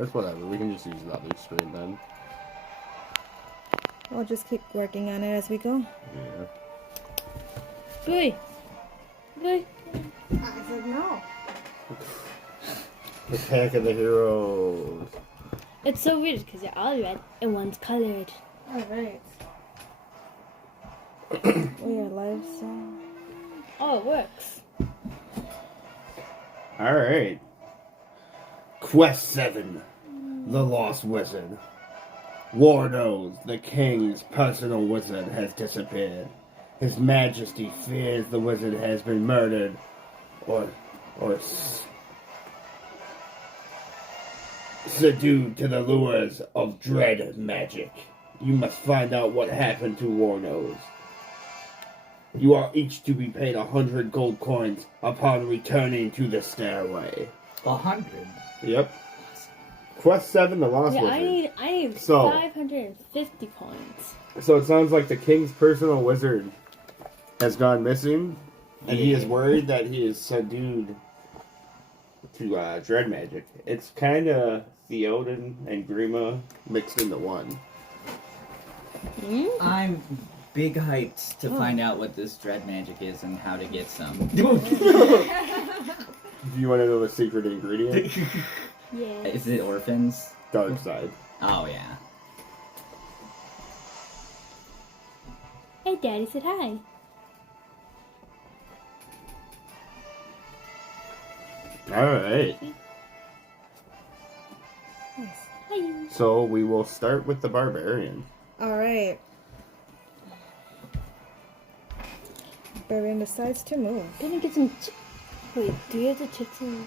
That's whatever. We can just use the other screen then. We'll just keep working on it as we go. Yeah. Boy! Boy! I said no. Attack of the Heroes. It's so weird because they're all red and one's colored. Alright. We are live, so... Oh, it works. Alright. Quest 7. The Lost Wizard. Wardoz, the king's personal wizard, has disappeared. His Majesty fears the wizard has been murdered or subdued to the lures of dread magic. You must find out what happened to Wardoz. You are each to be paid 100 gold coins upon returning to the stairway. 100? Yep. Quest 7, the Lost Wizard. I need So- 550 coins. So it sounds like the king's personal wizard has gone missing, and he is worried that he is subdued to dread magic. It's kind of Theoden and Grima mixed into one. I'm big hyped to find out what this dread magic is and how to get some. Do you want to know the secret ingredient? Yeah. Is it orphans? Dark side. Oh, yeah. Hey, Daddy said hi. Alright. Nice. Hi. So we will start with the barbarian. Alright. Barbarian decides to move. Gonna get some. Wait, do you have the chips in the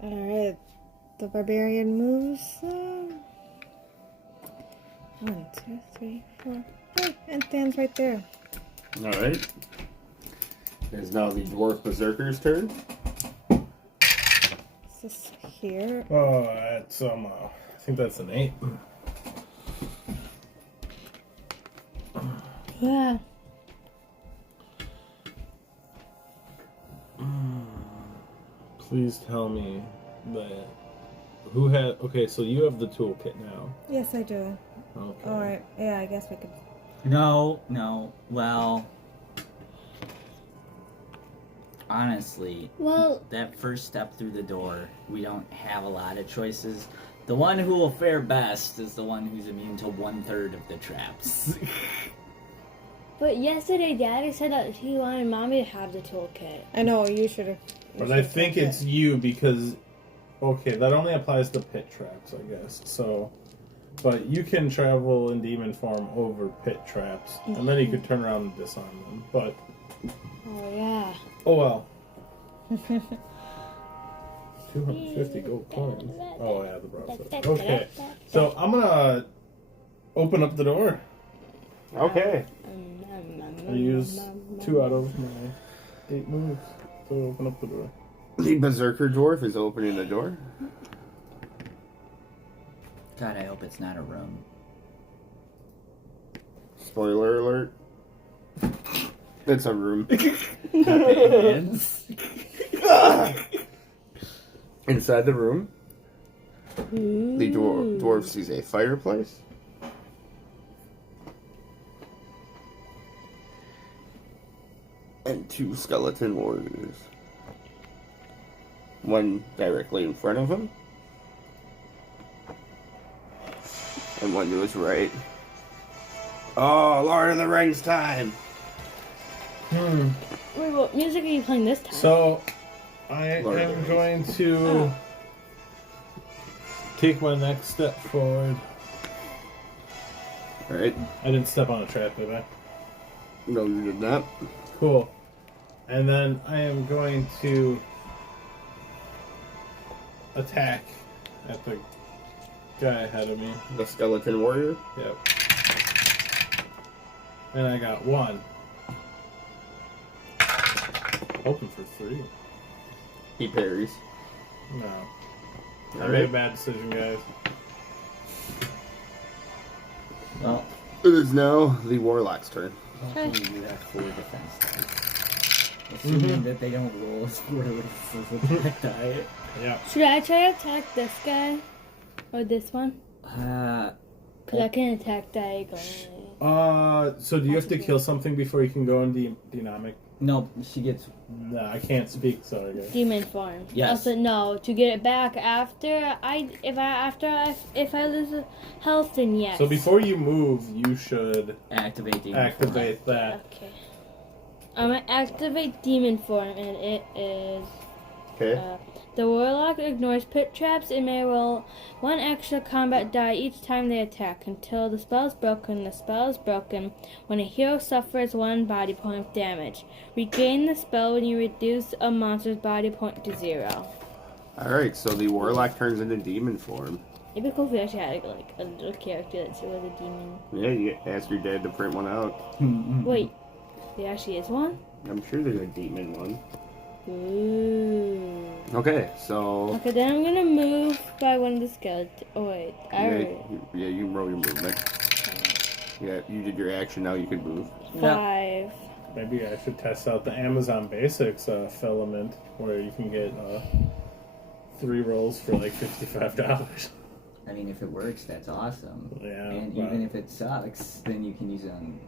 Alright. The barbarian moves. 1, 2, 3, 4, 5, and stands right there. Alright. It is now the dwarf berserker's turn. Is this here? Oh, that's I think that's an 8. Yeah. Please tell me that who had. Okay, so you have the toolkit now. Yes, I do. Okay. Alright. Yeah, I guess we could. No. Well, honestly, Well, that first step through the door, we don't have a lot of choices. The one who will fare best is the one who's immune to 1/3 of the traps. but yesterday Daddy said that he wanted Mommy to have the toolkit. I know, you should have. But I think it's you because. Okay, that only applies to pit traps, I guess. So. But you can travel in demon form over pit traps, and then you could turn around and disarm them. But. Oh, yeah. Oh well. 250 gold coins. Oh yeah, the broadsword. Okay, so I'm gonna open up the door. Okay. I use 2 out of my 8 moves to open up the door. The berserker dwarf is opening the door. God, I hope it's not a room. Spoiler alert. It's a room. Inside the room, the dwarf sees a fireplace. And 2 skeleton warriors. One directly in front of him. And one to his right. Oh, Lord of the Rings time! Wait, what music are you playing this time? So, I Lord of the am Rings. going to take my next step forward. Alright. I didn't step on a trap, did I? No, you did not. Cool. And then I am going to attack at the guy ahead of me. The skeleton warrior. Yep. And I got 1. Hoping for 3. He parries. No. I All made a right. bad decision, guys. Well, It is now the warlock's turn. hopefully you have 4 defense dice. Assuming that they don't roll as poorly as attack die. Yeah. Should I try to attack this guy? Or this one? Because I can attack diagonally. So do you have to kill something before you can go in dynamic? Nope, she gets. No, I can't speak. Sorry, guys. Demon form. Yes. Also, no. To get it back if I lose health, then yes. So before you move, you should Activate demon activate that. Okay. I'm gonna activate demon form, and it is. Okay. The warlock ignores pit traps and may roll 1 extra combat die each time they attack. Until the spell is broken, the spell is broken when a hero suffers 1 body point of damage. Regain the spell when you reduce a monster's body point to 0. Alright, so the warlock turns into demon form. It'd be cool if we actually had like a little character that was a demon. Yeah, you ask your dad to print one out. Wait, there actually is one? I'm sure there's a demon one. Ooh. Okay, so... Okay, then I'm gonna move by one of the skeletons. Oh wait, Yeah, you can roll your movement. Yeah, you did your action, now you can move. 5. Maybe I should test out the Amazon Basics filament, where you can get 3 rolls for like $55. I mean, if it works, that's awesome. Yeah, And well. even if it sucks, then you can use it on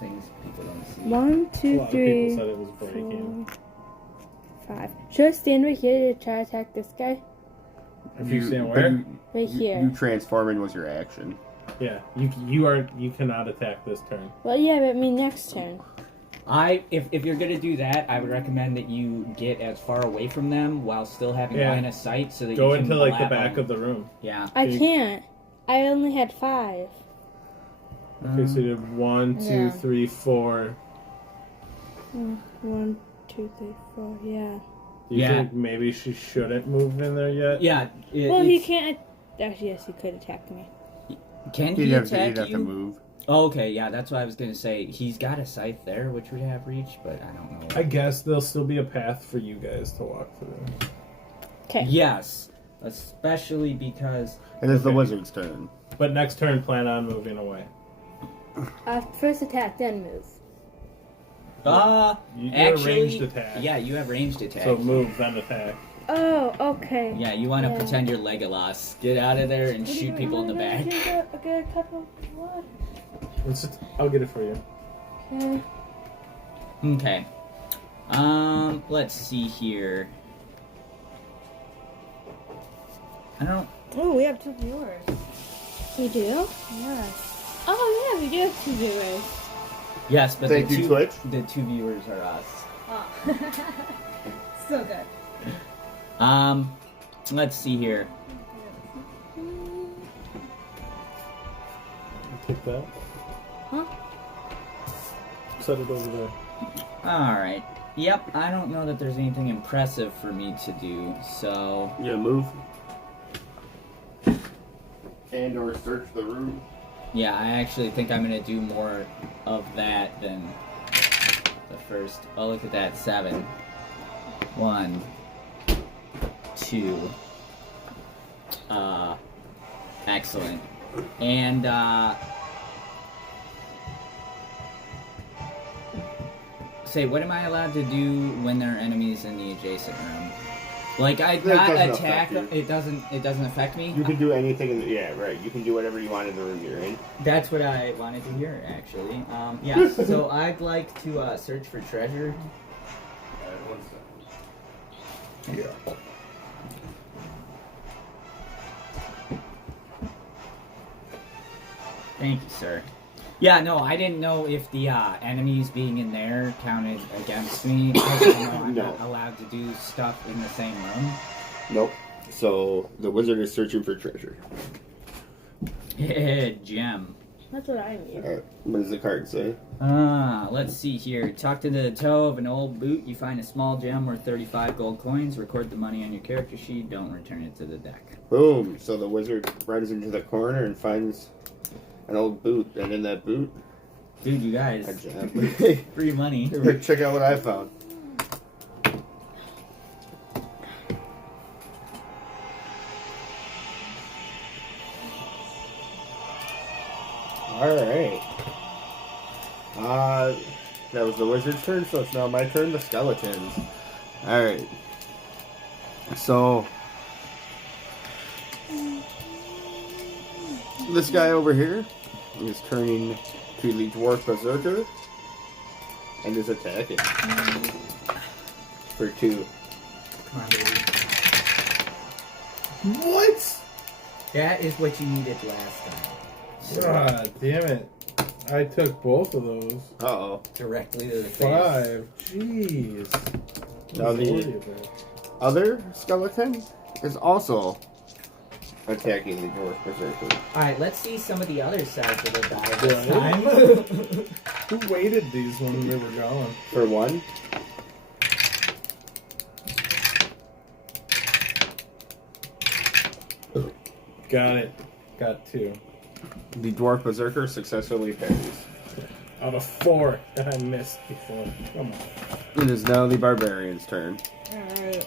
things people don't see. 1, A 2, lot of 3, people said it was breaking. 4, 5. Should I stand right here to try to attack this guy? If you stand where? Right here. You transforming was your action. Yeah, you cannot attack this turn. Well, yeah, but I mean next turn. If you're gonna do that, I would recommend that you get as far away from them while still having Yeah. line of sight, so that Go you can into like the blab back them. of the room. Yeah. I You- can't. I only had 5. Okay, so you did 1, 2, Yeah. 3, 4. 1, 2, 3, 4. Yeah. Do you Yeah. think maybe she shouldn't move in there yet? Yeah. Well, he can't. Actually, yes, he could attack me. Can He'd he have attack to you? move. Oh, okay, yeah, that's what I was gonna say. He's got a scythe there, which would have reach, but I don't know. I guess there'll still be a path for you guys to walk through. Okay. Yes, especially because And it's the Okay. wizard's turn. But next turn, plan on moving away. First attack, then move. You do actually, a ranged attack. Yeah, you have ranged attack. So move, then attack. Oh, okay. Yeah, you want to Yeah. pretend you're Legolas. Get out of there and shoot people in the back. Get a cup of water. I'll get it for you. Okay. Okay. Let's see here. I don't. Oh, we have 2 viewers. We do? Yes. Oh, yeah, we do have 2 viewers. Yes, but Thank the you, two, Twitch. the 2 viewers are us. Oh. So good. Let's see here. Take that. Huh? Set it over there. Alright. Yep, I don't know that there's anything impressive for me to do, so... Yeah, move. And or search the room. Yeah, I actually think I'm gonna do more of that than the first. Oh, look at that. 7. 1, 2. Excellent. And, say, what am I allowed to do when there are enemies in the adjacent room? Like, I That got doesn't attack. affect you. It doesn't affect me. You can do anything in the, yeah, right. You can do whatever you want in the room you're in. That's what I wanted to hear, actually. Yeah. So I'd like to search for treasure. Yeah. Thank you, sir. Yeah, no, I didn't know if the enemies being in there counted against me. Because I know I'm No. not allowed to do stuff in the same room. Nope. So the wizard is searching for treasure. Gem. That's what I mean. Alright, what does the card say? Let's see here. Tucked into the toe of an old boot, you find a small gem worth 35 gold coins. Record the money on your character sheet. Don't return it to the deck. Boom. So the wizard runs into the corner and finds an old boot. And in that boot, Dude, you a guys. gem. Free money. Check out what I found. Alright. That was the wizard's turn, so it's now my turn. The skeletons. All right. So this guy over here is turning to the dwarf berserker and is attacking for 2. Come on, baby. What? That is what you needed last time. God damn it. I took both of those. Uh-oh. Directly to the face. 5. Jeez. Now the other skeleton is also attacking the dwarf berserker. Alright, let's see some of the other sides of the die this Right. time. Who weighted these when they were going? For 1. Got it. Got 2. The dwarf berserker successfully parries. Out of 4 that I missed before. Come on. It is now the barbarian's turn. Alright.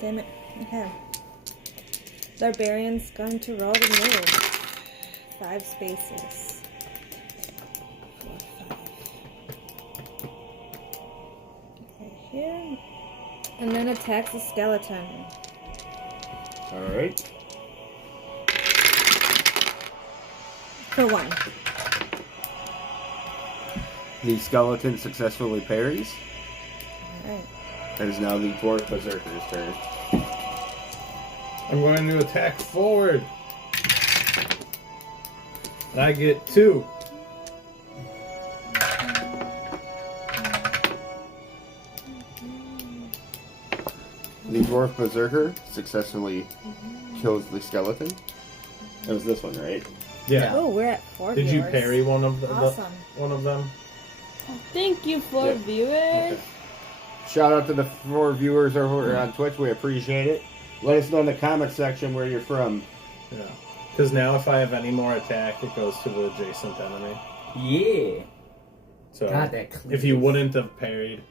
Damn it. Okay. Barbarian's going to roll the move. 5 spaces. 4, 5. Okay, here. And then attacks the skeleton. Alright. For 1. The skeleton successfully parries. Alright. It is now the dwarf berserker's turn. I'm going to attack forward. And I get 2. The dwarf berserker successfully kills the skeleton. It was this one, right? Yeah. Oh, we're at 4 Did you viewers. parry one of Awesome. one of them? Thank you for Yeah. viewers. Shout out to the 4 viewers over on Twitch. We appreciate it. Let us know in the comment section where you're from. Yeah. Because now if I have any more attack, it goes to the adjacent enemy. Yeah. So God, that cleaves. if you wouldn't have parried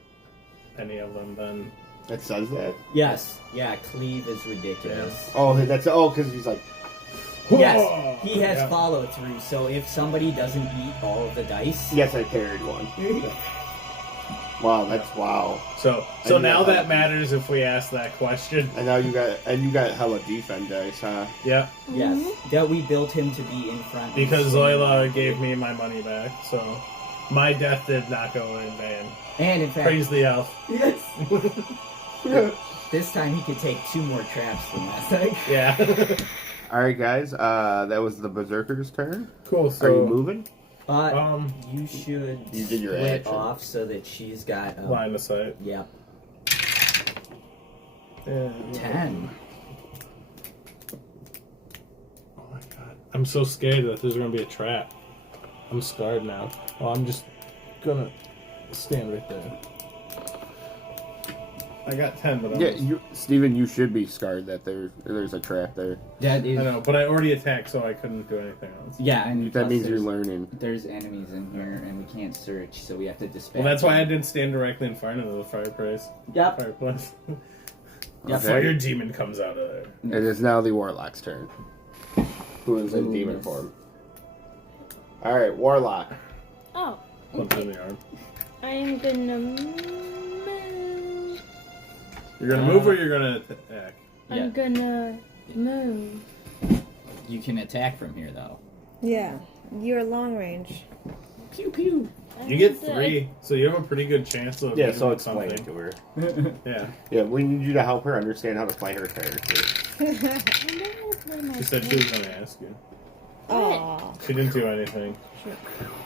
any of them, then It says that. Yes. Yeah, cleave is ridiculous. Oh, that's because he's like, Yes, he has Yeah. follow through, so if somebody doesn't eat all of the dice... yes, I parried one. Wow, that's wow. So And now yeah. that matters if we ask that question. And now you got hella defense dice, huh? Yeah, Yes, that we built him to be in front. because Zoila gave me my money back, so my death did not go in vain. And in fact... Praise the elf. Yes! This time he could take 2 more traps than last time. Yeah. All right, guys. That was the berserker's turn. Cool. Are you So moving? You should You did your split action. off so that she's got... line of sight. Yep. Yeah. 10. Oh my god. I'm so scared that there's gonna be a trap. I'm scarred now. Well, I'm just gonna stand right there. I got 10, but I'm Yeah, Steven, you should be scarred that there's a trap there. That is... I know, but I already attacked, so I couldn't do anything else. Yeah, and That plus means you're there's- learning. There's enemies in here, and we can't search, so we have to dispatch. Well, that's why I them. didn't stand directly in front of the fireplace. Yep. Fireplace. Yep. Okay. Fire demon comes out of there. It is now the warlock's turn. Who is in Ooh, demon yes. form. All right, warlock. Oh, Punch in the arm. I am gonna move. You're gonna move or you're gonna attack? Yeah. I'm gonna move. You can attack from here, though. Yeah. You're long range. Pew pew. You get 3, so you have a pretty good chance of Yeah, hitting so with explain it something. to her. Yeah. Yeah, we need you to help her understand how to play her character. I know how to play my She said she was gonna ask you. Aw. She didn't do anything.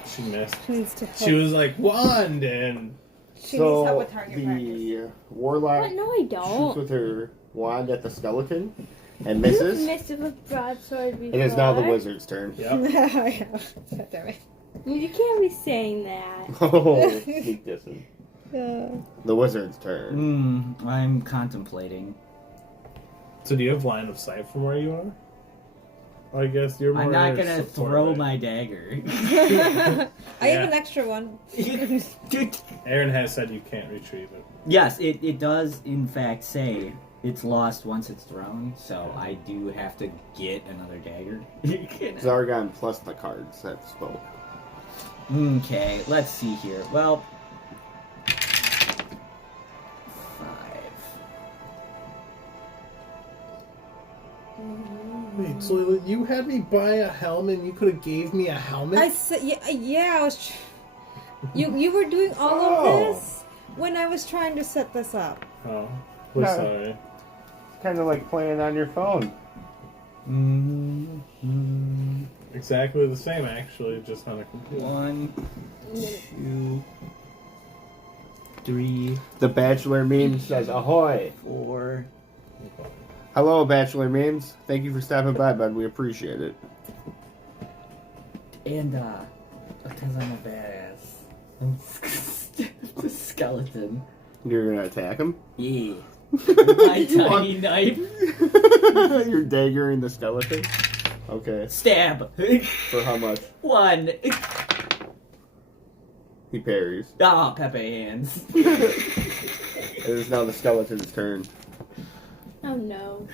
She missed. She needs to help. She was like, wand, and She needs help So with target practice. the warlock What? No, I shoots don't. with her wand at the skeleton and You've misses. missed it with broadsword before. It is now the wizard's turn. yep. Yeah. Damn it. You can't be saying that. Oh, sneak dissing. Uh, The wizard's turn. I'm contemplating. So do you have line of sight from where you are? Well, I guess you're more. I'm not gonna support, throw right? my dagger. I Yeah. have an extra one. Dude. Aaron has said you can't retrieve it. Yes, it does in fact say it's lost once it's thrown, so I do have to get another dagger. Zargon plus the cards that spoke. Okay, let's see here. Well, So you had me buy a helmet, and you could have gave me a helmet. I said, yeah. I was. You were doing all of this when I was trying to set this up. Oh, we're No. sorry. It's kind of like playing on your phone. Exactly the same, actually, just on a computer. 1, 2, 3, The Bachelor meme says ahoy. 4. Hello, Bachelor memes. Thank you for stopping by, bud. We appreciate it. And, because I'm a badass. I'm the skeleton. You're gonna attack him? Yeah. My tiny knife. You're daggering the skeleton? Okay. Stab. For how much? 1. He parries. Ah, Pepe hands. It is now the skeleton's turn. Oh no.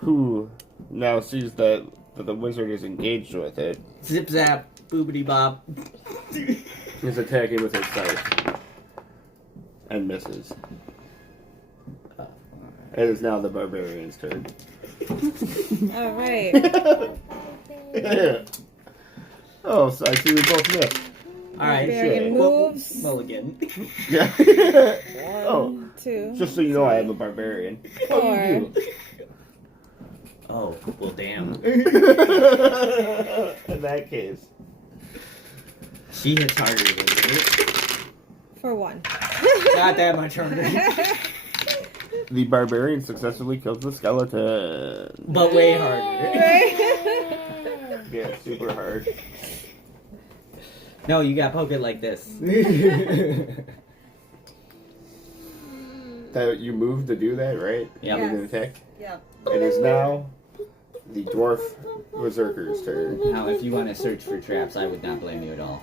Who now sees that the wizard is engaged with it. Zip zap. Boobity bop. He's attacking with his scythe. And misses. It is now the barbarian's turn. All right. Oh, so I see we both missed. Alright. Barbarian moves. Mulligan. Yeah. 1, 2, Just so you know, I am a barbarian. 4. Oh, well, damn. In that case. She hits harder than me. For 1. Not that much harder. The barbarian successfully kills the skeleton. But way harder. Yeah, super hard. No, you got poke it like this. That you moved to do that, right? Yeah. With an attack. Yep. It is now the dwarf berserker's turn. Now, if you want to search for traps, I would not blame you at all.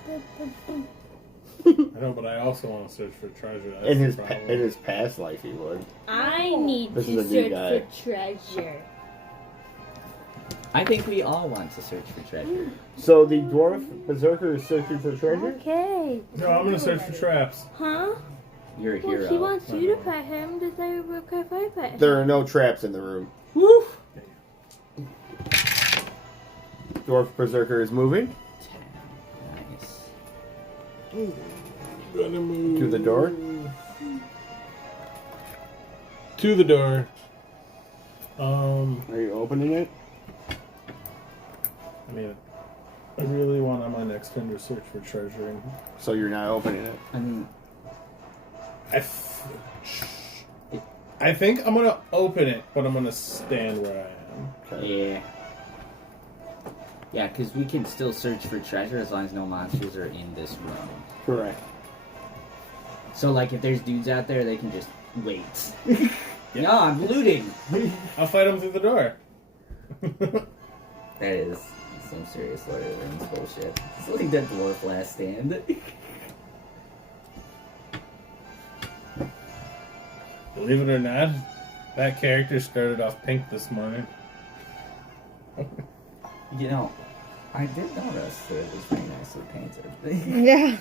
I know, but I also want to search for treasure. That's In his the problem. in his past life, he would. I need This is to a new search guy. for treasure. I think we all want to search for treasure. So the dwarf berserker is searching for treasure. Okay. No, I'm gonna search for traps. Huh? You're a Well, hero. he wants you to pet him. Does that work if I pet him? There are no traps in the room. Woo! Dwarf berserker is moving Nice. Gonna move to the door. To the door. Are you opening it? I mean, I really want on my next turn to search for treasure. And So you're not opening it. I mean, I think I'm gonna open it, but I'm gonna stand where I am. Okay. yeah. Yeah, because we can still search for treasure as long as no monsters are in this room. Correct. So, like, if there's dudes out there, they can just wait. No, I'm looting! I'll fight him through the door. That is some serious Lord of the Rings bullshit. It's like that dwarf last stand. Believe it or not, that character started off pink this morning. You know, I did notice that it was very nicely painted. Yeah.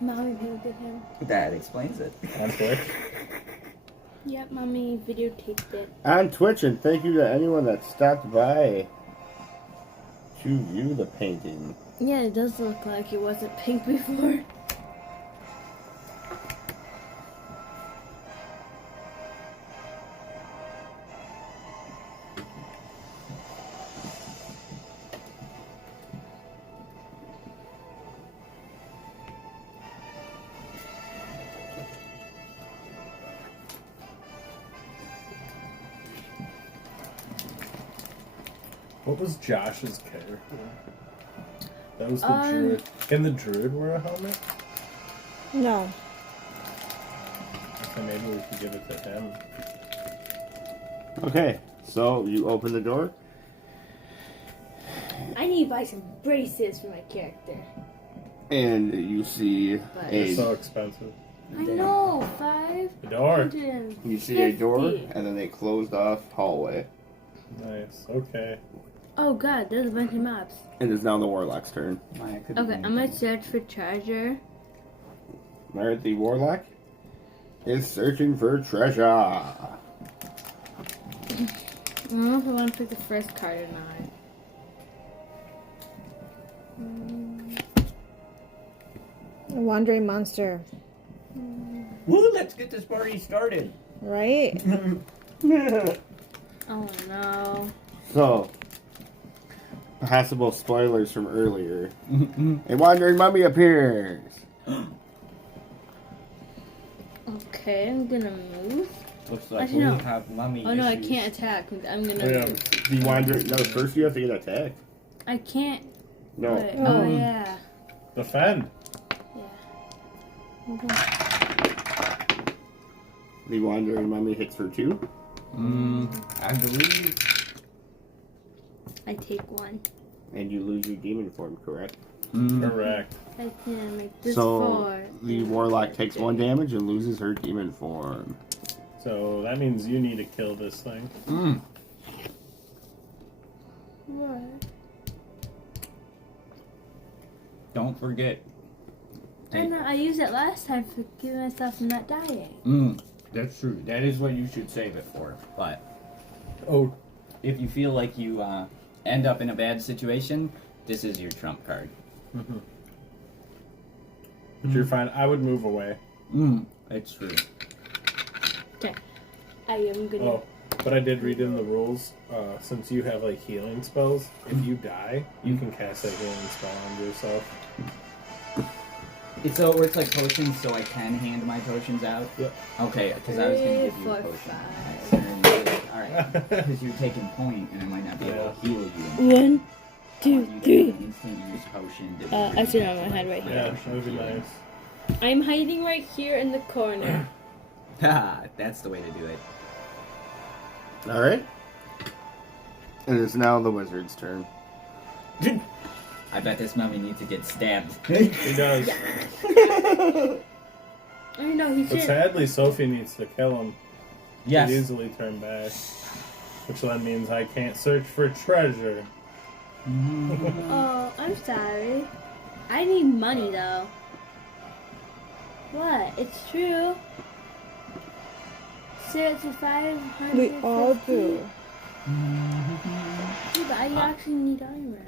Mommy painted him. That explains it. On Twitch. Yep, mommy videotaped it. On Twitch, and thank you to anyone that stopped by to view the painting. Yeah, it does look like it wasn't pink before. What was Josh's character? That was the Um, druid. Can the druid wear a helmet? No. Okay, maybe we could give it to him. Okay, so you open the door. I need to buy some braces for my character. And you see They're so a expensive. I know, $550. The door. you see a door and then a closed off hallway. Nice. Okay. Oh god, there's a bunch of mobs. It is now the warlock's turn. Okay, I'm gonna search for treasure. Alright, the warlock is searching for treasure. don't know if I want to pick the first card or not. A wandering monster. Woo, let's get this party started. Right? Oh no. So, possible spoilers from earlier. A wandering mummy appears. Okay, I'm gonna move. Looks like Actually, we no. have mummy Oh no, I issues. can't attack. I'm gonna. Yeah. The wandering. No, first you have to get attacked. I can't. No. Wait. Oh yeah. Defend. The wandering mummy hits for 2. I believe. I take 1. And you lose your demon form, correct? Correct. I can make this So 4. the warlock takes 1 damage and loses her demon form. So that means you need to kill this thing. What? Don't forget. I know. I used it last time for giving myself from not dying. That's true. That is what you should save it for. But Oh, if you feel like you end up in a bad situation, this is your trump card. but you're fine. I would move away. That's true. Okay. I am gonna. Oh, but I did read in the rules, since you have like healing spells, if you die, you can cast that healing spell on yourself. So it works like potions, so I can hand my potions out? Yep. Okay, because I was going to give you a 3, 4, potion. 5. Alright. Because you're taking point, and I might not be able to heal you. 1, 2, You 3. can instant use potion. I see it on my head right Yeah, here. that would be nice. I'm hiding right here in the corner. Ha! That's the way to do it. Alright. And it's now the wizard's turn. I bet this mummy needs to get stabbed. He does. I know he But should. sadly, Sophie needs to kill him. Yes. He'd easily turn back. Which then means I can't search for treasure. Oh, I'm sorry. I need money though. What? It's true. Sarah, it's 500. We all do. Yeah, but I actually need armor.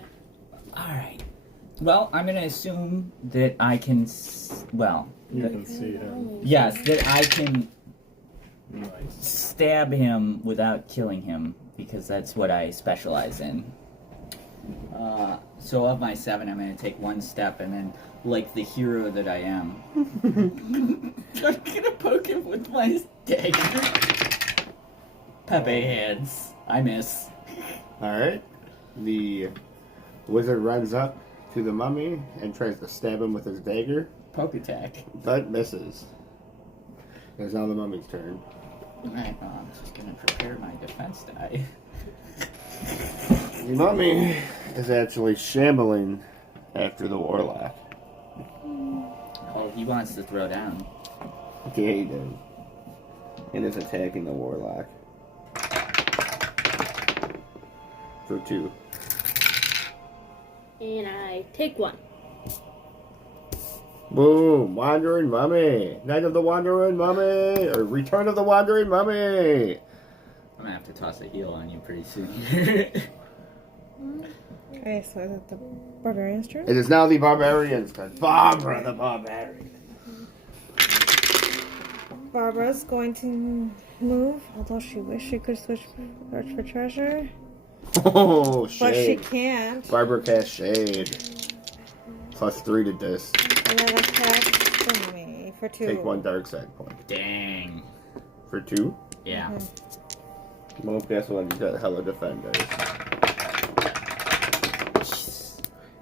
Alright. Well, I'm going to assume that I can... Well, You can see him. yes, that I can Nice. stab him without killing him, because that's what I specialize in. So of my 7, I'm going to take 1 step, and then, like the hero that I am, I'm going to poke him with my dagger. Pepe hands. I miss. Alright. The wizard runs up to the mummy and tries to stab him with his dagger, Poke attack. but misses. It's now the mummy's turn. Alright, well, I'm just going to prepare my defense die. The mummy is actually shambling after the warlock. Oh, he wants to throw down. Yeah, he did. And is attacking the warlock. For 2. And I take 1. Boom! Wandering Mummy! Night of the Wandering Mummy! Or Return of the Wandering Mummy! I'm going to have to toss a heal on you pretty soon. Okay, so is it the barbarian's turn? It is now the Barbarian's turn. Barbara the Barbarian. Barbara's going to move, although she wished she could search for treasure. Oh, But she shade. can't. Barbara cast Shade. Plus 3 to this. And then attack the mummy for 2. Take 1 dark side point. Dang. For 2? Yeah. Well, guess what? He's got hella defenders.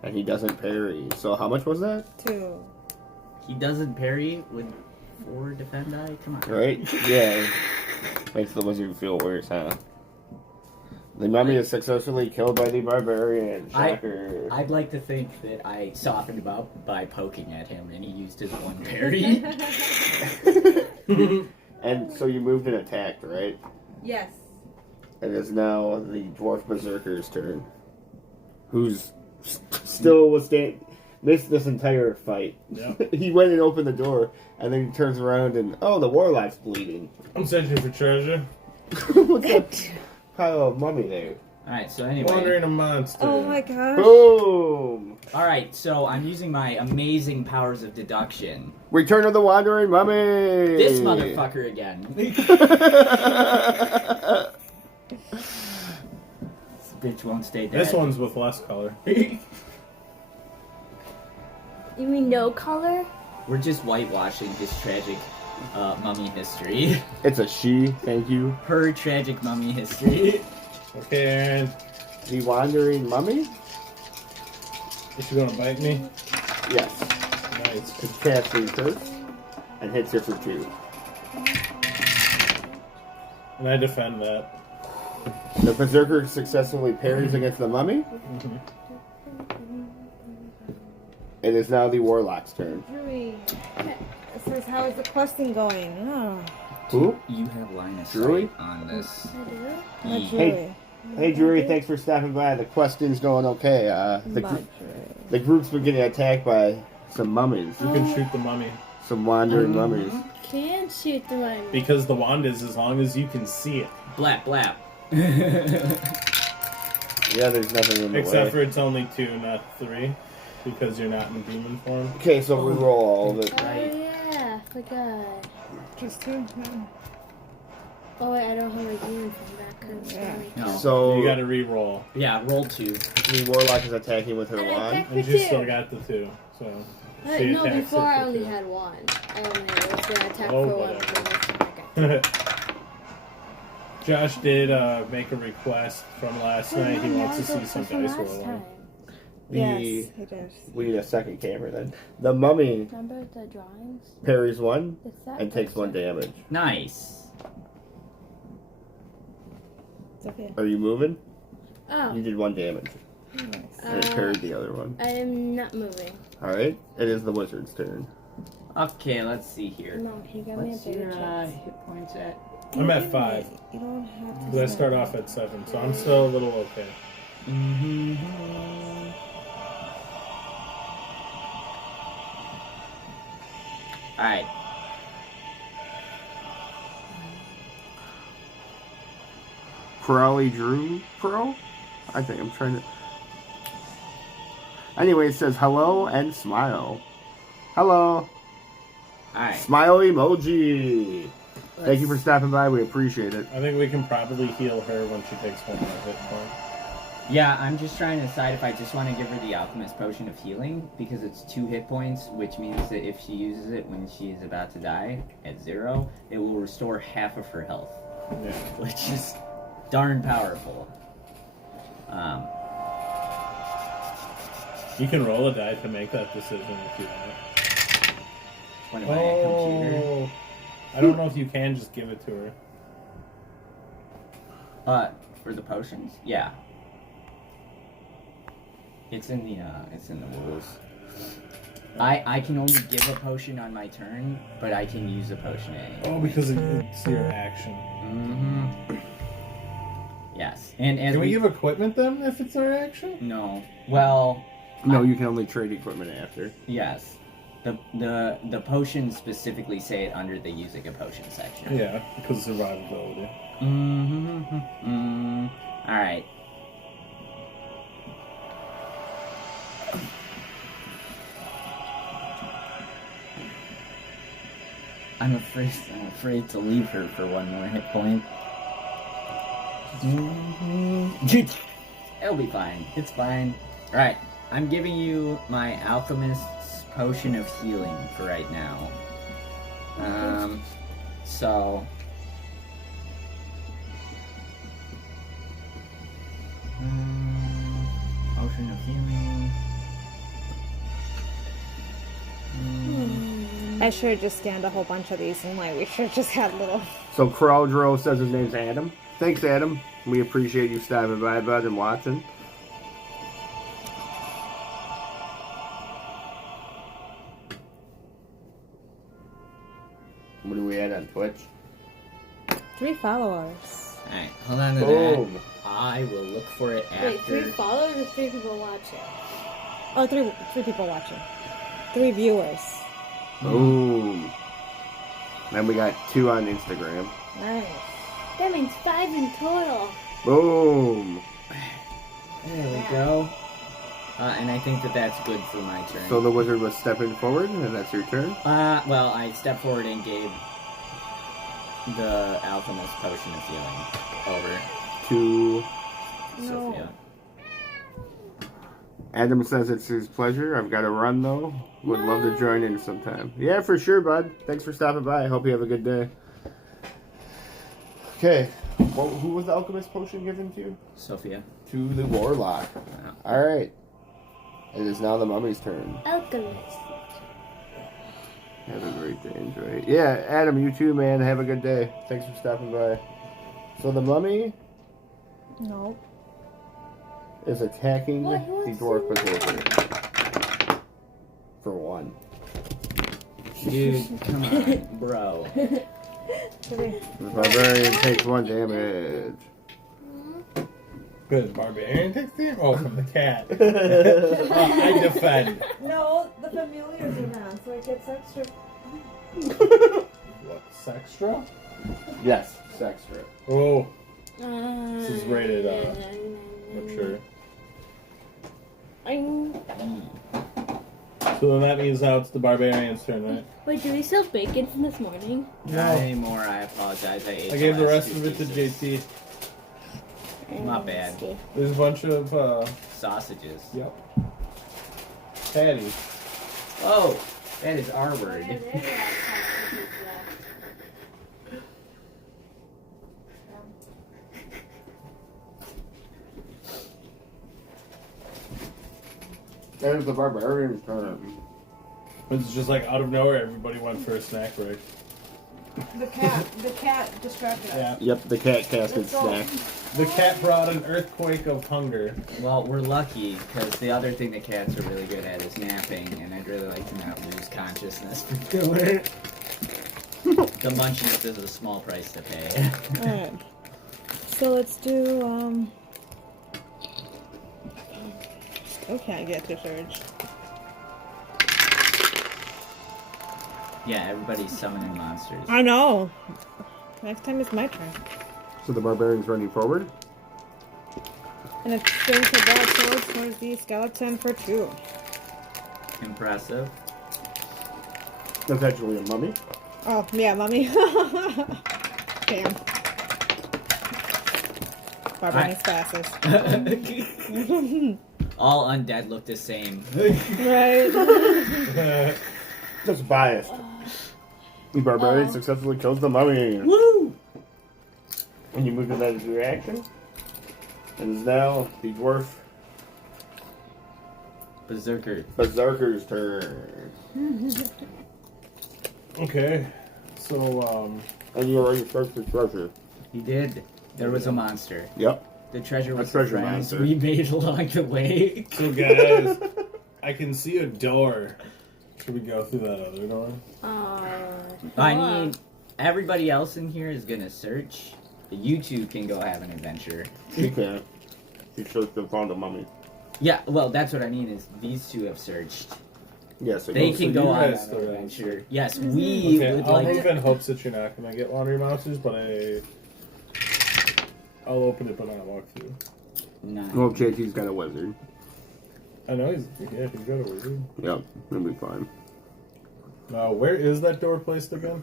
And he doesn't parry. So how much was that? 2. He doesn't parry with 4 defend die? Come on. Right? Yeah. Makes the wizard feel worse, huh? The mummy is successfully killed by the barbarian. Shocker. I'd like to think that I softened him up by poking at him and he used his 1 parry. And so you moved and attacked, right? Yes. It is now the dwarf berserker's turn. Who's still was missed this entire fight. Yep. He went and opened the door, and then he turns around and, oh, the warlock's bleeding. I'm searching for treasure. What's that? pile of mummy there. Alright, so anyway. Wandering a monster. Oh my gosh. Boom! Alright, so I'm using my amazing powers of deduction. Return of the Wandering Mummy! This motherfucker again. This bitch won't stay dead. This one's with less color. You mean no color? We're just whitewashing this tragic mummy history. It's a she, thank you. Her tragic mummy history. Okay, Aaron. The Wandering Mummy? Is she gonna bite me? Yes. Nice. It's casting first and hits her for 2. And I defend that. The Berserker successfully parries against the mummy. It is now the Warlock's turn. Drury. It says, how is the questing going? Oh. Who? You have line of Drury? sight on this. Not Ye- Drury. Hey, Drury, thanks for stopping by. The questing's going okay. The group's been getting attacked by some mummies. You can shoot the mummy. Some wandering mummies. Can't shoot the one. Because the wand is as long as you can see it. Blap, blap. Yeah, there's nothing in the Except way. for it's only 2, not 3. Because you're not in demon form. Okay, so we roll all of it. Oh yeah, forgot. Just 2? No. Oh wait, I don't have my demon from that kind of Yeah. No. So You gotta re-roll. Yeah, roll 2. the Warlock is attacking with her And I wand. picked And the you 2. still got the 2. So she No, attacks before it I for only 2. had 1. I only was gonna attack Oh, for 1. whatever. Josh did make a request from last night. He wants to see some dice rolling. Yes, he does. We need a second camera then. The mummy Remember the drawings? parries 1 It's that and takes 1 picture. damage. Nice. It's okay. Are you moving? Oh, You did 1 damage. Nice. And it parried the other one. I am not moving. Alright, it is the wizard's turn. Okay, let's see here. No, he got me a What's bigger your chance. hit points at? I'm at 5. You don't have to. But I start off at 7, so I'm still a little okay. Mm-hmm. Alright. Crowley Drew Pro? I think I'm trying to. Anyway, it says hello and smile. Hello. Alright. Smile emoji. Thank you for stopping by. We appreciate it. I think we can probably heal her when she takes 1 more hit point. Yeah, I'm just trying to decide if I just want to give her the Alchemist Potion of Healing, because it's 2 hit points, which means that if she uses it when she is about to die, at 0, it will restore half of her health, Yeah. which is darn powerful. You can roll a die to make that decision if you want. What am I, a computer? Oh, I don't know if you can just give it to her. For the potions? Yeah. It's in the rules. I can only give a potion on my turn, but I can use a potion at any Oh, point. because it's your action. Mm-hmm. Yes. And as Can we give equipment then if it's our action? No. Well, No, you can only trade equipment after. yes. The potions specifically say it under the using a potion section. Yeah, because of survivability. Mm-hmm. Alright. I'm afraid to leave her for 1 more hit point. It'll be fine. It's fine. Alright. I'm giving you my Alchemist's Potion of Healing for right now. So... Potion of Healing... I should have just scanned a whole bunch of these and we should have just had little. So Crowdro says his name's Adam. Thanks, Adam. We appreciate you stopping by, bud, and watching. What are we at on Twitch? 3 followers. Alright, hold on to Boom. that. I will look for it Wait, after... 3 followers or 3 people watching? Oh, three people watching. 3 viewers. Boom. Then we got 2 on Instagram. Nice. That means 5 in total. Boom. There we go. And I think that's good for my turn. So the wizard was stepping forward, and that's your turn? Well, I stepped forward and gave the alchemist potion of healing over To Sophia. Adam says it's his pleasure. I've got to run, though. Would love to join in sometime. Yeah, for sure, bud. Thanks for stopping by. I hope you have a good day. Okay. Well, who was the alchemist potion given to? Sophia. To the warlock. Yeah. Alright. It is now the mummy's turn. Alchemist. Have a great day. Enjoy it. Yeah, Adam, you too, man. Have a good day. Thanks for stopping by. So the mummy No. is attacking What? the dwarf berserker. For 1. Dude, come on, bro. Three. The barbarian takes 1 damage. Good. Barbarian takes the Oh, from the cat. I defend. No, the familiars are man, so it gets extra. What? Sextra? Yes, Sextra. Oh. This is rated mature. So then that means now it's the barbarian's turn, right? Wait, do we still have bacon from this morning? Not anymore, I apologize. I ate I gave the last rest 2 of it to pieces. JT. Not bad. There's a bunch of, Sausages. yep. Patties. Oh, that is our word. There's the barbarian's turn. It's just like out of nowhere, everybody went for a snack break. The cat distracted us. Yeah. Yep, the cat casket Let's go. snack. The cat brought an earthquake of hunger. Well, we're lucky, because the other thing that cats are really good at is napping, and I'd really like to not lose consciousness for doing it. The munchies is a small price to pay. Alright. So let's do, Okay, I get to surge. Yeah, everybody's summoning monsters. I know! Next time it's my turn. So the barbarian's running forward. And it swings the broadsword towards the skeleton for 2. Impressive. That's actually a mummy. Oh, yeah, mummy. Damn. Barbarian's fastest. All undead look the same. Right. Just biased. The barbarian successfully kills the mummy. Woo! And you move to that as your action. And it's now the dwarf Berserker. berserker's turn. Okay. So, And you already searched the treasure. He did. There was a monster. Yep. The treasure was A treasure the friends monster. we made along the way. so guys, I can see a door. Should we go through that other door? I mean, everybody else in here is gonna search. You two can go have an adventure. She can't. She searched and found a mummy. Yeah, well, that's what I mean is these two have searched. Yes, it They goes. can so go you on guys an still have- adventure. Yes, we Okay, would I'll like move to. in hopes that you're not gonna get laundry monsters, but I'll open it but not walk through. No. Well, JT's got a wizard. I know he's got a wizard. Yep, it'll be fine. Where is that door placed again?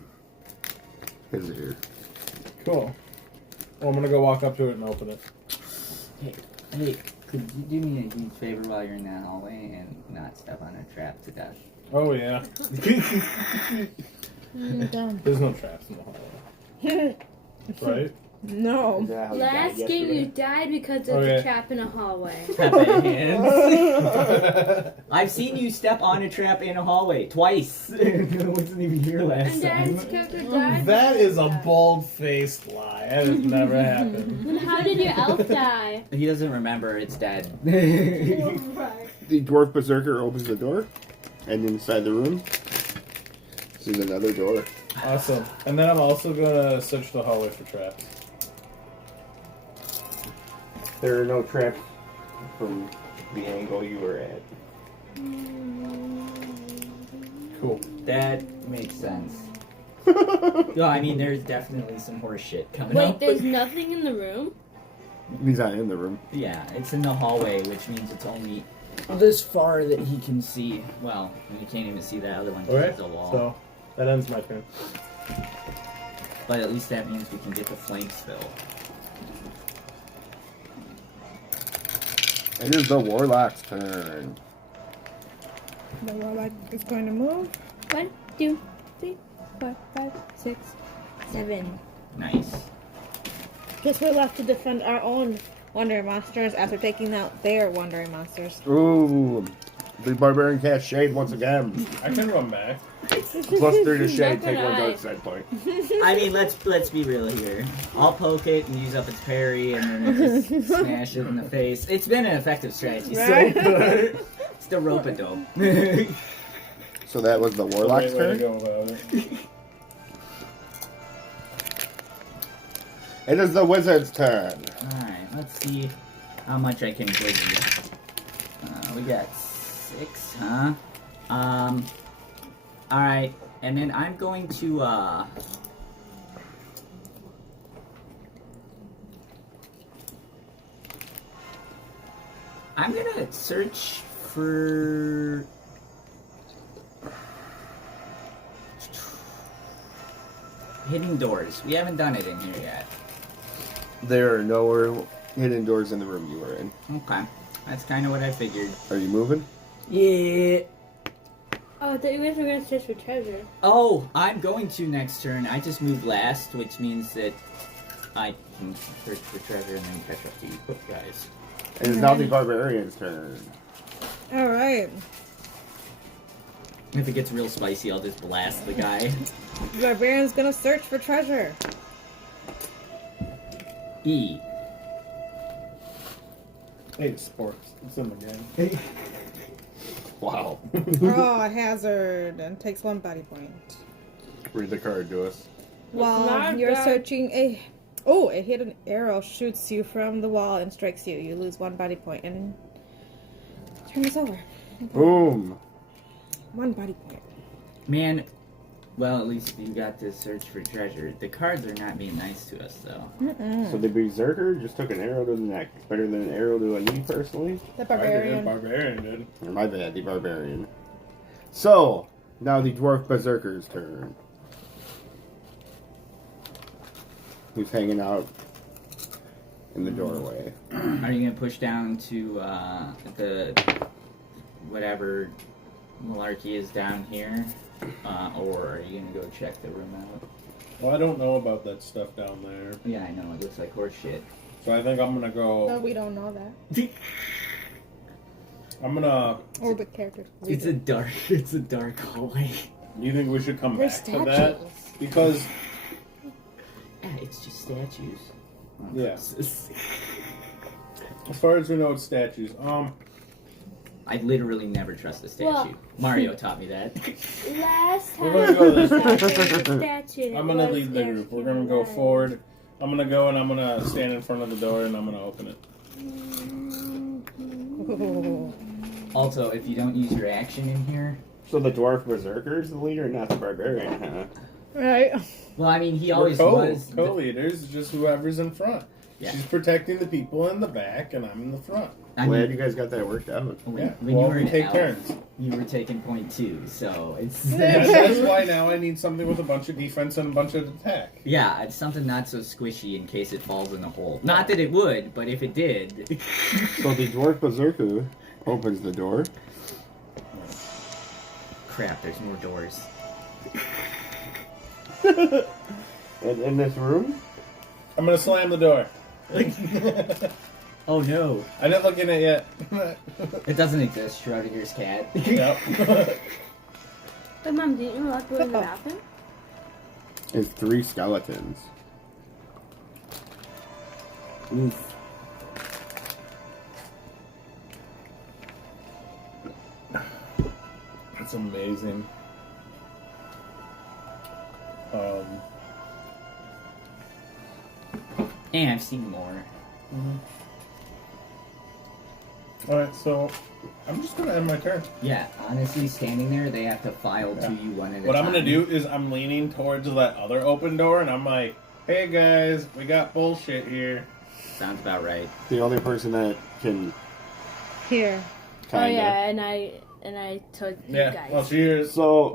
His here. Cool. Well, I'm gonna go walk up to it and open it. Hey, could you do me a huge favor while you're in that hallway and not step on a trap to death? Oh yeah. Done. There's no traps in the hallway. Right? No. Is that how he died Last game you yesterday? died because of Okay. the trap in a hallway. Pepe hands. I've seen you step on a trap in a hallway twice. I wasn't even here last And Dad's time. character died. That is a bald-faced lie. That has never happened. Then how did your elf die? He doesn't remember. It's dead. The dwarf berserker opens the door, and inside the room, this is another door. Awesome. And then I'm also gonna search the hallway for traps. There are no traps from the angle you were at. Cool. That makes sense. No, I mean, there's definitely some horse shit coming Wait, up. there's nothing in the room? He's not in the room. Yeah, it's in the hallway, which means it's only this far that he can see. Well, you can't even see that other one because Okay, it's a wall. so that ends my turn. But at least that means we can get the flanks filled. It is the Warlock's turn. The warlock is going to move. 1, 2, 3, 4, 5, 6, 7. Nice. Guess we're left to defend our own wandering monsters after taking out their wandering monsters. Ooh, the barbarian cast shade once again. I can run back. Plus 3 to shade, Not take gonna 1 lie. dark side point. I mean, let's be real here. I'll poke it and use up its parry, and then it just smash it in the face. It's been an effective strategy Right? so far. It's the rope-a-dope. So that was the Warlock's Great way to turn. go about it. It is the Wizard's turn. Alright, let's see how much I can give you. We got 6, huh? Alright, and then I'm going to, I'm gonna search for... hidden doors. We haven't done it in here yet. There are no hidden doors in the room you were in. Okay, that's kind of what I figured. Are you moving? Yeah. Oh, I thought you guys were going to search for treasure. Oh, I'm going to next turn. I just moved last, which means that I can search for treasure and then catch up to you guys. It is now the barbarian's turn. Alright. If it gets real spicy, I'll just blast the guy. The barbarian's gonna search for treasure. E. Hey, sports. It's in the game. Wow. Oh, a hazard. And takes 1 body point. Read the card to us. While not you're bad. searching a hidden arrow shoots you from the wall and strikes you. You lose 1 body point and turn is over. Boom. 1 body point. Man, well, at least you got to search for treasure. The cards are not being nice to us, though. So the berserker just took an arrow to the neck. Better than an arrow to a knee, personally. The I did. barbarian. Barbarian did. Or my bad, the barbarian. So, now the dwarf berserker's turn. Who's hanging out in the doorway. Are you gonna push down to the whatever malarkey is down here, or are you gonna go check the room out? Well, I don't know about that stuff down there, Yeah, I know it looks like horse shit. so I think I'm gonna No, go. we don't know that. I'm gonna. Or the characters. It's a dark hallway. You think we should come They're back to that? statues. Because Yeah, it's just statues. yeah, as far as we know, it's statues. I literally never trust a statue. Well- Mario taught me that. Last time We're gonna go this way. statue. I'm gonna lead the group. We're gonna go forward. I'm gonna go and I'm gonna stand in front of the door and I'm gonna open it. Ooh. Also, if you don't use your action in here, So the dwarf berserker is the leader, not the barbarian, huh? Right. well, I mean, he We're always was. co-leaders, just whoever's in front. Yeah. She's protecting the people in the back, and I'm in the front. I Glad mean, you guys got that worked out. when, Yeah. when Well, you were we an take elf, turns. you were taking point 2, so it's And that's why now I need something with a bunch of defense and a bunch of attack. yeah, it's something not so squishy in case it falls in a hole. Not that it would, but if it did, So the dwarf berserker opens the door. crap. There's more doors. And in this room, I'm gonna slam the door. Oh no, I didn't look in it yet. it doesn't exist. Schrodinger's cat. Yep. But Mom, didn't you lock the bathroom? is 3 skeletons. Oof. That's amazing. And I've seen more. Alright, so I'm just gonna end my turn. Yeah, honestly, standing there, they have to file to you one at a time. What I'm gonna do is I'm leaning towards that other open door and I'm like, hey guys, we got bullshit here. sounds about right. The only person that can Here. Oh yeah, and I told you guys. Well, cheers. So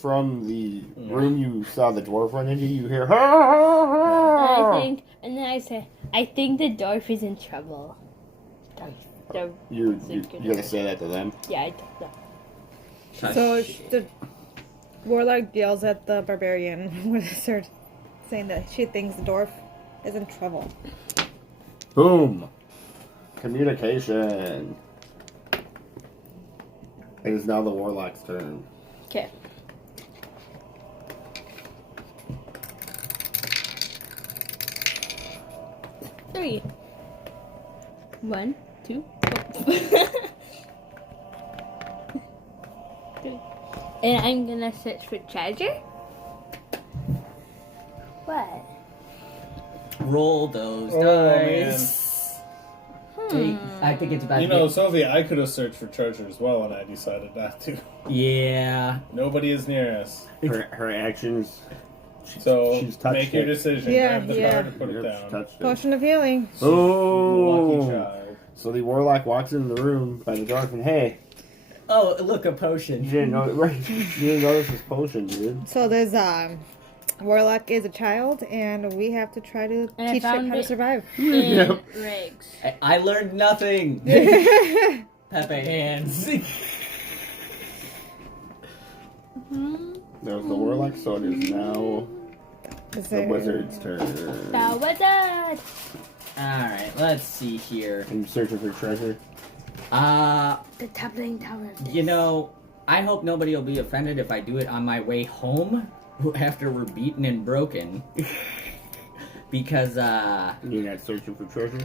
from the room you saw the dwarf run into, you hear. And then I say, I think the dwarf is in trouble. You're gonna say that to them? Yeah, I told them. So the warlock yells at the barbarian when they start saying that she thinks the dwarf is in trouble. Boom. Communication. It is now the warlock's turn. Okay. Three. 1, 2, 4. And I'm gonna search for treasure. What? Roll those Oh, dice. I think it's about. You know, Sophia, I could have searched for treasure as well, and I decided not to. Yeah. Nobody is near us. Her actions. So She's touched make your it. decision. Yeah, Grab the yeah. card and put it Yep, she down. touched it. Potion of healing. Oh. Lucky child. So the warlock walks into the room by the dwarf and hey, Oh, look, a you potion. didn't know right? You didn't notice this potion, dude. So there's warlock is a child, and we have to try to And I teach it how found to it. survive. In Yep. Riggs. I learned nothing. Pepe hands. That was the warlock, so it is now the wizard's turn. The wizard. Alright, let's see here. I'm searching for treasure. The toppling tower. of You this. know, I hope nobody will be offended if I do it on my way home after we're beaten and broken. Because, You're not searching for treasure?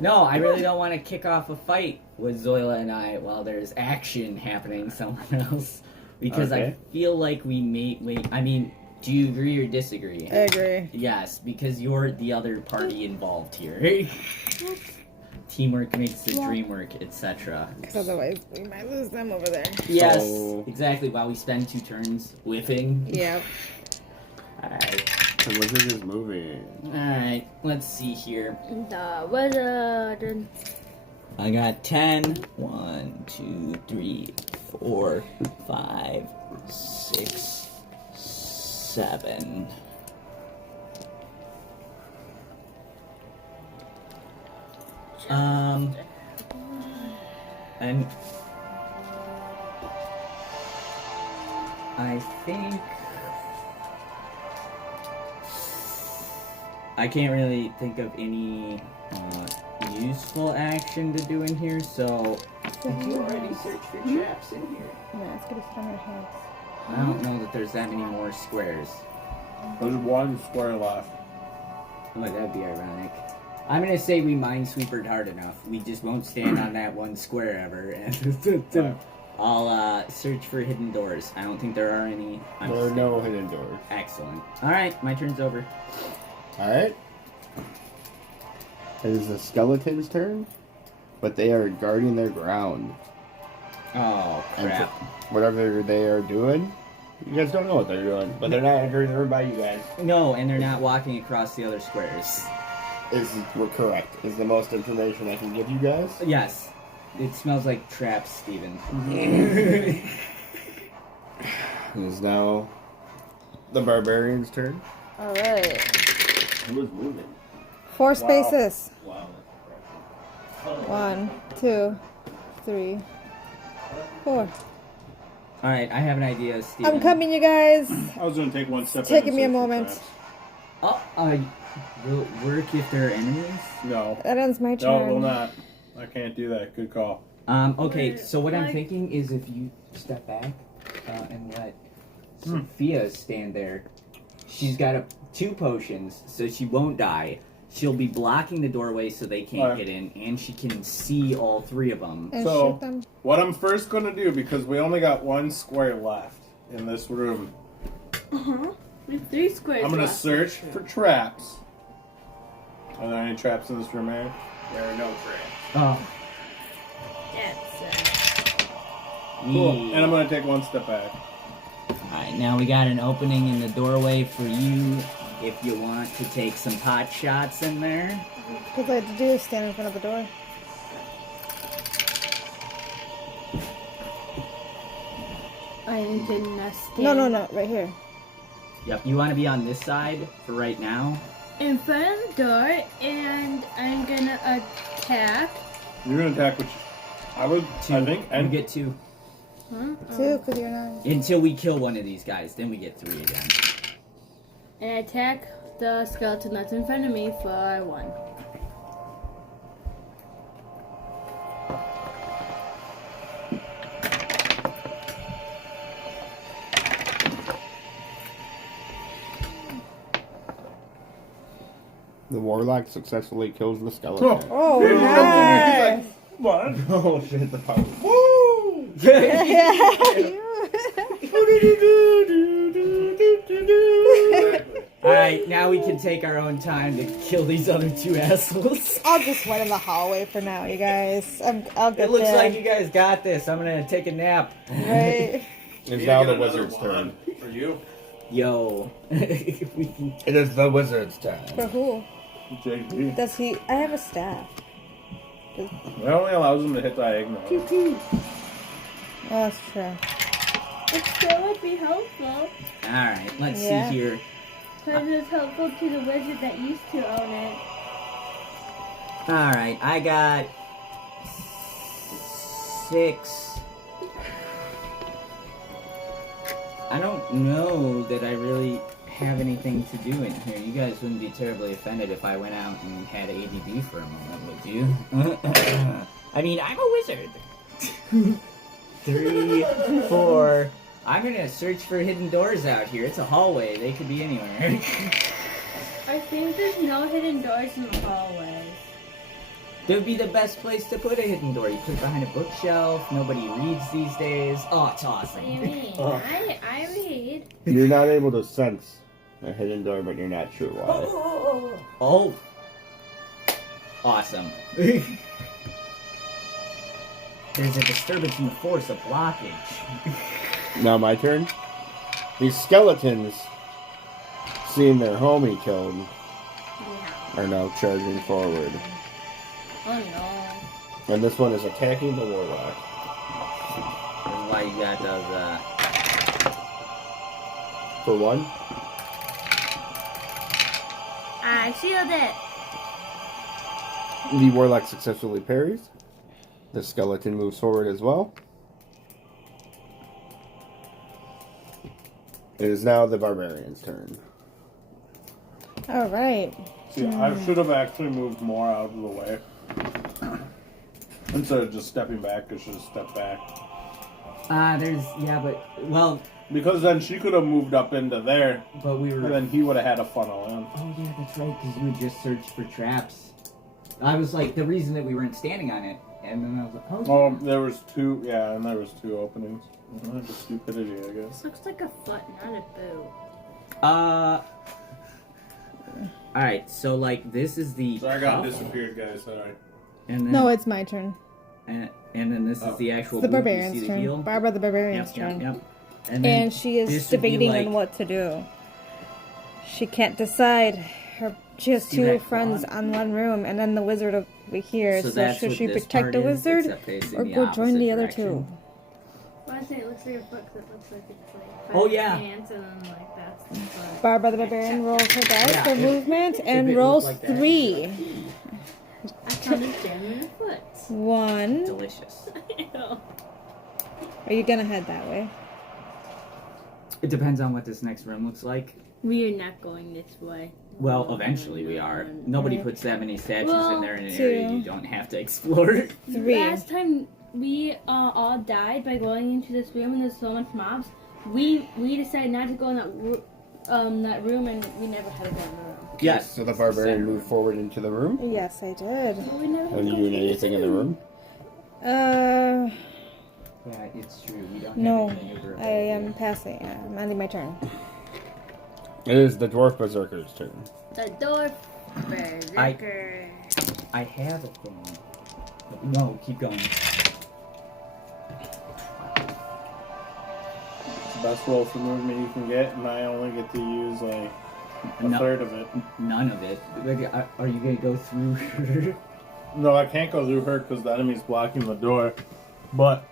no, I really don't want to kick off a fight with Zoila and I while there's action happening somewhere else. Because I Okay. feel like we may wait. I mean, do you agree or disagree? I agree. Yes, because you're the other party involved here. Teamwork makes the dream work, etc. Because otherwise we might lose them over there. Yes, So- exactly. While we spend 2 turns whiffing. Yeah. Alright. The wizard is moving. Alright, let's see here. The wizard. I got 10. 1, 2, 3, 4, 5, 6, 7. And I think I can't really think of any useful action to do in here, so did you already search for traps in here? Yeah, it's gonna sit on our heads. I don't know that there's that many more squares. There's one square left. Oh, that'd be ironic. I'm gonna say we minesweepered hard enough. We just won't stand on that one square ever. And I'll search for hidden doors. I don't think there are any. There are no hidden doors. Excellent. Alright, my turn's over. Alright. It is the skeleton's turn, but they are guarding their ground. Oh, And crap. whatever they are doing, you guys don't know what they're doing, but they're not entering the room by you guys. No, and they're not walking across the other squares. We're correct. Is the most information I can give you guys. Yes. It smells like traps, Steven. It is now the barbarian's turn. Alright. Who is moving? 4 spaces. Wow. 1, 2, 3, 4. Alright, I have an idea, Steven. I'm coming, you guys. I was going to take one step. It's taking me a moment. Oh, will it work if there are enemies? No. That ends my No, turn. it will not. I can't do that. Good call. Okay, so what I'm thinking is if you step back and let Sophia stand there, she's got 2 potions, so she won't die. She'll be blocking the doorway so they can't Right. get in, and she can see all 3 of them. And So- shoot them. What I'm first going to do, because we only got 1 square left in this room, We have 3 squares. I'm going to search for traps. Are there any traps in this room, Aaron? There are no traps. Oh. Cool. And I'm going to take 1 step back. Alright, now we got an opening in the doorway for you, if you want to take some pot shots in there. Because I had to do is stand in front of the door. I didn't stand No, right here. Yep, you want to be on this side for right now. in front of the door, and I'm gonna attack. You're gonna attack which I think. And get 2. Huh? 2, because you're not. Until we kill one of these guys, then we get 3 again. And I attack the skeleton that's in front of me for 1. The warlock successfully kills the skeleton. Oh, nice! What? Oh shit! The power. Woo! Alright, now we can take our own time to kill these other 2 assholes. I'll just wait in the hallway for now, you guys. I'll get It looks there. like you guys got this. I'm gonna take a nap. Right? It's now the wizard's turn. For you, Yo. If we can... It is the wizard's turn. For who? JP. Does he? I have a staff. It only allows him to hit diagonal. Oh, that's true. It still would be helpful, Alright, let's Yeah. see here. because it's helpful to the wizard that used to own it. Alright, I got 6. I don't know that I really have anything to do in here. You guys wouldn't be terribly offended if I went out and had ADD for a moment, would you? I mean, I'm a wizard. 3, 4. I'm gonna search for hidden doors out here. It's a hallway. They could be anywhere. I think there's no hidden doors in the hallways. That would be the best place to put a hidden door. You put it behind a bookshelf. Nobody reads these days. Oh, it's awesome. What do you mean? Oh. I read. You're not able to sense a hidden door, but you're not sure why. Oh. Awesome. There's a disturbance in the force, a blockage. Now my turn. These skeletons, seeing their homie killed, are now charging forward. Oh no. And this one is attacking the warlock. That's why you got those, For 1. I shield it. The warlock successfully parries. The skeleton moves forward as well. It is now the barbarian's turn. All right. See, I should have actually moved more out of the way. Instead of just stepping back, I should have stepped back. well, Because then she could have moved up into there, but we and were... then he would have had a funnel in. Oh, yeah, that's right, because you would just search for traps. I was like, the reason that we weren't standing on it, and then I was like, oh, Oh, there was 2, yeah, and there was 2 openings. Just stupidity, I guess. This looks like a foot, not a boot. Alright, so, like, this is the... So I got cup, disappeared, guys, sorry. and then, No, it's my turn. and then this is the actual It's the boot. You barbarian's see the turn. heel? Barbara the barbarian's turn. Yep. And, then And she is this would be debating like- on what to do. She can't decide. She has See 2 that friends quad? on one room, and then the wizard over here. So, that's should what she this protect part the is, wizard, except facing or the go join the opposite other direction. 2? Well, I say it looks like a foot because it looks like it's like Oh, yeah. hands and then like that's the foot. Barbara the barbarian rolls her dice Yeah, for if- movement if and it rolls looked like that. 3. I counted them in a foot. 1. Delicious. Ew. Are you gonna head that way? It depends on what this next room looks like. We are not going this way. Well, eventually we are. Nobody puts that many statues in there in an 2. area you don't have to explore. 3. Last time we all died by going into this room and there's so much mobs. We decided not to go in that room and we never had to go in the room. Yes. So the barbarian moved forward into the room. Yes, I did. But we never had Are to you go doing into anything in the room? Yeah, it's true. We don't No, have any maneuver I am passing. I'm ending my turn. It is the dwarf berserker's turn. The door berserker. I have a thing. No, keep going. It's the best roll for movement you can get, and I only get to use, like, A third of it. None of it. Are you gonna go through her? No, I can't go through her because the enemy's blocking the door. But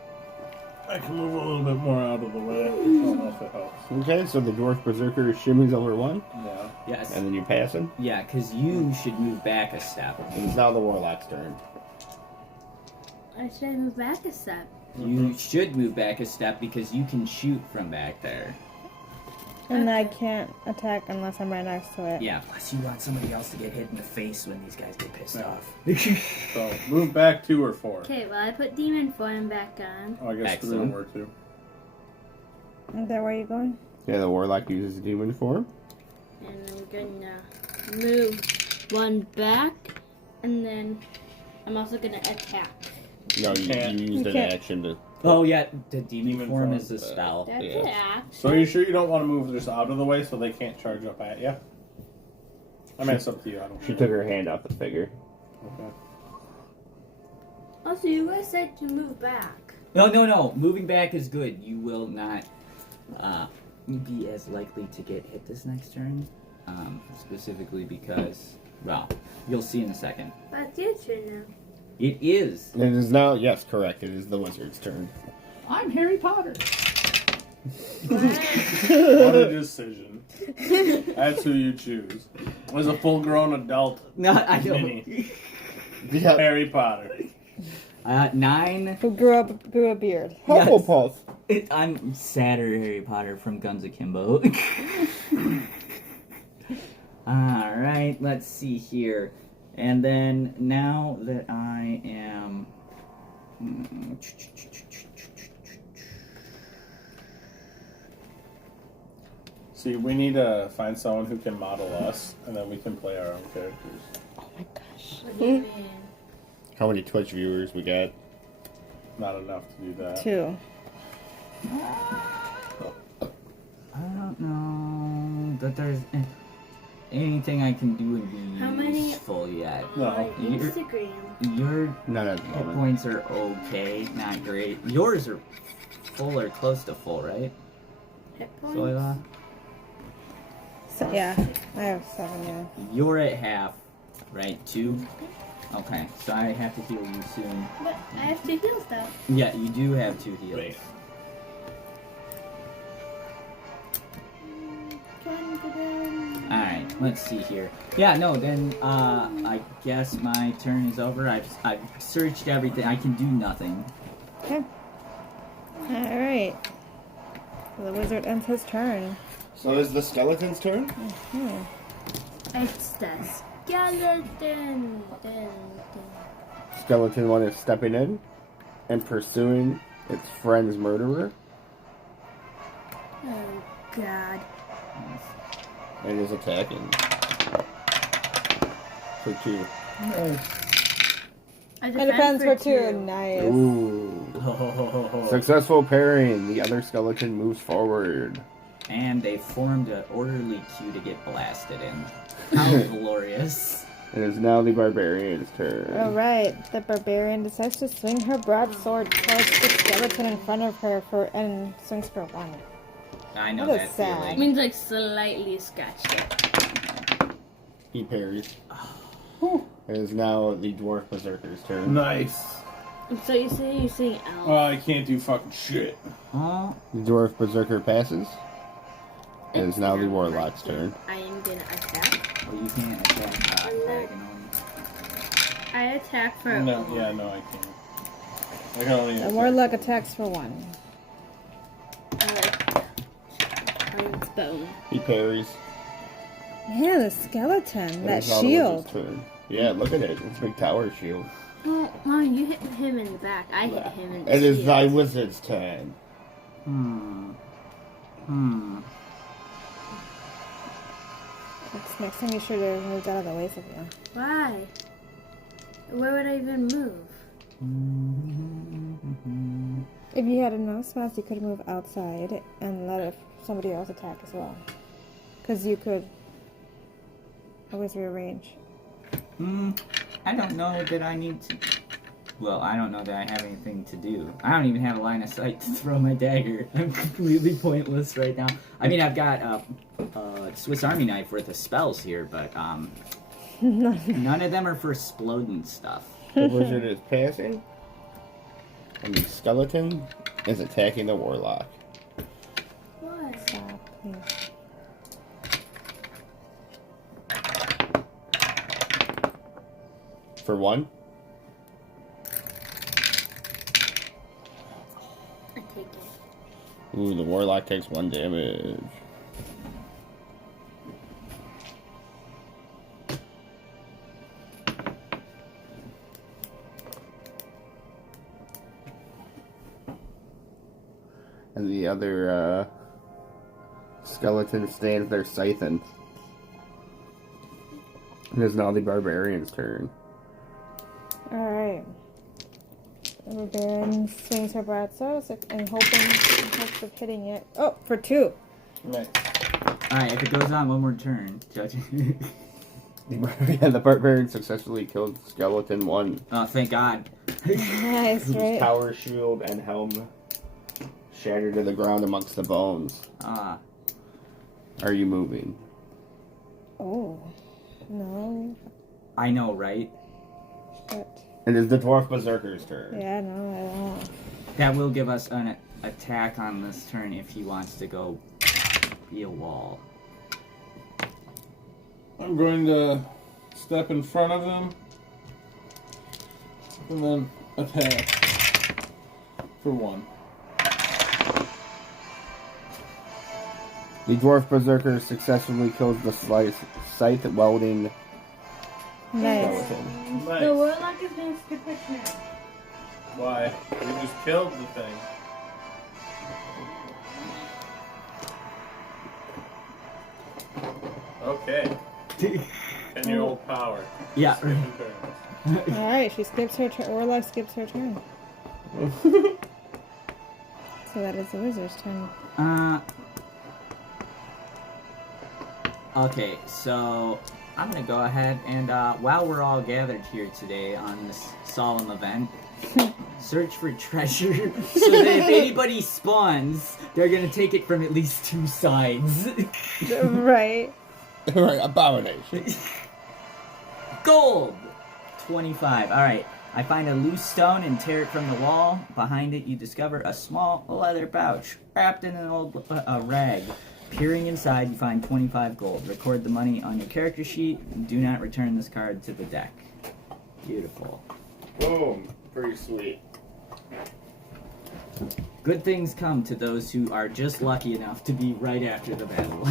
I can move a little bit more out of the way. I don't know if it helps. Okay, so the dwarf berserker shimmies over one, Yeah. Yes. and then you pass him. Yeah, because you should move back a step. And it's now the warlock's turn. I should move back a step. You should move back a step because you can shoot from back there. And I can't attack unless I'm right next to it. Yeah. Plus, you want somebody else to get hit in the face when these guys get pissed Yeah. off. So move back 2 or 4. Okay, well, I put demon form back on. Oh, I guess 3 Excellent. or 2. Is that where you going? Yeah, the warlock uses demon form. And I'm gonna move one back, and then I'm also gonna attack. No, you can't. used You an can't. action to. Oh yeah, the demon Demon form form is a is spell. That's Yeah. an action. So are you sure you don't want to move just out of the way so they can't charge up at you? I mean, it's up to you. I don't She took her hand off the figure. Okay. Also, you guys said to move back. No. Moving back is good. You will not be as likely to get hit this next turn. Specifically because, well, you'll see in a second. That's your turn It is. It is now, yes, correct. It is the wizard's turn. I'm Harry Potter. now. What a decision. That's who you choose. As a full-grown adult, No, I don't. Mini. Yeah. Harry Potter. 9. Who grew a beard. Hufflepuff. I'm sadder Harry Potter from Guns Akimbo. Alright, let's see here. And then now that I am. See, we need to find someone who can model us, and then we can play our own characters. Oh my gosh. What do you mean? How many Twitch viewers we got? Not enough to do that. 2. I don't know that there's anything I can do would be How many- useful yet. No. On You're- Instagram. Your None at the hit moment. points are okay, not great. Yours are full or close to full, right? Hit points. Zoila? So, yeah, I have 7 now. You're at half, right? 2? Okay, so I have to heal you soon. But I have to heal stuff. Yeah, you do have 2 heals. Wait. Alright, let's see here. Yeah, no, then I guess my turn is over. I've searched everything. I can do nothing. Okay. Alright. The wizard ends his turn. So is the skeleton's turn? It's the skeleton. Skeleton one is stepping in and pursuing its friend's murderer Oh, God. and is attacking. For 2. It depends for 2. Nice. Ooh. Successful parrying. The other skeleton moves forward. And they formed an orderly queue to get blasted in. How glorious. It is now the barbarian's turn. Alright, the barbarian decides to swing her broadsword towards the skeleton in front of her and swings for 1. I know That is that sad. feeling. Means like slightly scratched it. He parries. It is now the dwarf berserker's turn. Nice. So you're saying elf. Well, I can't do fucking shit. Oh, The dwarf berserker passes. It is It's now the not warlock's my turn. I am gonna attack. well, you can't attack diagonal. I attack for No, yeah, no, I can't. I can only The attack. warlock attacks for 1. on its bone. He parries. Yeah, the skeleton. It That is now the shield. wizard's turn. Yeah, look at it. It's a big tower shield. Well, Mom, you hit him in the back. I hit him in the It is shield. thy wizard's turn. Next time you should have moved out of the way, Sophia. Why? Where would I even move? If you had enough spots, you could move outside and let somebody else attack as well. Because you could always rearrange. I don't know that I need to. Well, I don't know that I have anything to do. I don't even have a line of sight to throw my dagger. I'm completely pointless right now. I mean, I've got Swiss Army knife worth of spells here, but none of them are for exploding stuff. The wizard is passing, and the skeleton is attacking the warlock. What? Stop, please. For 1. I take it. Ooh, the warlock takes 1 damage. And the other skeleton stands there scything. It is now the barbarian's turn. Alright. The barbarian swings her broadsword and hopes of hitting it. Oh, for 2. Nice. Alright, if it goes on one more turn, judge. The barbarian successfully killed skeleton 1. Oh, thank God. Nice, Whose right? power shield and helm shattered to the ground amongst the bones. Ah. Are you moving? Oh. No. I know, right? But, It is the dwarf berserker's turn. yeah, no, I don't. That will give us an attack on this turn if he wants to go be a wall. I'm going to step in front of him and then attack for 1. The dwarf berserker successfully kills the scythe welding Nice. skeleton. Nice. The warlock is gonna skip her turn. Why? You just killed the thing. Okay. 10-year-old power. Yeah. Skipping turns. Alright, she skips her turn. Warlock skips her turn. So that is the wizard's turn. Okay, so I'm gonna go ahead and while we're all gathered here today on this solemn event, search for treasure so that if anybody spawns, they're gonna take it from at least 2 sides. Right. Right, abomination. Gold! 25. Alright. I find a loose stone and tear it from the wall. Behind it, you discover a small leather pouch wrapped in an old rag. Peering inside, you find 25 gold. Record the money on your character sheet. Do not return this card to the deck. Beautiful. Boom. Pretty sweet. Good things come to those who are just lucky enough to be right after the battle.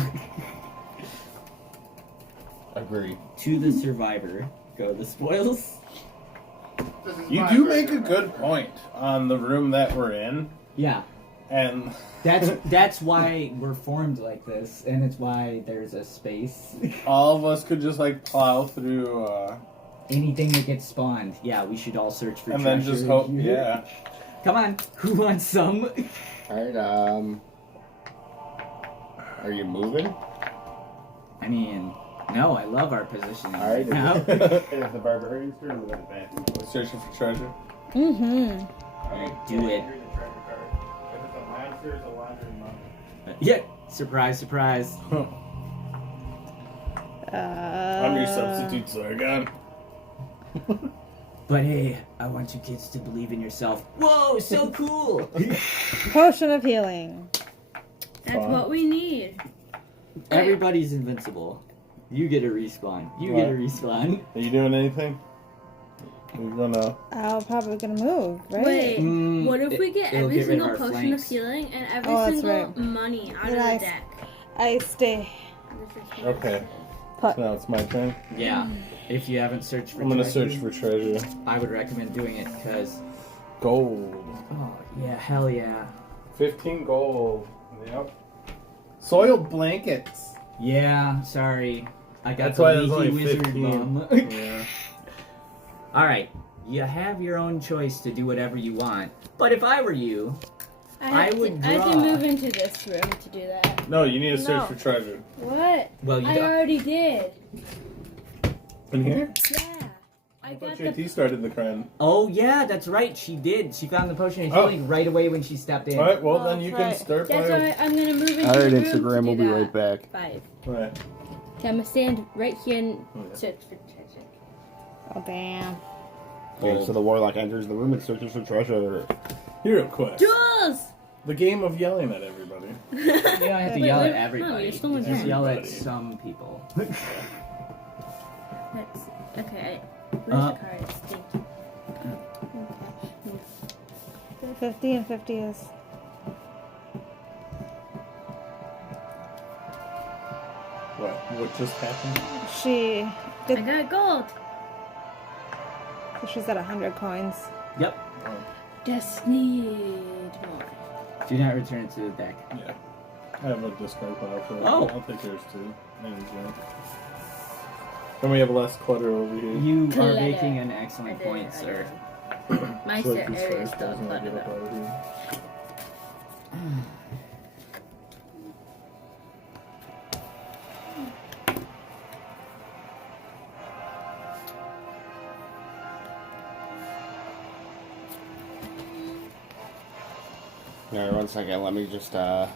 Agree. To the survivor go the spoils. You do make a good point on the room that we're in, Yeah. and That's why we're formed like this, and it's why there's a space. all of us could just like plow through, Anything that gets spawned, yeah, we should all search for and treasure. then just hope. Yeah. Come on, who wants some? Alright, are you moving? I mean, no, I love our position Alright, now. it is the barbarian's turn. We're going to advance. Searching for treasure. Mm-hmm. Alright, Do it. Here's the treasure card. If it's a monster, it's a wandering monk. Yeah, surprise, surprise. I'm your substitute, Sargon. But hey, I want you kids to believe in yourself. Whoa, so cool! Potion of healing. That's Fun. what we need. Everybody's invincible. You get a respawn. You get a respawn. Are you doing anything? We're gonna. I'm probably gonna move, right? Wait, what if we get it'll every get rid of single our potion flanks. of healing and every Oh, that's single right. money out Then of I- the deck? I stay Okay. put. Now it's my turn. Yeah, if you haven't searched for I'm gonna treasure, search for treasure. I would recommend doing it because, Gold. oh yeah, hell yeah. 15 gold. Yep. Soiled blankets. Yeah, sorry. I got That's the why there's leaky only wizard 15. mom. Yeah. Alright, you have your own choice to do whatever you want. But if I were you, I would I have to draw. move into this room to do that. No, you need to search No. for treasure. What? well, you I don't. already did. In here? Yeah. I I thought got JT the. started the crime. Oh yeah, that's right. She did. She found the potion of Oh. healing right away when she stepped in. All right, well Oh, then you that's can right. start That's by. why I'm gonna move into All right, the room Instagram, to we'll do be that. right back. 5. Right. Okay, I'm gonna stand right here and Okay. search for treasure. Oh, damn. Okay, so the warlock enters the room and searches for treasure. HeroQuest. Jules! The game of yelling at everybody. You don't have to Wait, yell wait, at everybody. no, you're still in Just here. yell at Everybody. some people. Let's see. Okay, where's the cards? Thank you. 50 and 50 is. What just happened? She I did. got gold. She's at 100 coins. Yep. Just need more. Do not return it to the deck. Yeah. I have a discard pile for it. Oh. I'll take yours too. Thank you. Then we have less clutter over here. You are Clutter. making an I excellent did, point, I sir. My So, like, these area is first still doesn't cluttered get up though. out of here. Alright, 1 second. Let me just get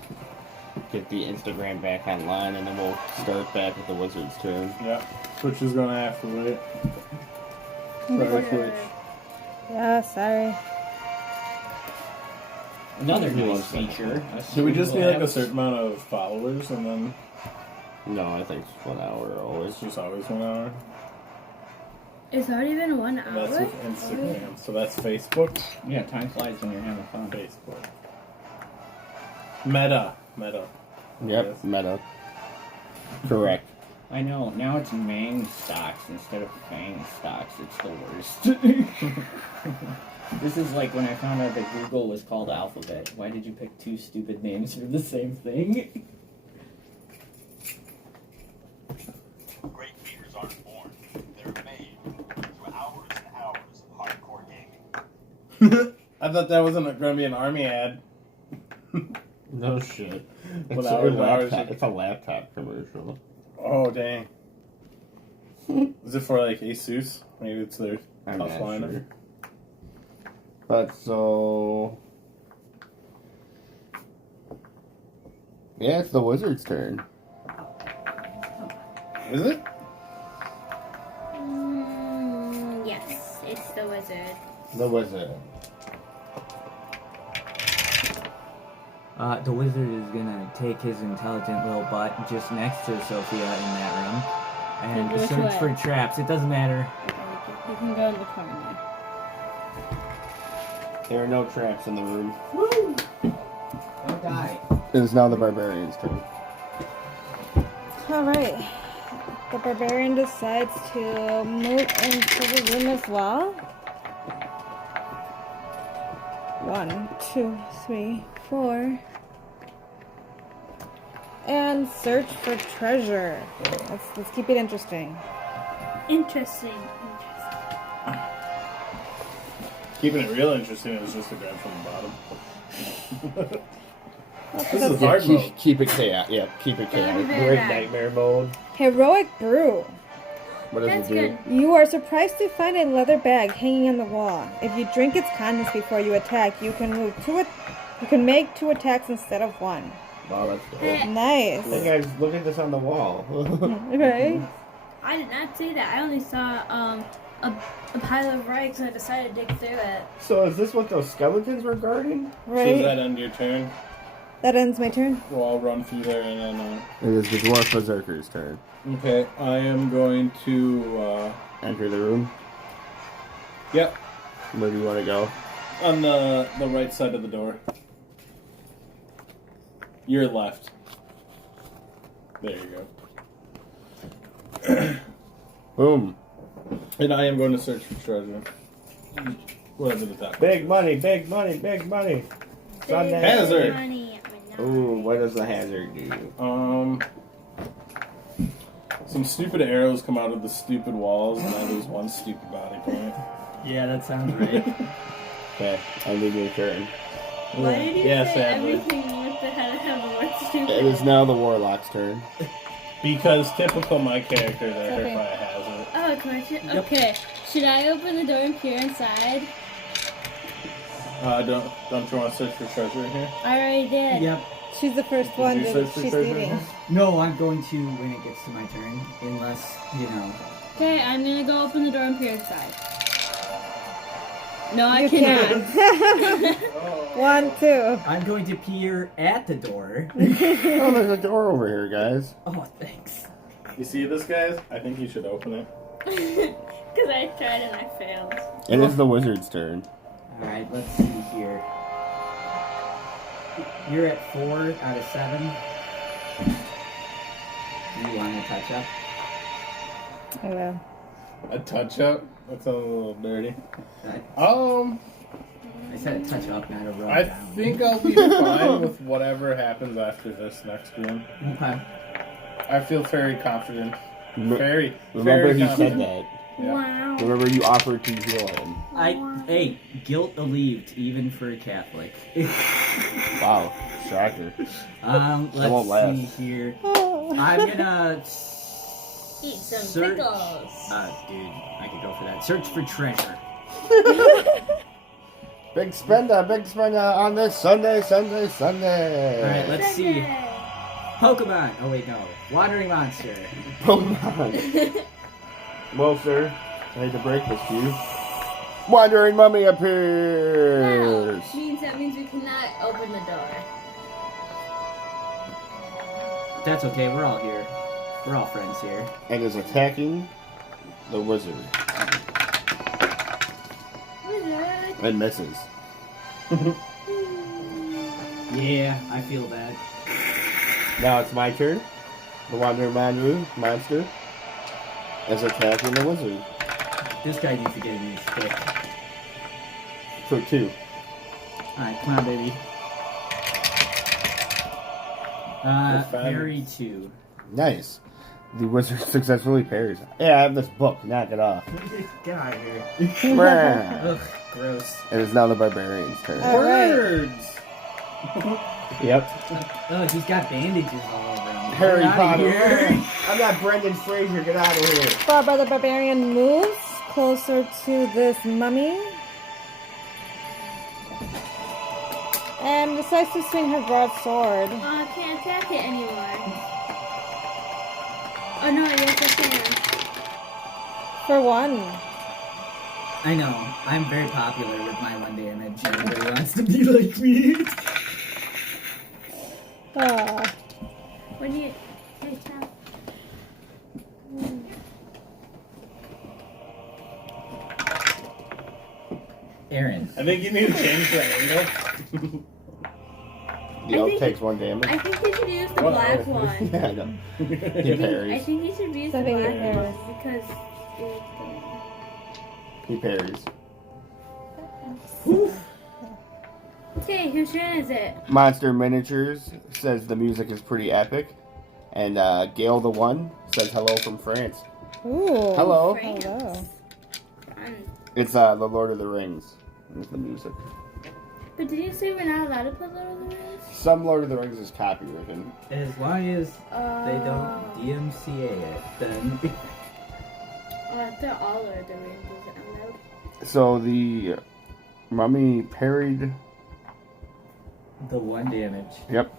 the Instagram back online, and then we'll start back with the wizard's turn. Yeah. Switch is gonna have to wait. Sorry, Switch. Yeah, sorry. Another Give me nice 1 second. feature. Do we just need like a certain amount of followers and then No, I think it's 1 hour always. it's just always 1 hour? It's already been 1 And hour. that's with Instagram. So that's Facebook. Yeah, time flies when you're having fun. Facebook. Meta. Yep, Yes. meta. Correct. I know. Now it's main stocks instead of fang stocks. It's the worst. This is like when I found out that Google was called Alphabet. Why did you pick 2 stupid names for the same thing? Great leaders aren't born. They're made through hours and hours of hardcore gaming. I thought that wasn't going to be an army ad. No shit. It's, What a hours, laptop, hours? it's a laptop commercial. Oh, dang. Is it for like Asus? Maybe it's their I'm tough not lineup. sure. But so... Yeah, it's the wizard's turn. Is it? Yes, it's the wizard. The wizard. The wizard is gonna take his intelligent little butt just next to Sophia in that room and Which search way? for traps. It doesn't matter. Okay, you can go in the corner. There are no traps in the room. Don't die. It is now the barbarian's turn. Alright. The barbarian decides to move into the room as well. 1, 2, 3, 4. And search for treasure. Let's keep it interesting. Interesting. Keeping it real interesting, it was just a grab from the bottom. This is Yeah, hard mode. Keep it chaos. Yeah, keep it That'll be chaos. very Great bad. nightmare mode. Heroic brew. What does That's it do? good. You are surprised to find a leather bag hanging on the wall. If you drink its contents before you attack, you can move to it. You can make 2 attacks instead of 1. Wow, that's cool. Hey Nice. guys, look at this on the wall. Okay. I did not see that. I only saw a pile of rags and I decided to dig through it. So is this what those skeletons were guarding? So does Right. that end your turn? That ends my turn. We'll all run through there and then... It is the dwarf berserker's turn. Okay, I am going to... Enter the room. Yep, Where do you want to go? on the right side of the door. Your left. There you go. Boom. And I am going to search for treasure. Whatever the top. Big money, big money, big money. It's on that- Hazard. Money. Ooh, what does the hazard do? Some stupid arrows come out of the stupid walls, and I lose 1 stupid body point. Yeah, that sounds right. Okay, ending your turn. Why did you Yeah, say sadly. everything with the head of the word stupid? It is now the warlock's turn. Because typical my character, they're hurt Okay. by a hazard. Oh, it's my turn? Okay. Should I open the door and peer inside? Don't you want to search for treasure in here? I already did. Yep. She's the first one you that search for she's treasure in leaving. here? No, I'm going to when it gets to my turn, unless Okay, I'm gonna go open the door and peer inside. No, I You cannot. can't. 1, 2. I'm going to peer at the door. Oh, there's a door over here, guys. Oh, thanks. You see this, guys? I think you should open it. Because I tried and I failed. It is the wizard's turn. All right, let's see here. You're at 4 out of 7. Do you want to touch up? I will. A touch up? That sounds a little dirty. I said a touch up, not a rub I down. think I'll be fine with whatever happens after this next room. Okay. I feel very confident. Very Remember he confident. said that. Yeah. Wow. Remember you offered to heal him. Hey, guilt believed, even for a Catholic. Wow, shocker. won't Let's last. see here. I'm gonna Eat some search. pickles. Dude, I could go for that. Search for treasure. Big spender on this Sunday. All right, let's see. Pokemon. Oh wait, no. Wandering monster. Pokemon. Well, sir, I hate to break this to you. Wandering mummy appears. That means we cannot open the door. That's okay. We're all here. We're all friends here. And is attacking the wizard. Wizard. And misses. Yeah, I feel bad. Now it's my turn. The wandering monster is attacking the wizard. This guy needs to get a new stick. For 2. Alright, come on, baby. Parry 2. Nice. The wizard successfully parries. Yeah, I have this book. Knock it off. Get out of here. Brah. Ugh, gross. It is now the barbarian's turn. Words! Yep. Oh, he's got bandages all over him. Harry Get outta Potter. here. I'm not Brendan Fraser. Get out of here. Barbara the Barbarian moves closer to this mummy. And decides to swing her broadsword. Oh, I can't attack it anymore. Oh no, yes I can. For 1. I know. I'm very popular with my 1 damage. Everybody wants to be like me. When you... Hey, tap. Aaron. I think you need to change that angle. The elf takes 1 damage. I think you should use the What? black one. Yeah, I know. He I parries. think you should use the Something black with parries. one because He parries. Okay, whose turn is it? Monster Miniatures says the music is pretty epic. And Gail the One says hello from France. Ooh. Hello. Hello. Fun. It's the Lord of the Rings. Is the music. But did you say we're not allowed to put Lord of the Rings? Some Lord of the Rings is copywritten. As long as they don't DMCA it, then... Oh, I thought all Lord of the Rings was allowed. So the mummy parried. The 1 damage. Yep.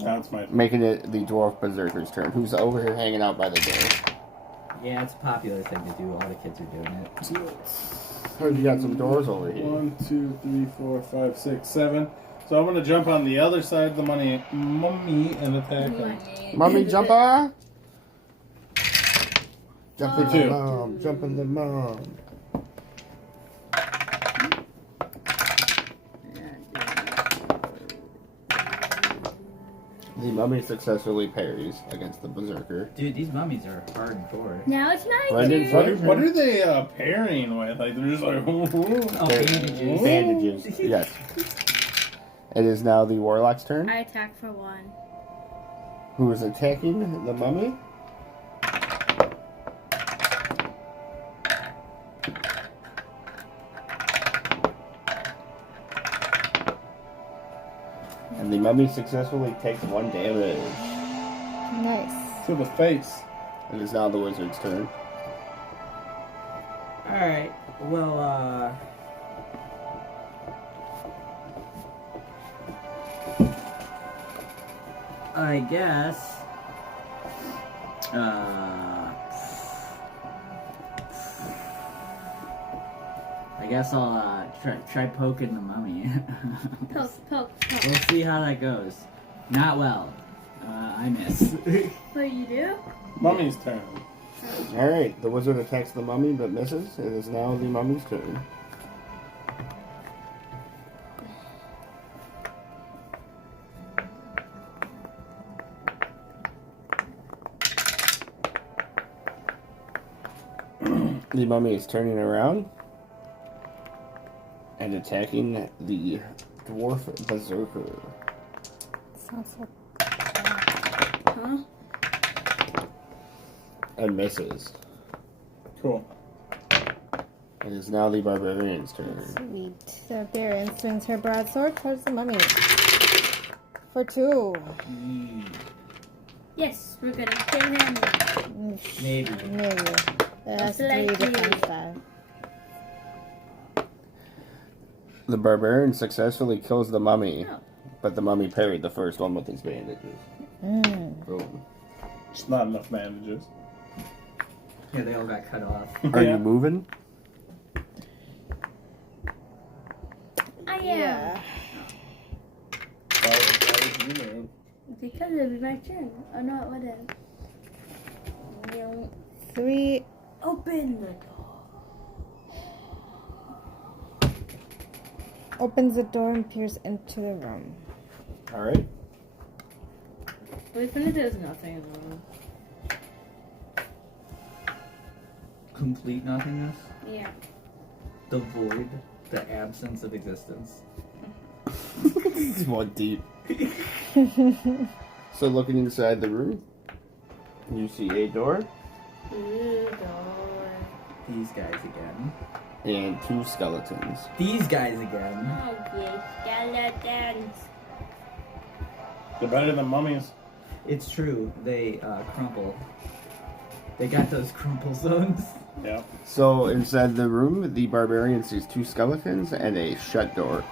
Now it's my Making it the dwarf berserker's turn. Who's over here hanging out by the door? Yeah, it's a popular thing to do. All the kids are doing it. Oh, you got some doors over here. 1, 2, 3, 4, 5, 6, 7. So I'm gonna jump on the other side of the mummy and attack him. Mummy jumper! Jump For in 2. the mom, jump in the mom. The mummy successfully parries against the berserker. Dude, these mummies are hardcore. Now it's my Brendan turn. Fraser. What are they pairing with? Like they're just like. Oh, They're- bandages. Bandages, yes. It is now the warlock's turn. I attack for 1. Who is attacking the mummy? And the mummy successfully takes 1 damage. Nice. To the face. It is now the wizard's turn. Alright, well, I guess, I'll, try poking the mummy. Poke. We'll see how that goes. Not well. I miss. What you do? Mummy's turn. Alright, the wizard attacks the mummy but misses. It is now the mummy's turn. The mummy is turning around and attacking the dwarf berserker. Sounds like Huh? And misses. Cool. It is now the barbarian's turn. sweet. The barbarian swings her broadsword towards the mummy. For 2. Yes, we're gonna kill him. Maybe. Maybe. That's 3 Slightly. defense die. The barbarian successfully kills the mummy, Oh. but the mummy parried the first one with his bandages. Boom. Just not enough bandages. Yeah, they all got cut off. Are Yeah. you moving? I am. Yeah. Why would you move? Because it'll be my turn. Oh no, it wouldn't. You 3. open the door. Opens the door and peers into the room. Alright. Wait, when there's nothing in the room. Complete nothingness. Yeah. The void. The absence of existence. This is one deep. So looking inside the room, you see a door Ooh, door. These guys again. and 2 skeletons. These guys again. Oh, yeah, skeletons. They're better than mummies. It's true. They crumple. They got those crumple zones. Yeah. So inside the room, the barbarian sees 2 skeletons and a shut door.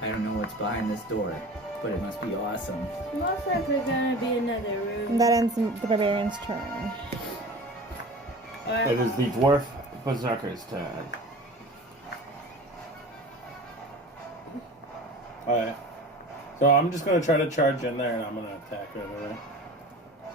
I don't know what's behind this door, but it must be awesome. Most likely gonna be another room. And that ends the barbarian's turn. It is the dwarf berserker's turn. Alright. So I'm just gonna try to charge in there and I'm gonna attack right away.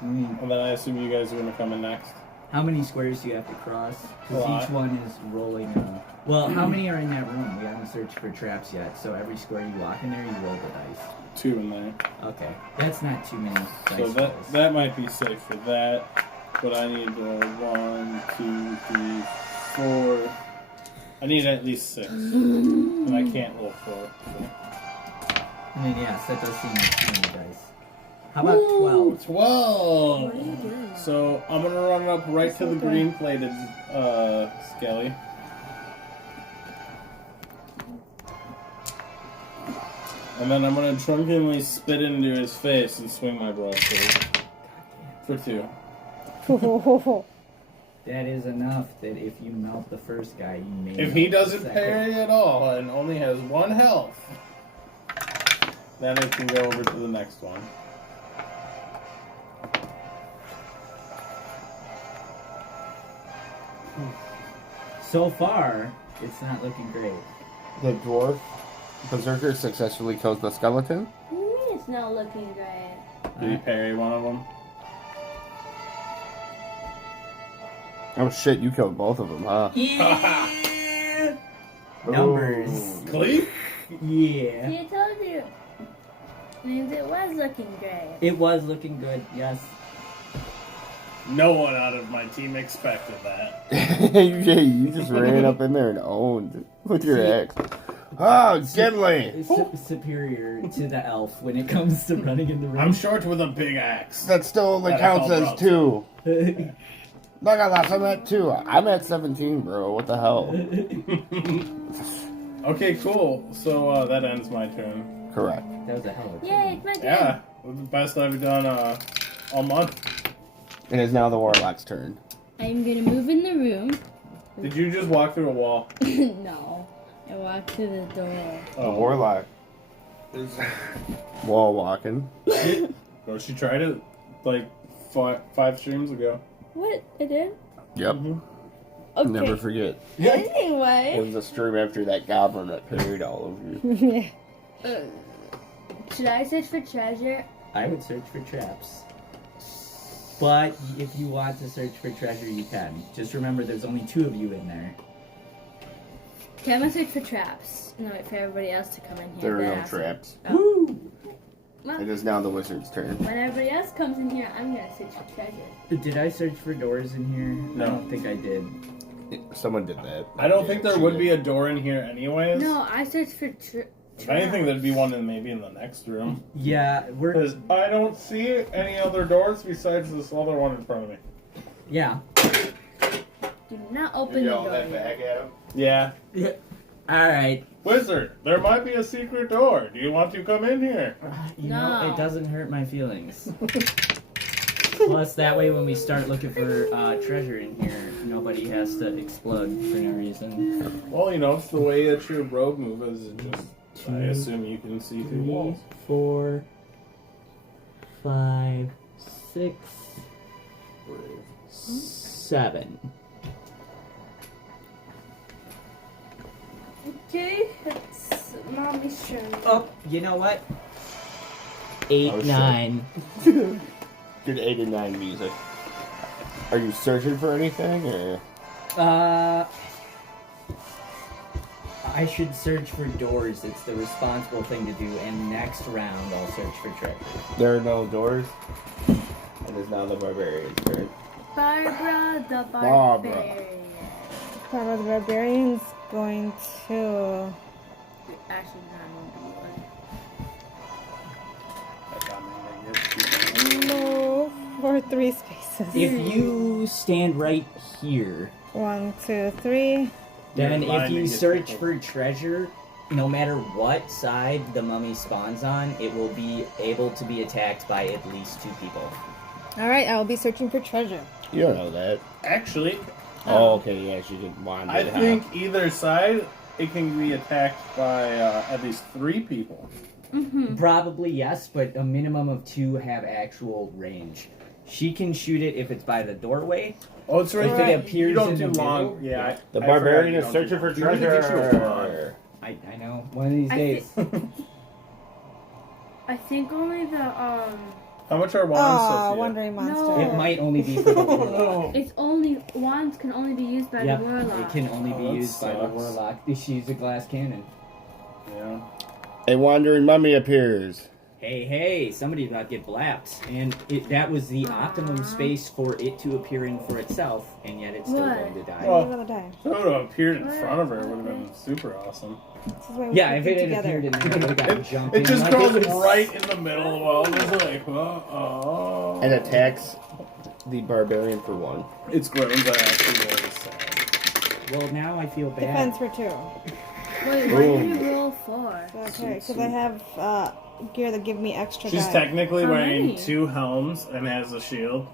And then I assume you guys are gonna come in next. How many squares do you have to cross? A lot. Because each one is rolling. Well, how many are in that room? We haven't searched for traps yet, so every square you walk in there, you roll the dice. 2 in there. Okay, that's not too many dice So rolls. that might be safe for that. But I need 1, 2, 3, 4. I need at least 6. And I can't roll 4. So. I mean, yes, that does seem like too many dice. How about 12? 12! What are you doing? So I'm gonna run up right to the green plated skelly. And then I'm gonna drunkenly spit into his face and swing my broadsword. For 2. That is enough that if you melt the first guy, you may If melt he the doesn't second. parry at all and only has 1 health, then it can go over to the next one. So far, it's not looking great. The dwarf berserker successfully kills the skeleton. What do you mean it's not looking great? Did he parry one of them? Oh shit, you killed both of them, huh? Yeah! Numbers. Cleave? Yeah. See, I told you. Means it was looking great. It was looking good, yes. No one out of my team expected that. You just ran up in there and owned with your axe. Oh, Gimli! Superior to the elf when it comes to running in the I'm room. short with a big axe. That still only That I counts call as broadsword. 2. Look at that, I'm at 2. I'm at 17, bro. What the hell? Okay, cool. So that ends my turn. Correct. That was a hell of a Yay, it's my turn. Yeah, it was the best I've done all month. It is now the warlock's turn. I'm gonna move in the room. Did you just walk through a wall? No. I walked through the door. A warlock is wall walking. Well, she tried it like five streams ago. What? I did? Yep. Okay. Never forget. It Anyway. was a stream after that goblin that parried all of you. Yeah. Should I search for treasure? I would search for traps. But if you want to search for treasure, you can. Just remember there's only 2 of you in there. Okay, I'm gonna search for traps. No, wait for everybody else to come in here. There are then no I'll- traps. Woo! Well, It is now the wizard's turn. when everybody else comes in here, I'm gonna search for treasure. Did I search for doors in here? No. I don't think I did. Someone did that. I don't think there would be a door in here anyways. No, I searched for If anything, there'd be one maybe in the next room. Yeah, we're... Because I don't see any other doors besides this other one in front of me. Yeah. Do not open the door. at him? Yeah. Alright. Wizard, there might be a secret door. Do you want to come in here? You No. know, it doesn't hurt my feelings. Plus, that way when we start looking for treasure in here, nobody has to explode for no reason. Well, you know, it's the way that your rogue move is. Just, I assume you can see through 3, walls. 4, 5, 6, 7. Okay, it's mommy's turn. Oh, you know what? 8, Oh, shit. 9. Good 8 and 9 music. Are you searching for anything, or? I should search for doors. It's the responsible thing to do. And next round, I'll search for treasure. There are no doors. It is now the barbarian's turn. Barbara the Barbara. Barbarian. Barbara the Barbarian's going to... Actually, move for 3 spaces. If you stand right here, 1, 2, 3. then You're if you blinding search people. for treasure, no matter what side the mummy spawns on, it will be able to be attacked by at least 2 people. Alright, I'll be searching for treasure. You don't know that. Actually, Oh, okay, yeah, she did wander. I think either side, it can be attacked by at least 3 people. Probably yes, but a minimum of 2 have actual range. She can shoot it if it's by the doorway. Oh, it's right If it there. appears You don't in do the long. middle? Yeah. The I barbarian forgot is you searching don't for do- you need to get you a wand. treasure. I know. One of these I days. I think only the How much are wands, Oh, Sophia? Wandering Monster. No. It might only be for the warlock. it's only wands can only be used by Yep, the warlock. it can only Oh, be that used by the sucks. warlock. She's a glass cannon. Yeah. A wandering mummy appears. Hey, somebody about to get blapped. And that was the optimum space for it to appear in for itself, and yet it's still What? going to die. Well, Another die. So it would have appeared in front of her. It would have been super awesome. This is why we Yeah, keep if it had together. appeared in there, it would have got jumped It in just like goes it was- right in the middle of all. It's like, oh. And attacks the barbarian for 1. Its groans are actually really sad. Well, now I feel bad. Defense for 2. Wait, what did you roll for? Okay, because I have gear that give me extra She's die. technically How wearing many? 2 helms and has a shield.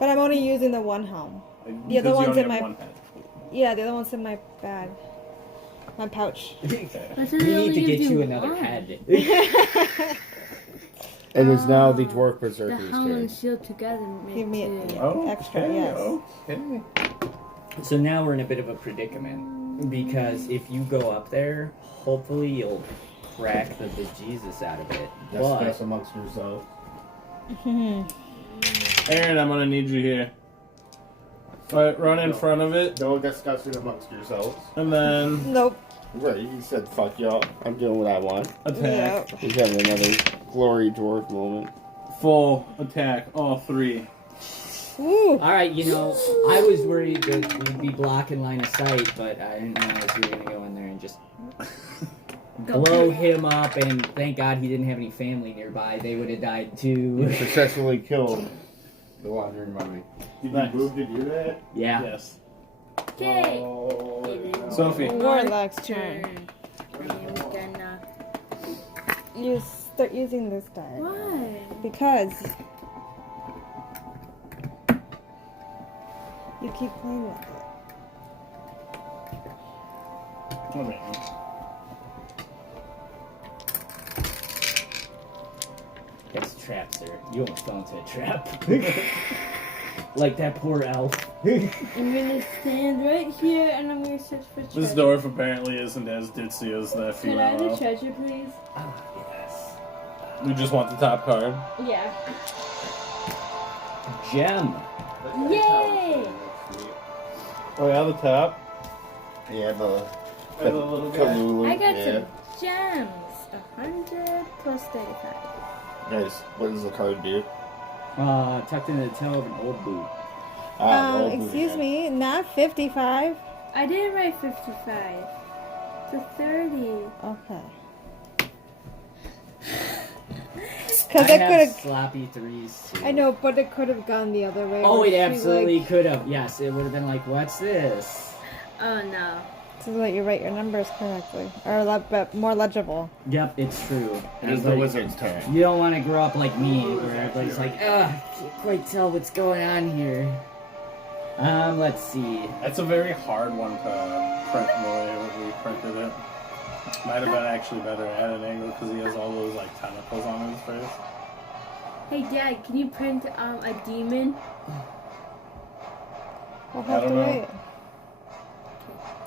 But I'm only using the 1 helm. Because The other you one's only in have my- 1 head. Yeah, the other one's in my bag. My pouch. But We it need only to get gives you another one. head. It is now the dwarf The berserker's helm and turn. shield together make Give me 2. yeah, Oh, extra, yes. Okay. So now we're in a bit of a predicament. Because if you go up there, hopefully you'll crack the bejesus out of it. Discuss But amongst yourselves. Aaron, I'm gonna need you here. Alright, run in front of it, Don't discuss it amongst yourselves. and then Nope. Right, you said fuck y'all. I'm doing what I want. attack. Yep. He's having another glory dwarf moment. Full attack, all 3. Woo! alright, I was worried that we'd be blocking line of sight, but I didn't realize we were gonna go in there and just blow him up, and thank God he didn't have any family nearby. They would have died You too. successfully killed the wandering mummy. Did Nice. you move to do that? Yeah. Yes. Okay. Oh, Sophie. Warlock's turn. I'm gonna. You start using this die. Why? Because you keep playing with it. I mean, That's a trap, sir. You almost fell into a trap. Like that poor elf. I'm gonna stand right here and I'm gonna search for treasure. this dwarf apparently isn't as ditzy as that Can I have the female. treasure, please? Ah, yes. We just want the top card. Yeah. Gem. Yay! Oh yeah, the top. Yeah, the And the little guy. Kalulu. I got yeah. some gems. 100 plus 35. Nice. What does the card do? Tucked into the toe of an old boot. Old Excuse booty. me, not 55. I didn't write 55. It's a 30. Okay. I Because it have could have. sloppy threes too. I know, but it could have gone the other way. Oh, where it she, absolutely like, could have. Yes, it would have been like, what's this? Oh no. to let you write your numbers correctly, or but more legible. Yep, it's true. It is the wizard's turn. You don't want to grow up like me, where everybody's like, ugh, can't quite tell what's going on here. Let's see. That's a very hard one to print the way we printed it. Might have been actually better at an angle because he has all those like tentacles on his face. Hey Dad, can you print a demon? We'll I have don't to know. wait.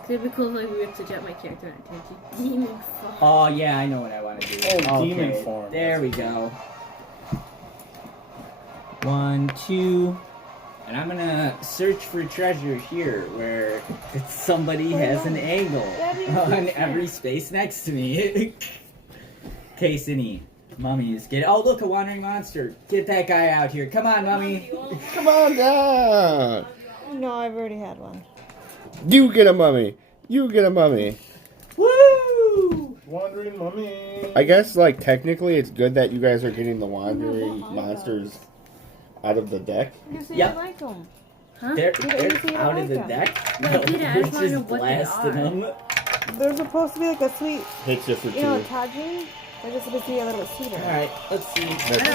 Cause it'd be cool if we were to jet my character and turn to demon form. Oh, yeah, I know what I want to do. Oh, demon form. There we go. 1, 2. And I'm gonna search for treasure here where somebody has an angle on every space next to me. In case any mummies get. Oh, look, a wandering monster. Get that guy out here. Come on, mummy. Come on down. No, I've already had one. You get a mummy. You get a mummy. Woo! Wandering mummy. I guess, like, technically it's good that you guys are getting the wandering monsters out of the deck. You see, Yep. I like them. Huh? They're You see, I out like of the them. deck. No, I didn't. I We're just wanna know just what they blasting are. them. They're supposed to be like a sweet, Hits you for you know, two. tagine. They're just supposed to be a little bit sweeter. Alright, let's see. Instead of the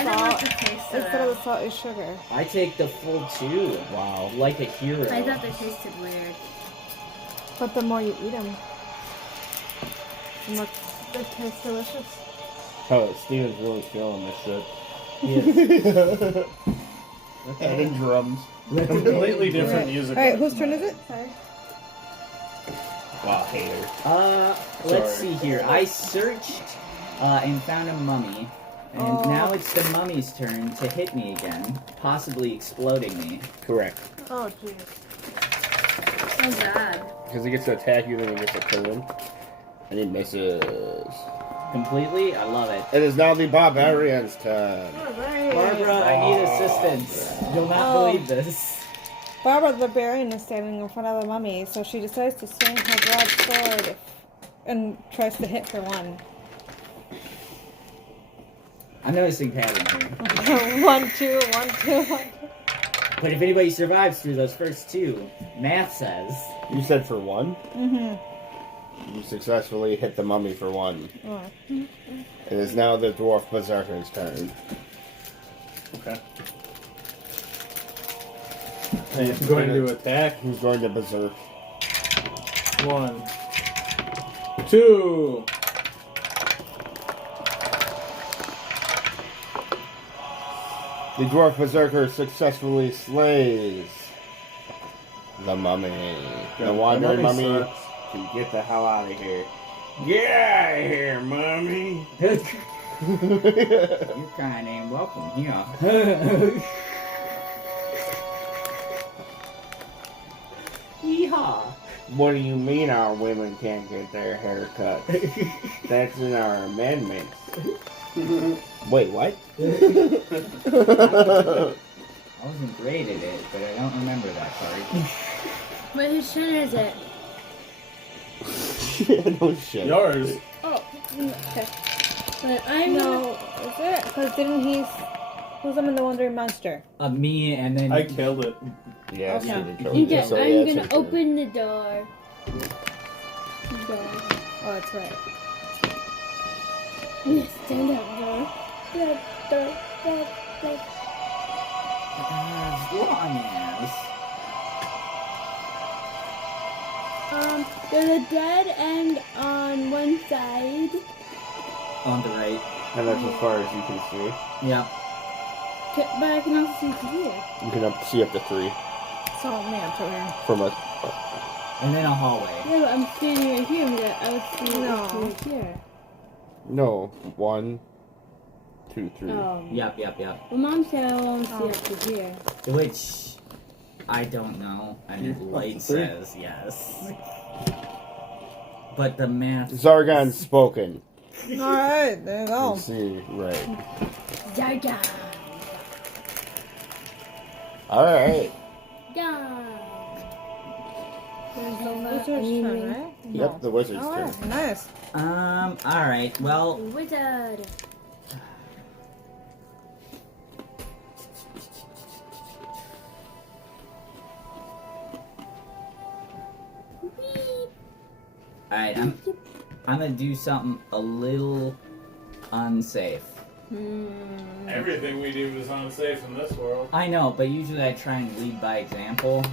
I don't salt, like the taste of instead of them. the salt is sugar. I take the full 2. Wow. Like a hero. I thought they tasted weird. But the more you eat them, the more they taste delicious. Oh, Steven's really feeling this shit. Yes. Adding drums. Completely different music. Alright, whose turn is it? Sorry. Wow, hater. Let's Sorry. see here. I searched and found a mummy. And Oh. now it's the mummy's turn to hit me again, possibly exploding me. Correct. Oh, jeez. Oh god. Because he gets to attack you, then he gets a turn. And he misses. Completely? I love it. It is now the barbarian's turn. Barbara, I need assistance. You'll not Oh. believe this. Barbara the Barbarian is standing in front of the mummy, so she decides to swing her broadsword and tries to hit for one. I'm noticing pattern here. 1, 2, 1, 2, 1. But if anybody survives through those first 2, math says. You said for one? Mm-hmm. You successfully hit the mummy for one. Oh. It is now the dwarf berserker's turn. Okay. And going to attack. Who's going to berserk? 1, 2. The dwarf berserker successfully slays the mummy. The wandering mummy mummy sucks. can get the hell out of here. Get out of here, mummy! You kind ain't welcome here. Yeehaw! What do you mean our women can't get their hair cut? That's in our amendments. Wait, what? I wasn't great at it, but I don't remember that part. But whose turn is it? No shit. Yours. Oh, okay. But I'm No, is it? Because didn't he... Who's him in the Wandering Monster? Me and then I killed it. Yeah, Okay. so the You trouble- get, so I'm yeah, it's gonna your turn. open the door. Oh, that's right. Stand up, door. Long ass. There's a dead end on one side. On the right. And that's as far as you can see. Yeah. But I can also see to here. You can see up to 3 So me up to here. from us. And then a hallway. Yeah, but I'm standing right here. But I would see No. right here. No, 1, 2, 3. Yep. Well, Mom said I won't see up to here. Which I don't know. And Yeah, the light up to 3. says yes. But the math. Zargon spoken. Alright, there you go. You see, right. Jaja. Alright. Down. There's the wizard's turn, right? Yep, the wizard's turn. Alright, nice. Alright. Well, Wizard. alright, I'm gonna do something a little unsafe. Everything we do is unsafe in this world. I know, but usually I try and lead by example.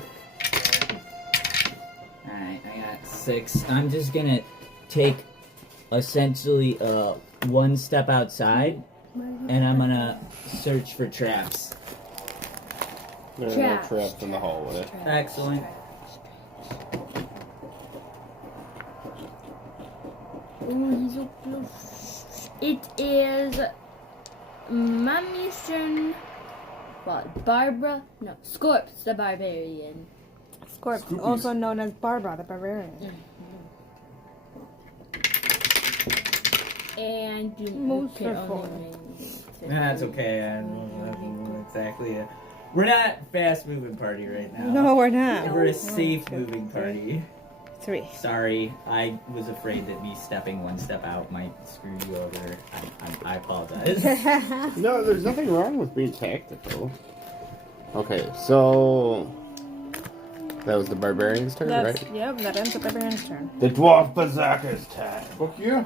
Alright, I got 6. I'm just gonna take essentially one step outside and I'm gonna search for traps. There are no traps in the hallway. Excellent. Oh, he's so close. It is Mammyson. What? Barbara? No, Scorps the Barbarian. Scorp, Scoopies. also known as Barbara the Barbarian. And you Most can are only full. name- That's okay. I don't know exactly. We're not fast moving party right now. No, we're not. We're a safe moving party. 3. Sorry, I was afraid that me stepping one step out might screw you over. I apologize. No, there's nothing wrong with being tactical. Okay, so that was the barbarian's turn, That's, right? yep, that ends the Barbarian's turn. The dwarf berserker's turn. Fuck yeah.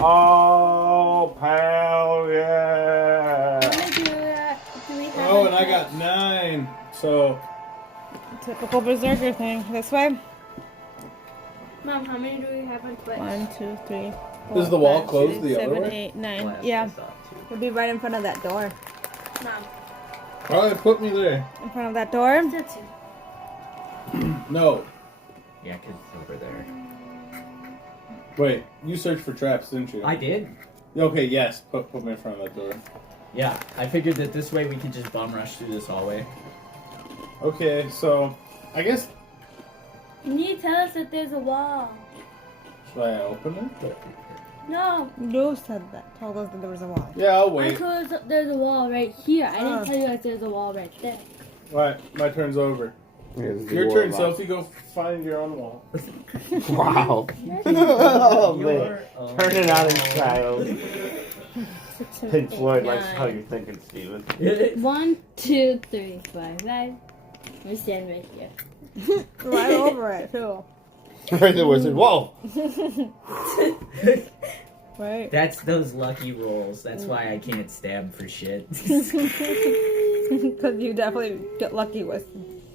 Oh, pal, yeah! Oh, and I got 9. So, Typical Berserker thing. This way. Mom, how many do we have on Twitch? 1, 2, 3, 4, Is the wall 5, closed 6, the other 7, way? 8, 9. Well, Yeah, I thought too. we'll be right in front of that door. Mom, oh, they put me there. In front of that door. that's it. No. Yeah, 'cause it's over there. Wait, you searched for traps, didn't you? I did. Okay, yes. Put me in front of that door. Yeah, I figured that this way we could just bum rush through this hallway. Okay, so I guess You need to tell us that there's a wall. should I open it? No, You said that. Told us that there was a wall. Yeah, I'll I wait. told us there's a wall right here. I Oh. didn't tell you that there's a wall right there. Right, my turn's over. Here's the Your turn, warlock. Sophie. Go find your own wall. Wow. Oh, man. You're Turn it on in style. 6, 7, Pink 8, Floyd likes 9. how you're thinking, Steven. 1, 2, 3, 4, 5. Let me stand right here. Right over it, too. Right, the wizard. Whoa! Right? That's those lucky rolls. That's why I can't stab for shit. Because you definitely get lucky with.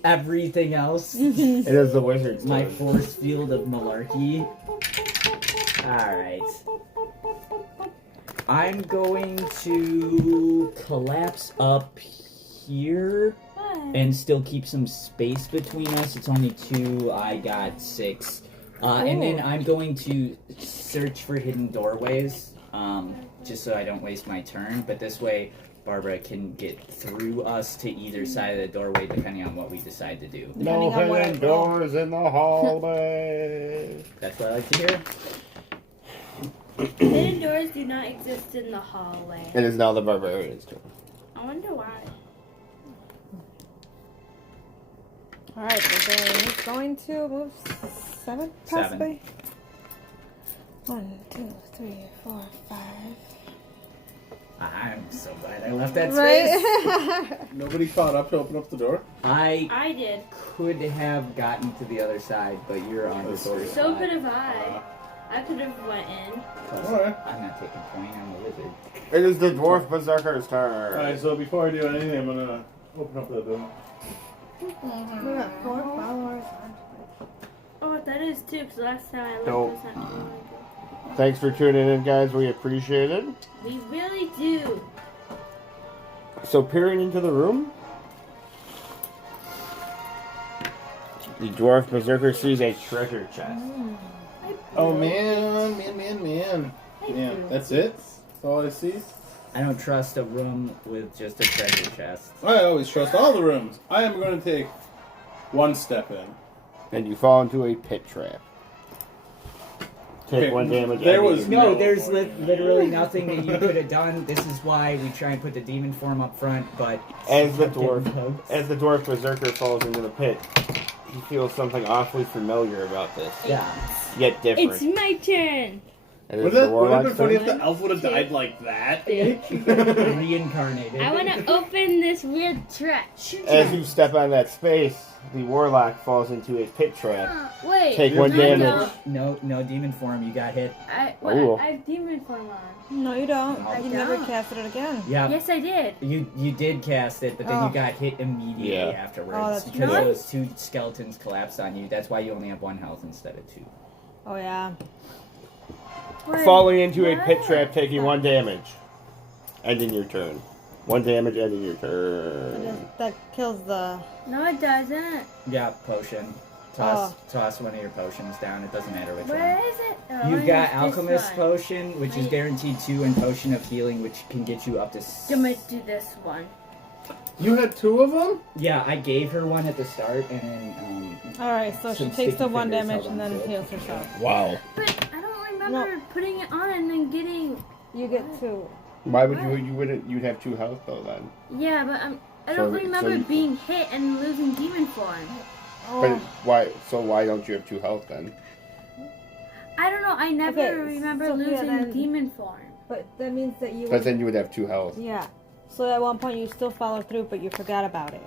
Everything else, It is the wizard's my turn. force field of malarkey. Alright. I'm going to collapse up here and still keep some space between us. It's only 2. I got 6. And then I'm going to search for hidden doorways, just so I don't waste my turn. But this way, Barbara can get through us to either side of the doorway, depending on what we decide to do. No Depending on what hidden I roll. doors in the hallway. That's what I like to hear. Hidden doors do not exist in the hallway. It is now the barbarian's turn. I wonder why. Alright, the Barbarian is going to move 7, possibly? 1, 2, 3, 4, 5. I'm so glad I left that space. Right? Nobody caught up to open up the door? I did. Could have gotten to the other side, but you're on the door. So could have I. I could have went in. Alright. I'm not taking point. I'm a wizard. It is the dwarf berserker's turn. Alright, so before I do anything, I'm gonna open up that door. We got 4 followers. Oh, that is too, because last time I looked, Nope. it was not too long ago. Thanks for tuning in, guys. We appreciate it. We really do. So, peering into the room, the dwarf berserker sees a treasure chest. Oh man. Yeah, that's it? That's all I see? I don't trust a room with just a treasure chest. I always trust all the rooms. I am going to take one step in. And you fall into a pit trap. Take Okay, 1 damage. there and was you- No, there's literally nothing that you could have done. This is why we try and put the demon form up front, but As the getting dwarf, poked. as the dwarf berserker falls into the pit, he feels something awfully familiar about this, Yeah. yet different. It's my turn. And Would it's it the have warlock's been funny turn. if the elf would have died like that? Reincarnated. I want to open this weird trap. As you step on that space, the warlock falls into a pit trap. Wait. Take 1 no, damage. No demon form. You got hit. Ooh. I have demon form on. No, you don't. I You never don't. casted it again. Yeah. Yes, I did. You did cast it, but then Oh. you got hit immediately Yeah. afterwards Oh, that's because true. those 2 skeletons collapsed on you. That's why you only have 1 health instead of 2. Oh yeah. Wait, Falling into a pit what? trap, taking 1 damage. Ending your turn. 1 damage, ending your That, turn. is, that kills the. No, it doesn't. Yeah, potion. Toss one of your potions down. It doesn't matter which Where one. is it? Oh, You've it's got this Alchemist one. Potion, which is Wait. guaranteed 2, and Potion of Healing, which can get you up to. You might do this one. You had 2 of them? Yeah, I gave her one at the start, and then All right, so she Some takes the sticky 1 fingers damage held and then onto it. heals herself. Wow. But I don't remember putting it on and then getting. You get 2. Why would you wouldn't, you'd have 2 health though then? Yeah, but I don't So remember you- being hit and losing demon form. But Oh, why don't you have 2 health then? I don't know. I never Okay, remember Sophia, losing then- demon form. but that means that you. But then you would have 2 health. Yeah. So at one point you still followed through, but you forgot about it.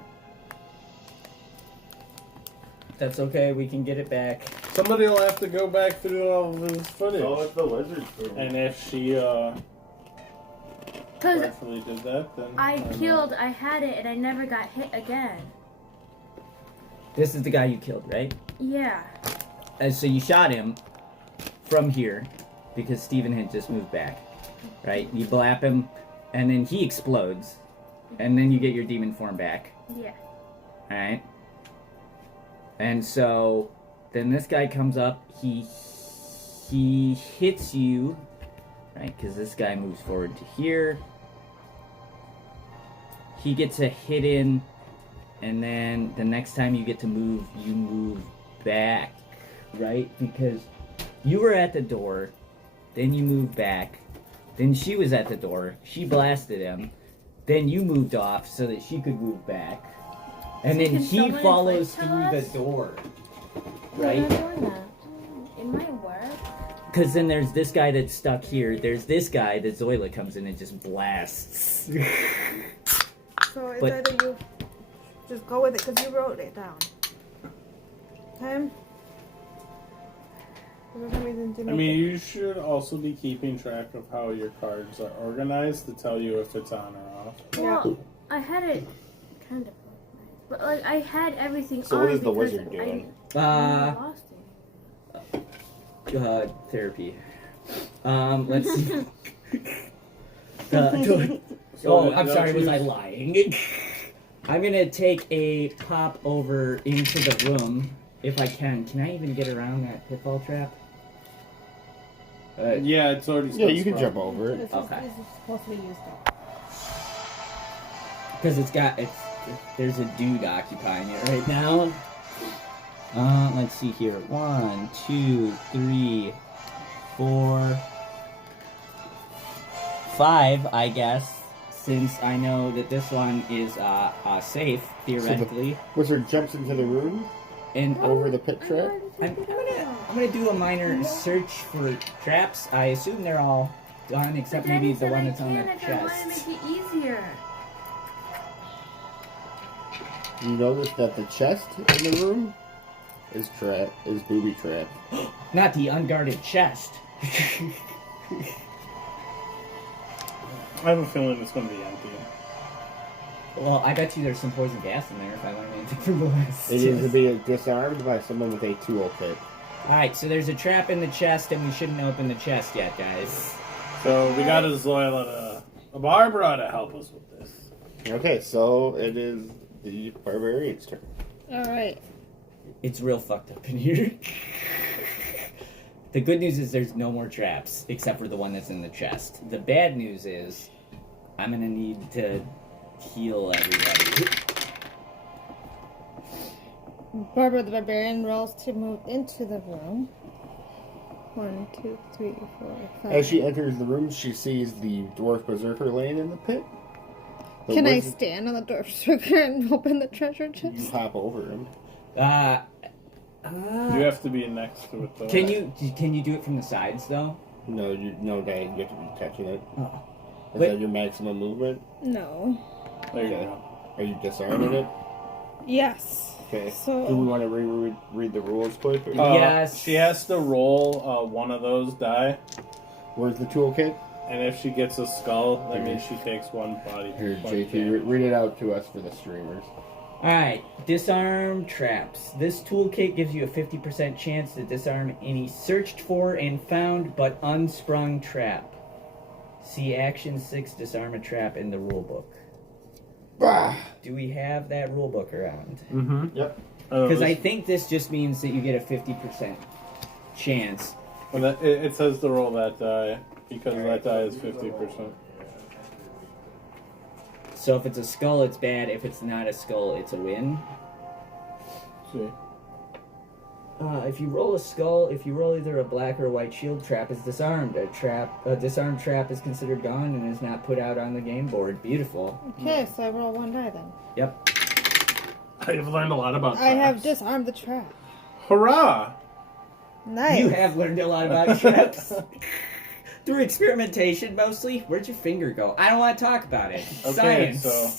that's okay. We can get it back. Somebody will have to go back through all of his footage. the lizard's turn. And if she Because rightfully did that, then I don't know. killed, I had it, and I never got hit again. This is the guy you killed, right? Yeah. So you shot him from here because Steven had just moved back, right? You blap him, and then he explodes, and then you get your demon form back, Yeah. right? And so then this guy comes up, he hits you, right? Because this guy moves forward to here. He gets a hit in, and then the next time you get to move, you move back, right? Because you were at the door, then you moved back, then she was at the door, she blasted him, then you moved off so that she could move back, and then Can he someone follows explain through to the us? door, Why right? am I doing that? It might work. Because then there's this guy that's stuck here, there's this guy that Zoila comes in and just blasts. So it's But- either you just go with it because you wrote it down. Okay? For some reason, I mean, you should also be keeping track of how your cards are organized to tell you if it's on or off. Well, I had it kind of organized, but like I had everything So on what is the because wizard doing? I lost it. Therapy. Let's see. So I'm don't sorry, was you- I lying? I'm gonna take a pop over into the room if I can. Can I even get around that pitfall trap? Yeah, it's already. Yeah, you can specified. jump over it. This is supposed to be used up. Because there's a dude occupying it right now. Let's see here. 1, 2, 3, 4, 5, I guess. Since I know that this one is safe theoretically, Wizard jumps into the room and over the pit trap. I'm gonna do a minor search for traps. I assume they're all done except maybe the one that's on the If I want to chest. make it easier. You notice that the chest in the room is booby trap. Not the unguarded chest. I have a feeling it's going to be empty. Well, I bet you there's some poison gas in there if I learn anything from the last. It is to be disarmed by someone with a toolkit. Alright, so there's a trap in the chest, and we shouldn't open the chest yet, guys. So we got a Zoil and a Barbara to help us with this. Okay, so it is the barbarian's turn. Alright. It's real fucked up in here. The good news is there's no more traps, except for the one that's in the chest. The bad news is I'm gonna need to heal everybody. Barbara the Barbarian rolls to move into the room. 1, 2, 3, 4, 5. As she enters the room, she sees the dwarf berserker laying in the pit. The Can I wizard- stand on the dwarf sugar and open the treasure You chest? hop over him. You have to be next to it though. Can you do it from the sides though? No, you have to be touching it. Oh. Is Wait. that your maximum movement? No. There you Okay. go. Are you disarming it? Yes. Okay. So- Do we want to read the rules quick? Yes. She has to roll one of those die, Where's the toolkit? and if she gets a skull, that means she takes one body. Here, one JT, damage. read it out to us for the streamers. Alright, disarm traps. This toolkit gives you a 50% chance to disarm any searched for and found but unsprung trap. See Action 6, disarm a trap in the rulebook. Bah! Do we have that rulebook around? Mm-hmm. Yep. Because I think this just means that you get a 50% chance. Well, it says to roll that die, because that die is 50%. So if it's a skull, it's bad. If it's not a skull, it's a win. See. If you roll a skull, if you roll either a black or a white shield, trap is disarmed. A disarmed trap is considered gone and is not put out on the game board. Beautiful. Okay, so I roll 1 die then. Yep. I've learned a lot about I have traps. disarmed the trap. Hurrah! Nice. You have learned a lot about traps. Through experimentation, mostly. Where'd your finger go? I don't want to talk about it. Okay, Science. so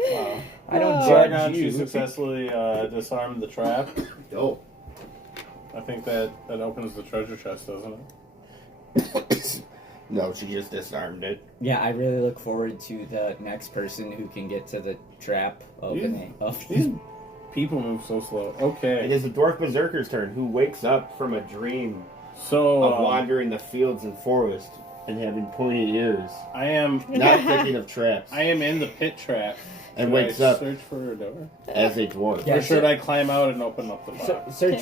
wow. I don't Oh. judge Jargon, she you. successfully disarmed the trap. Oh. I think that opens the treasure chest, doesn't it? No, she just disarmed it. Yeah, I really look forward to the next person who can get to the trap opening. These people move so slow. It Okay, is the dwarf berserker's turn, who wakes up from a dream so of wandering the fields and forest and having pointy ears, I am not thinking of traps, in the pit trap. and Should wakes I up Search for a door. as a dwarf. Yeah. Or should I climb out and open up the box? Search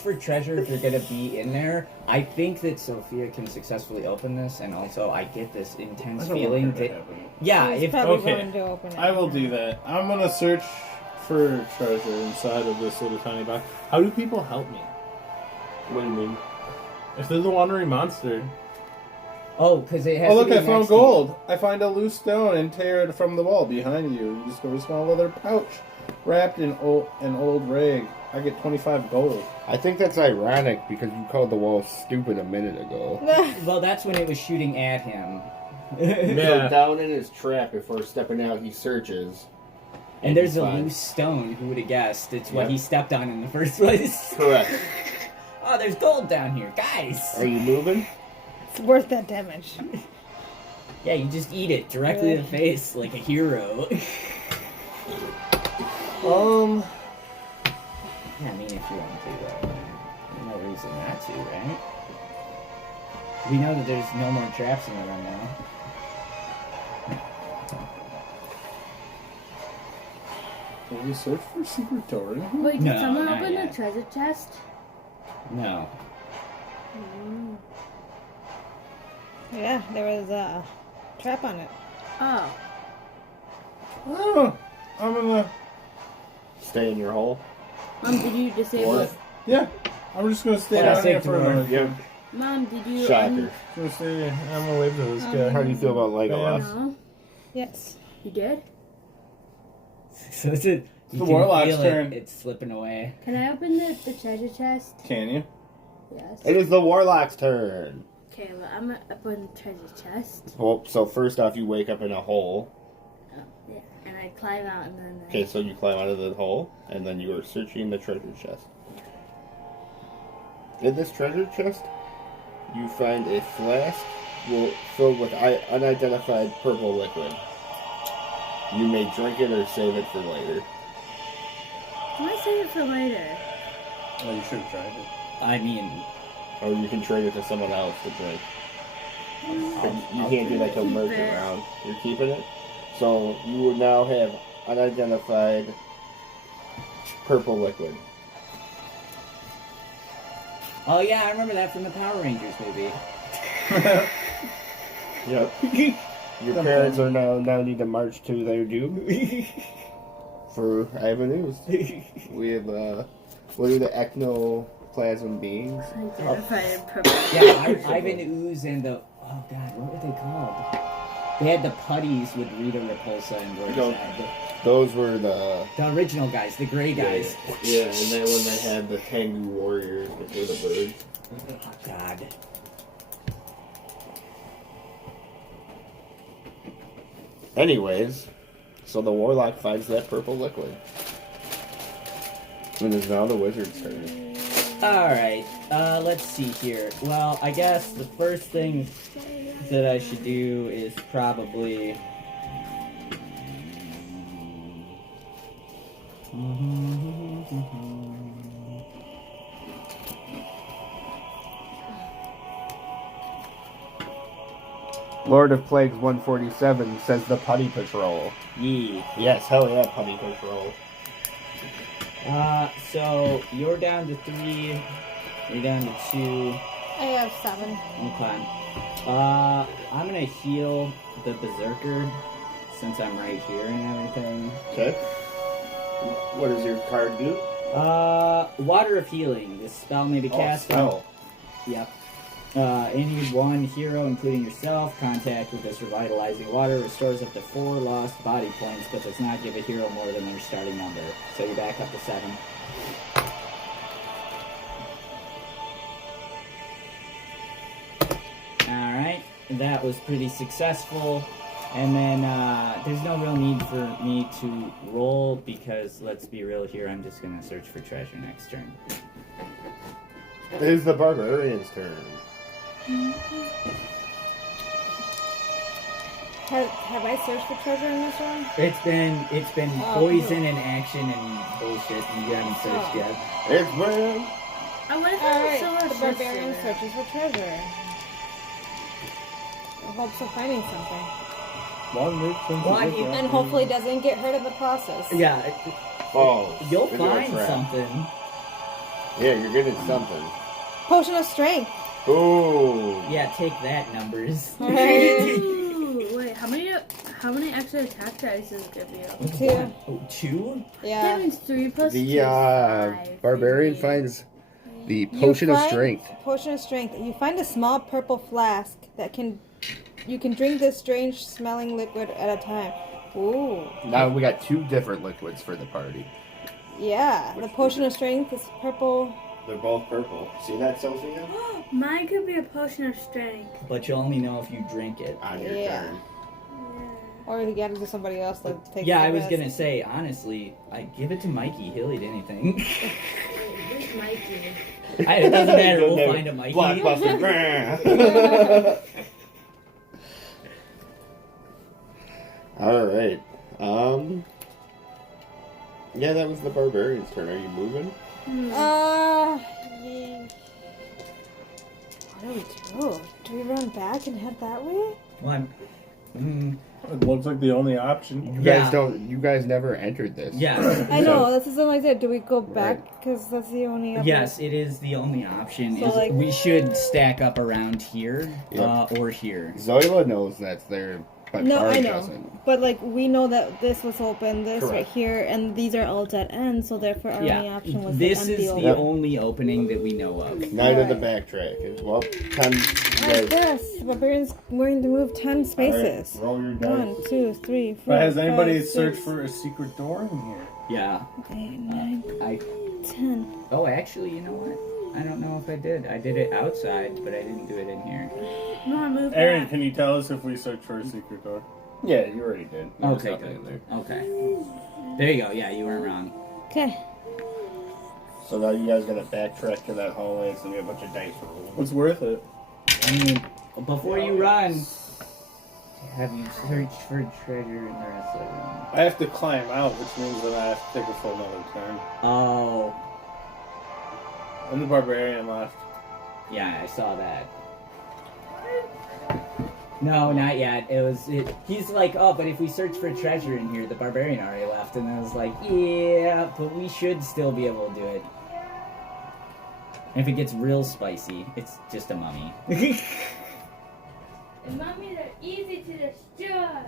for treasure if you're gonna be in there. I think that Sophia can successfully open this, and also I get this intense I don't feeling want her that to have it. yeah, He's if probably okay, going to open it. I will do that. I'm gonna search for treasure inside of this little tiny box. How do people help me? What do you mean? If there's a wandering monster. because it has. Oh look, to be I found next to- gold. I find a loose stone and tear it from the wall behind you. You discover a small leather pouch wrapped in an old rag. I get 25 gold. I think that's ironic because you called the wall stupid a minute ago. Well, that's when it was shooting at him. So down in his trap before stepping out, he searches. And there's he a finds- loose stone. Who would have guessed? It's what Yep. he stepped on in the first place. Correct. Oh, there's gold down here, guys. Are you moving? It's worth that damage. Yeah, you just eat it directly in the face like a hero. Yeah, I mean, if you want to, no reason not to, right? We know that there's no more traps in the room now. Can we search for secret door? Wait, did No, someone not open yet. the treasure chest? No. Yeah, there was a trap on it. Oh. Oh, I'm in the. Stay in your hole. Did you disable it? Yeah, I'm just gonna stay Yeah, down safe here for a tomorrow. minute. Yep. Mom, did you... Shocker. Gonna stay there. I'm gonna wave to this guy. How do you feel about Legolas? No. Yes. You did? So it's a, you the can warlock's feel turn. It's slipping away. Can I open the treasure chest? Can you? Yes. It is the warlock's turn. Okay, well, I'm gonna open the treasure chest. Well, so first off, you wake up in a hole. Oh, yeah. And I climb out and then... Okay, so you climb out of the hole, and then you are searching the treasure chest. In this treasure chest, you find a flask filled with unidentified purple liquid. You may drink it or save it for later. Why save it for later? Oh, you should have tried it. I mean, Or you can trade it to someone else to drink. You I'll can't do that till keep merge it. around. You're keeping it? So you will now have unidentified purple liquid. Oh yeah, I remember that from the Power Rangers movie. Yep. Your parents are now need to march to their doom. For I have a news. We have what are the ectoplasm beings? Identified purple. Yeah, Ivan Ooze and the oh god, what were they called? They had the putties with Rita Repulsa and Wardoz. Those were the The original guys, the gray guys. Yeah, and that one that had the Tengu warriors, which were the birds. Oh god. Anyways, so the warlock finds that purple liquid. And it's now the wizard's turn. Alright, let's see here. Well, I guess the first thing that I should do is probably... Lord of Plagues 147 says the Putty Patrol. Yeah. Yes, hell yeah, Putty Patrol. So you're down to 3, you're down to 2. I have 7. Okay. I'm gonna heal the Berserker since I'm right here and everything. Okay. What does your card do? Water of Healing. This spell may be cast on. spell. Yep. Any one hero, including yourself, contact with this revitalizing water restores up to 4 lost body points, but does not give a hero more than their starting number. So you're back up to 7. Alright, that was pretty successful. And then there's no real need for me to roll because, let's be real here, I'm just going to search for treasure next turn. It is the barbarian's turn. Have I searched for treasure in this one? It's been poison and action and bullshit, and you haven't searched yet. It's when I wonder if Alright, someone the barbarian searches for treasure. I hope of finding something. And hopefully doesn't get hurt in the process. Yeah, you'll into a find trap. something. Yeah, you're getting something. Potion of strength. Ooh. Yeah, take that, numbers. Ooh, wait, how many extra attack dice does it give you? 2. Oh, 2? That Yeah. means 3 plus 2 The is 5. barbarian 3. finds the You potion of find- strength. Potion of strength. You find a small purple flask that you can drink this strange smelling liquid at a time. Ooh. Now we got 2 different liquids for the party. Yeah. The potion of strength is purple. They're both purple. See that, Sophia? Mine could be a potion of strength. But you'll only know if you drink it. On your Yeah. turn. Or you get it to somebody else that takes Yeah, the I was rest. gonna say, honestly, I give it to Mikey. He'll eat anything. Where's Mikey? It doesn't matter, we'll find a Mikey. Blockbuster. All right. Yeah, that was the barbarian's turn. Are you moving? Yeah. What do we do? Do we run back and head that way? Well, It looks like the only option. You guys never entered this. yes. I know, this is something like that. Do we go back? Because that's the only option. Yes, it is the only option. So, like- we should stack up around here Yep. or here. Zoila knows that's there, but No, Bard I know. doesn't. But, like, we know that this was open, this right Correct. here, and these are all dead ends, so therefore our only option was This the empty is the open. only opening that we know of. Now to the Alright. backtrack. Well, time. Like this. Barbarian's going to move 10 spaces. Roll your dice. 1, 2, 3, 4. But has anybody 5, searched 6, for a secret door in here? Yeah. 8, 9, I 10. Oh, actually, you know what? I don't know if I did. I did it outside, but I didn't do it in here. You want to move Aaron, back? can you tell us if we searched for a secret door? Yeah, you already did. There was Okay, nothing good. in there. Okay. There you go. Yeah, you weren't wrong. Okay. So now you guys gotta backtrack to that hallway. It's gonna be a bunch of dice rolls. What's worth it? I mean, before you run, have you searched for treasure in the rest of the room? I have to climb out, which means that I have to take a full another turn. Oh, And the barbarian left. yeah, I saw that. No, not yet. He's like, oh, but if we search for treasure in here, the barbarian already left. And I was like, yeah, but we should still be able to do it. And if it gets real spicy, it's just a mummy. And mummies are easy to destroy.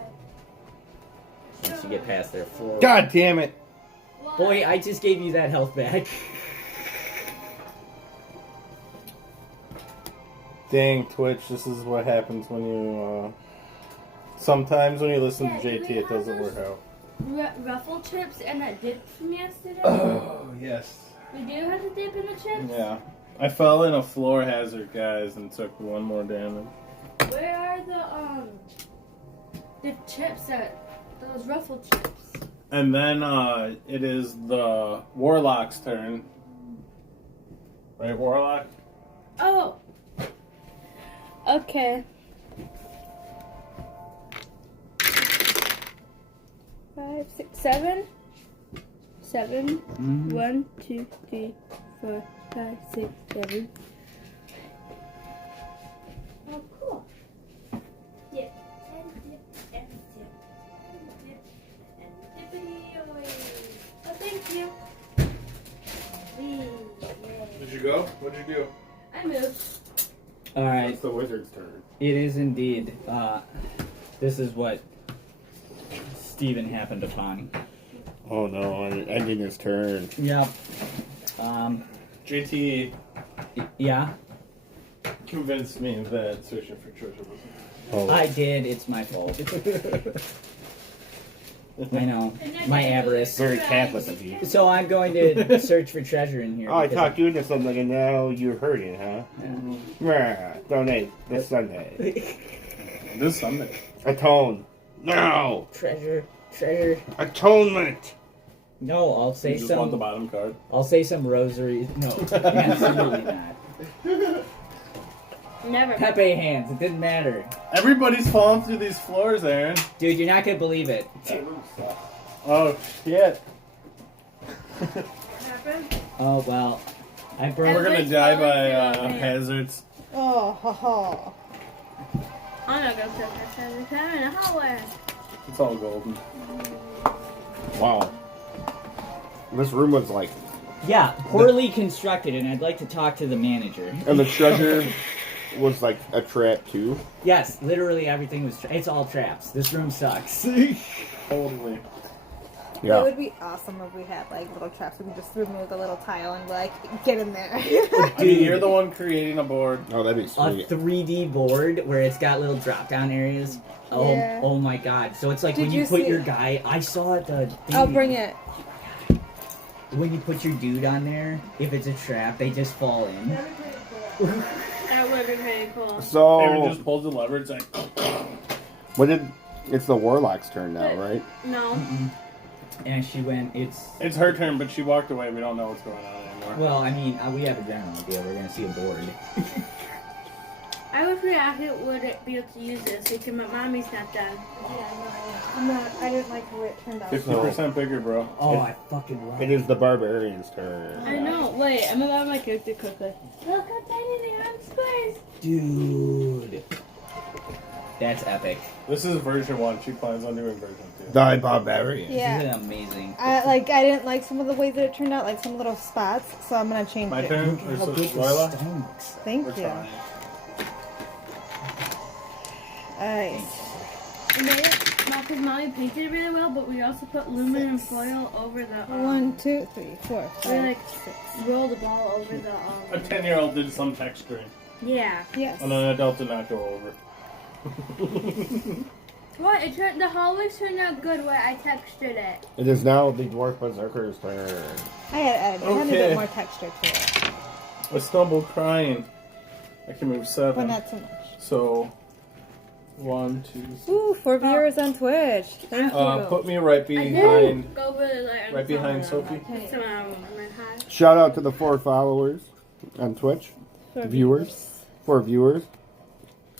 Once you get past their floor. God damn it! Boy, I just gave you that health back. Dang, Twitch, this is what happens when you, sometimes when you listen to JT, it doesn't work out. Ruffle chips and that dip from yesterday. Oh, yes. We do have to dip in the chips. Yeah. I fell in a floor hazard, guys, and took 1 more damage. Where are the chips those ruffle chips? And then, it is the Warlock's turn. Right, Warlock? Oh. Okay. 5, 6, 7. 7. 1, 2, 3, 4, 5, 6, 7. Oh, cool. Dip and dip and dip and dip and dippity away. Oh, thank you. Yay. Did you go? What'd you do? I moved. Alright, It's the wizard's turn. it is indeed. This is what Steven happened upon. Oh no, and ending his turn. Yep. JT Yeah, convinced me that searching for treasure was... Oh. I did. It's my fault. I know. My avarice. Very Catholic of you. So I'm going to search for treasure in here. Oh, I because talked you into something and now you're hurting, huh? Yeah. Donate this Sunday. This Sunday. Atone. No! Treasure. Atonement! No, I'll say You just want the some. bottom card. I'll say some rosary. No, absolutely not. Never. Pepe hands. It didn't matter, Everybody's falling through these floors, Aaron. dude. You're not gonna believe it. Oh, shit. Happened? Oh well, I broke. We're gonna die by hazards. Oh, ha ha. I'm not gonna flip this every time in the hallway. It's all golden. Wow. This room was like... Yeah, poorly constructed, and I'd like to talk to the manager. And the treasure was like a trap too. Yes, literally everything was. It's all traps. This room sucks. Totally. It Yeah. would be awesome if we had like little traps. We could just remove the little tile and like get in there. Dude, you're the one creating a board. Oh, that'd be A sweet. 3D board where it's got little drop down areas. Oh, Yeah. oh my god! So it's like Did when you you put see- your guy. I saw it. I'll bring it. When you put your dude on there, if it's a trap, they just fall in. That would be pretty cool. Aaron So, just pulls the lever. It's like... what did... It's the Warlock's turn now, right? No. And she went. It's her turn, but she walked away. We don't know what's going on anymore. Well, I mean, we have a general idea. We're gonna see a board. I wish we actually would be able to use this because my mommy's not done. I didn't like the way it turned out. 50% bigger, bro. Oh, I fucking love It is the barbarian's turn. I know. Wait, I'm allowing my character quickly. Look how tiny they are in space. Dude. That's epic. This is version 1. She plans on doing version 2. Die barbarian. Yeah. This is amazing. I didn't like some of the ways that it turned out, like some little spots, so I'm gonna change My it. turn? How Or good the Royla? stone looks like. Thank We're you. trying. Alright. Because mommy painted it really well, but we also put aluminum foil over the. 1, 2, 3, 4, We 5, like 6. roll the ball over the. A 10-year-old did some texturing, Yeah. Yes. and an adult did not go over. What? The hallways turned out good where I textured it. It is now the Dwarf Berserker's turn. I had a Okay. bit more texture to it, I stumbled crying. I can move but 7. not so much. So, 1, 2, Ooh, 4 viewers on Twitch. Thank you. put me right I did behind. go over the light. Right behind Sophie. Some high. Shout out to the 4 followers on Twitch. 4 Viewers. 4 viewers.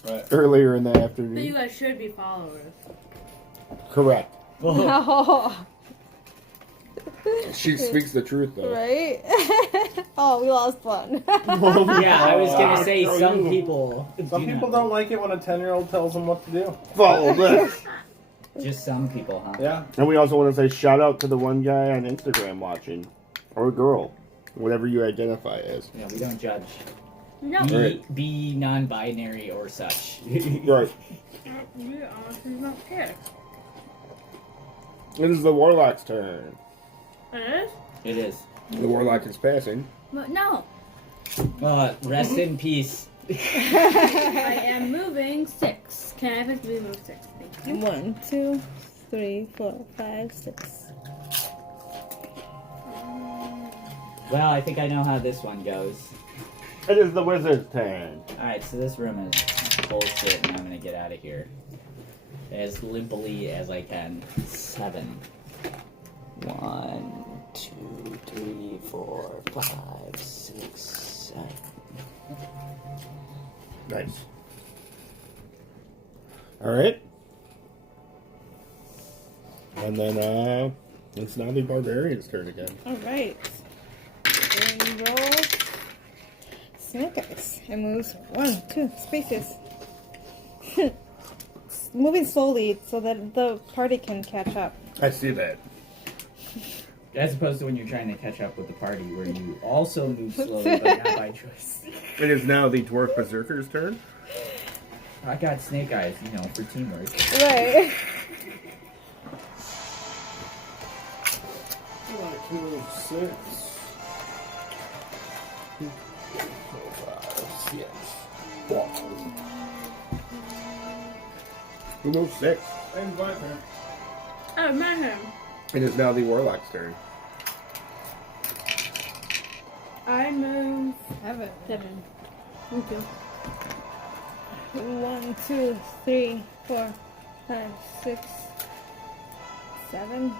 Right. earlier in the But you afternoon. guys should be followers. Correct. No. She speaks the truth, though. Right? Oh, we lost one. Yeah, I was gonna say Oh, some you. people. Some do people not. don't like it when a 10-year-old tells them what to do. Follow this. Just some people, huh? Yeah. And we also want to say shout out to the one guy on Instagram watching. Or girl. Whatever you identify as. Yeah, we don't judge. No. Be non-binary or such. Right. You honestly don't care. It is the Warlock's turn. It is? It is. The Warlock is passing. But no. Rest in peace. I am moving 6. Can I effectively move 6? Thank you. 1, 2, 3, 4, 5, 6. Well, I think I know how this one goes. It is the Wizard's turn. Alright, so this room is bullshit, and I'm gonna get out of here. As limply as I can. 7. 1, 2, 3, 4, 5, 6, 7. Nice. Alright. And then, it's now the Barbarian's turn again. Alright. And roll. Snake eyes. It moves 1, 2 spaces. Moving slowly so that the party can catch up. I see that. As opposed to when you're trying to catch up with the party, where you also move slowly, but not by choice. It is now the Dwarf Berserker's turn. I got snake eyes, for teamwork. Right. Like, move 6. 4. Who moves 6? And my turn. Oh, my turn. It is now the Warlock's turn. I move 7. 7. Thank you. 1, 2, 3, 4, 5, 6, 7.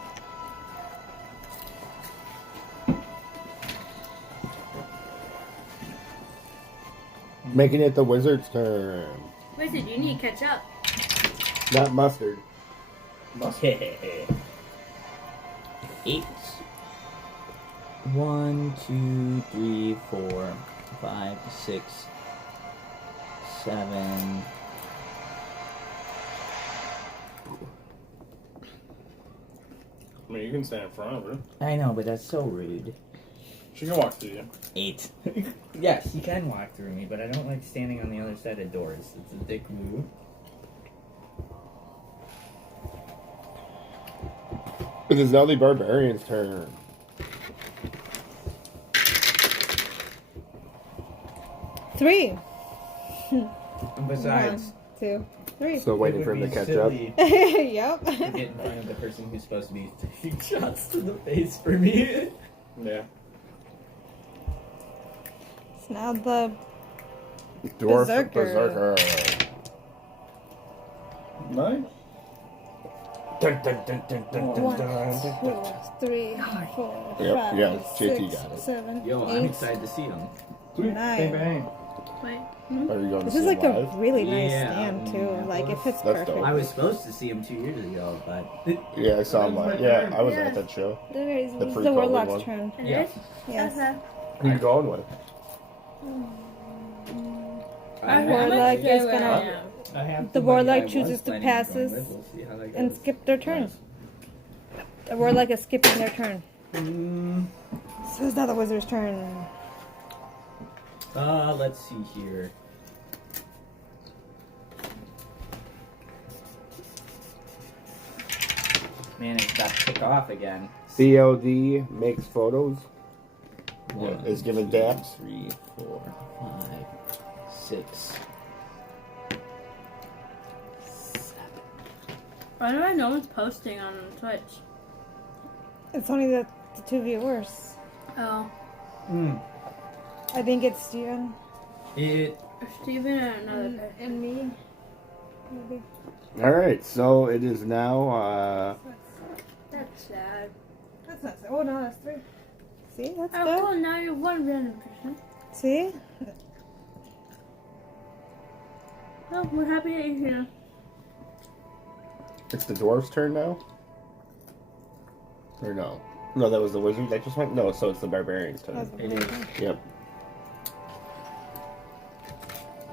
Making it the Wizard's turn. Wizard, you need to catch up. Not mustard. 8. 1, 2, 3, 4, 5, 6, 7. I mean, you can stand in front of her. I know, but that's so rude. She can walk through you. 8. Yes, you can walk through me, but I don't like standing on the other side of doors. It's a dick move. It is now the Barbarian's turn. Three. Besides, 1, 2, 3. Still waiting for him to catch up. Yep. To get in front of the person who's supposed to be taking shots to the face for me. Yeah. It's now the Dwarf Berserker. Berserker. Nice. Dun, dun, dun, dun, dun, dun, 1, dun, dun, 2, 3, 4, Yep, 5, yeah, JT 6, got it. 7, Yo, I'm 8. excited to see him. Sweet. 9. Bang, bang. Wait. Are you going This to is see like him a live? really nice Yeah, stand too. Like it fits That's perfect. dope. I was supposed to see him 2 years ago, but Yeah, I saw him live. Yeah, I was at that show. There is The the pre-COVID Warlock's one. turn. It Yeah. is? Yes. Okay. Who you going with? Warlock is gonna. I have The somebody Warlock I was chooses to planning on pass going this with. We'll see how that and goes. skip their turn. The Warlock is skipping their turn. So it's now the Wizard's turn. Let's see here. Man, it's got to kick off again. CLD makes photos. One, Is giving daps. 3, 4, 5, 6. Why do I know one's posting on Twitch? It's only the 2 viewers. Oh. I think it's Steven It. Steven and another person. and me. Maybe. Alright, so it is now, That's sad. That's not. Oh no, that's 3. See, that's Oh, good. cool. Now you're one random person. See, Oh, we're happy that you're here. It's the dwarf's turn now? Or no? No, that was the wizard that just went? No, so it's the barbarian's turn. That's It is. Yep.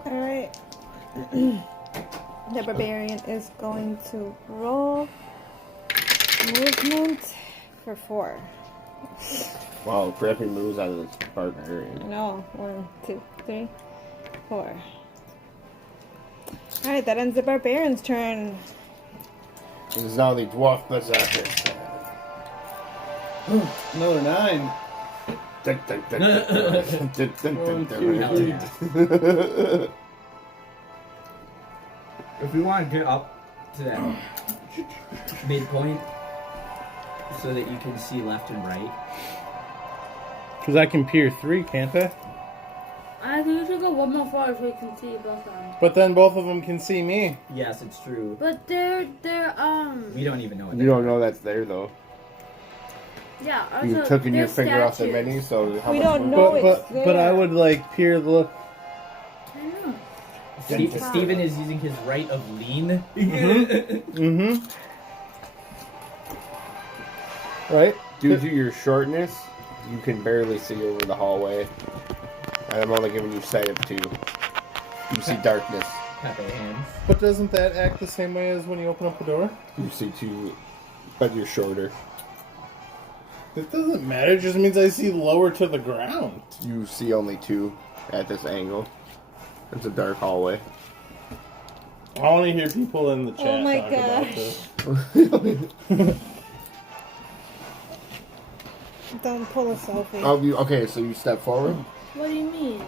Alright. The barbarian is going to roll movement for 4. Wow, crappy moves out of this barbarian. No, 1, 2, 3, 4. Alright, that ends the barbarian's turn. It is now the dwarf berserker's turn. Another 9. Dun, dun, dun, dun, dun, dun, dun, dun, Hell dun. yeah. If we want to get up to that midpoint so that you can see left and right. Because I can peer 3, can't I? I think we should go one more forward so we can see both of them. But then both of them can see me. Yes, it's true. But they're We don't even know what You don't know that's there, though. yeah. You Also, took in your they're finger off the statues. menu, so how We much don't more- know it's But I there. would like peer the. I know. Steven is using his right of lean. Mm-hmm. Right? Due to your shortness, you can barely see over the hallway. And I'm only giving you sight of 2. You see darkness. Pepe hands. But doesn't that act the same way as when you open up the door? You see 2, but you're shorter. It doesn't matter. It just means I see lower to the ground. You see only 2 at this angle. It's a dark hallway. I want to hear people in the chat Oh my talk about gosh. this. Don't pull a selfie. Oh, okay, so you step forward, What do you mean?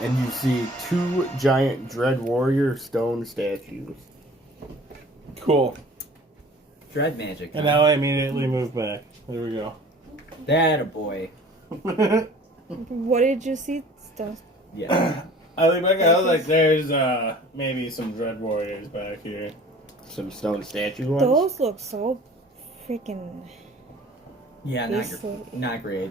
and you see 2 giant Dread Warrior stone statues. Cool. Dread magic. And now I immediately move back. There we go. That a boy. What did you see? Stuff. Yeah. I look back, I was like, there's maybe some Dread Warriors back here. Some stone statue ones. Those look so freaking. Yeah, not great.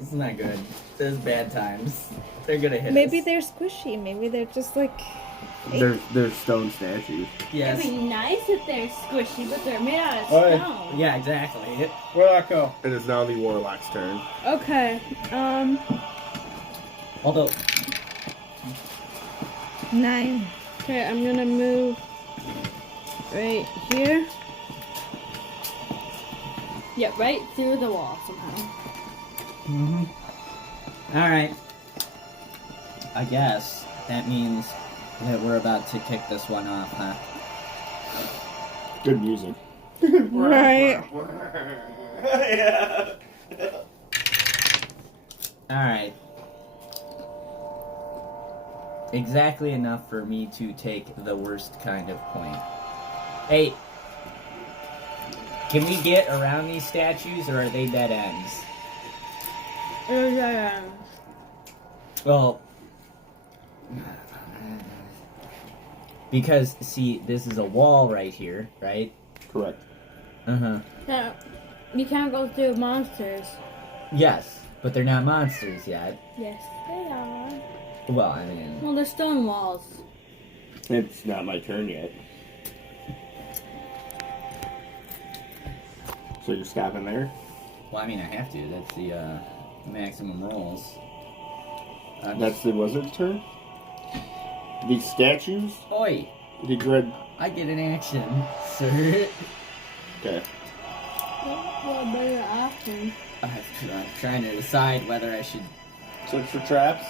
It's not good. There's bad times. They're gonna hit Maybe us. they're squishy. Maybe they're just like. They're stone statues. Yes. It'd be nice if they're squishy, but they're made out of Alright. stone. Yeah, exactly. Where'd that go? It is now the warlock's turn. Okay. Although, 9. Okay, I'm gonna move right here. Yeah, right through the wall somehow. alright. I guess that means that we're about to kick this one off, huh? Good music. Right. Yeah. Alright. Exactly enough for me to take the worst kind of point. Hey, can we get around these statues, or are they dead ends? Well, because, see, this is a wall right here, right? Correct. Uh-huh. Yeah, you can't go through monsters. Yes, but they're not monsters yet. Yes, they are. Well, I mean... Well, they're stone walls. It's not my turn yet. So you're stopping there? Well, I mean, I have to. That's the, maximum rolls. That's the wizard's turn? These statues? Oi! The dread... I get an action, sir. Okay. What better option? I'm trying to decide whether I should... Search for traps.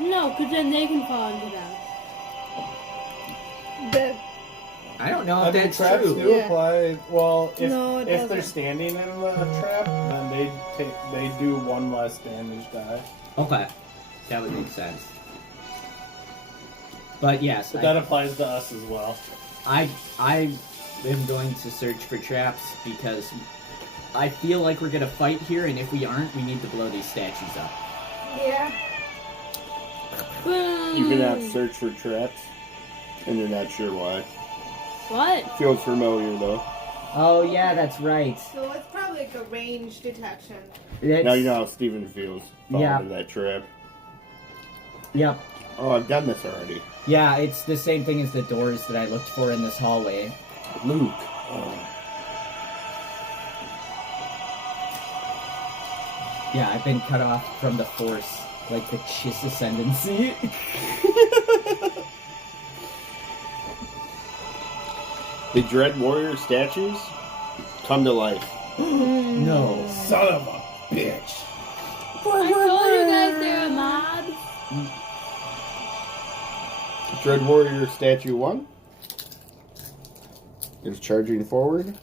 No, because then they can fall into them. I don't know I if mean, that's traps true. do Yeah. apply. Well, if No, it if doesn't. they're standing in the trap, then they do 1 less damage die. Okay. That would make sense. But yes, But that applies to us as well. I am going to search for traps because I feel like we're gonna fight here, and if we aren't, we need to blow these statues up. Yeah. Boom! You cannot search for traps, and you're not sure why. What? Feels familiar, though. Oh yeah, that's right. So it's probably like a range detection. That's, Now you know how Steven feels falling Yeah. into that trap. Yep. Oh, I've done this already. Yeah, it's the same thing as the doors that I looked for in this hallway. Luke. Yeah, I've been cut off from the Force, like the Chiss Ascendancy. The Dread Warrior statues come to life. No. Son of a bitch. I told you guys they're a mob. Dread Warrior statue 1 is charging forward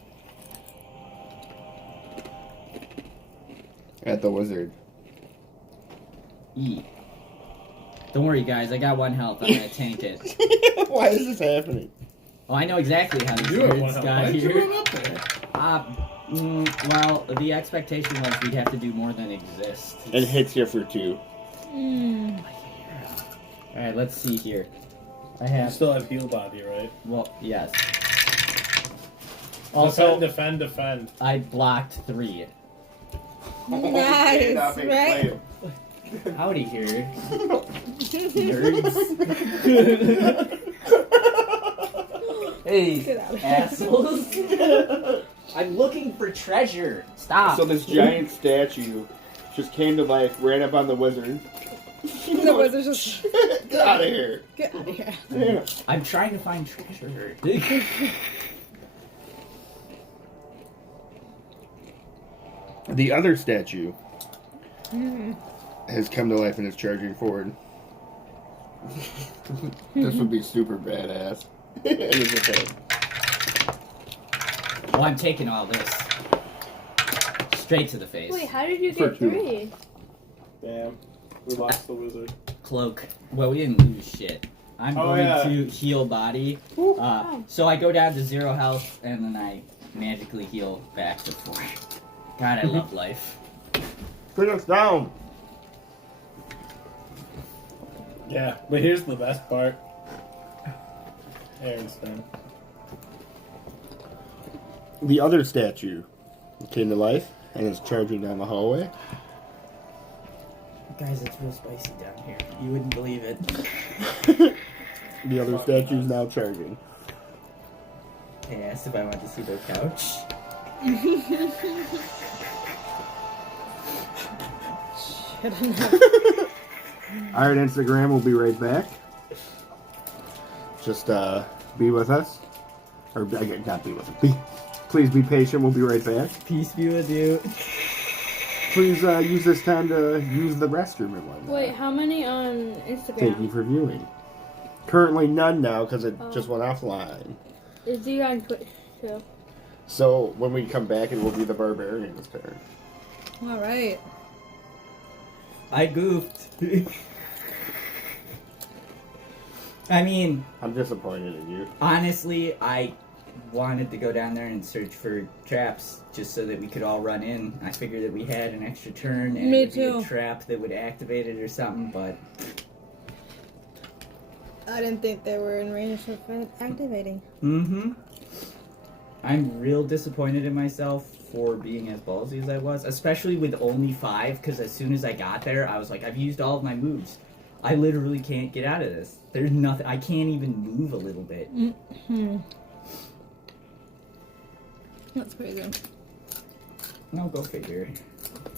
at the wizard. E. Don't worry, guys. I got 1 health. I'm gonna tank it. Why is this happening? Oh, I know exactly how these You have 1 nerds health. got Why'd you here. run up there? Well, the expectation was we'd have to do more than exist. It hits you for 2. Alright, let's see here. I You have... still have heal body, right? Well, yes. Also, Also, defend. I blocked 3. Nice, right? Howdy here. Nerds. Hey, Get out of here. assholes. I'm looking for treasure. Stop. So this giant statue just came to life, ran up on the wizard. The wizard's just Get out of here. get out of here. Yeah. I'm trying to find treasure. The other statue has come to life and is charging forward. This would be super badass. It's okay. Well, I'm taking all this. Straight to the face. Wait, how did you For get 2. 3? Damn. We lost the wizard. Cloak. Well, we didn't lose shit. I'm Oh, going yeah. to heal body. So I go down to 0 health, and then I magically heal back to 4. God, I love life. Put us down. Yeah, but here's the best part. Aaron's turn. The other statue came to life and is charging down the hallway. Guys, it's real spicy down here. You wouldn't believe it. The other statue is now charging. They asked if I wanted to see their couch. Alright, Instagram, we'll be right back. Just be with us. Or not be with us. Please be patient, we'll be right back. Peace be with you. Please use this time to use the restroom and whatnot. Wait, how many on Thank you Instagram? for viewing. Currently none now because it just went offline. Is you on Twitch too? So when we come back, it will be the barbarian's turn. All right. I goofed. I mean, I'm disappointed in you. honestly, I wanted to go down there and search for traps just so that we could all run in. I figured that we had an extra turn and Me it would be too. a trap that would activate it or something, but I didn't think they were in range of activating. I'm real disappointed in myself for being as ballsy as I was, especially with only 5, because as soon as I got there, I was like, I've used all of my moves. I literally can't get out of this. There's nothing. I can't even move a little bit. That's crazy. No, go figure.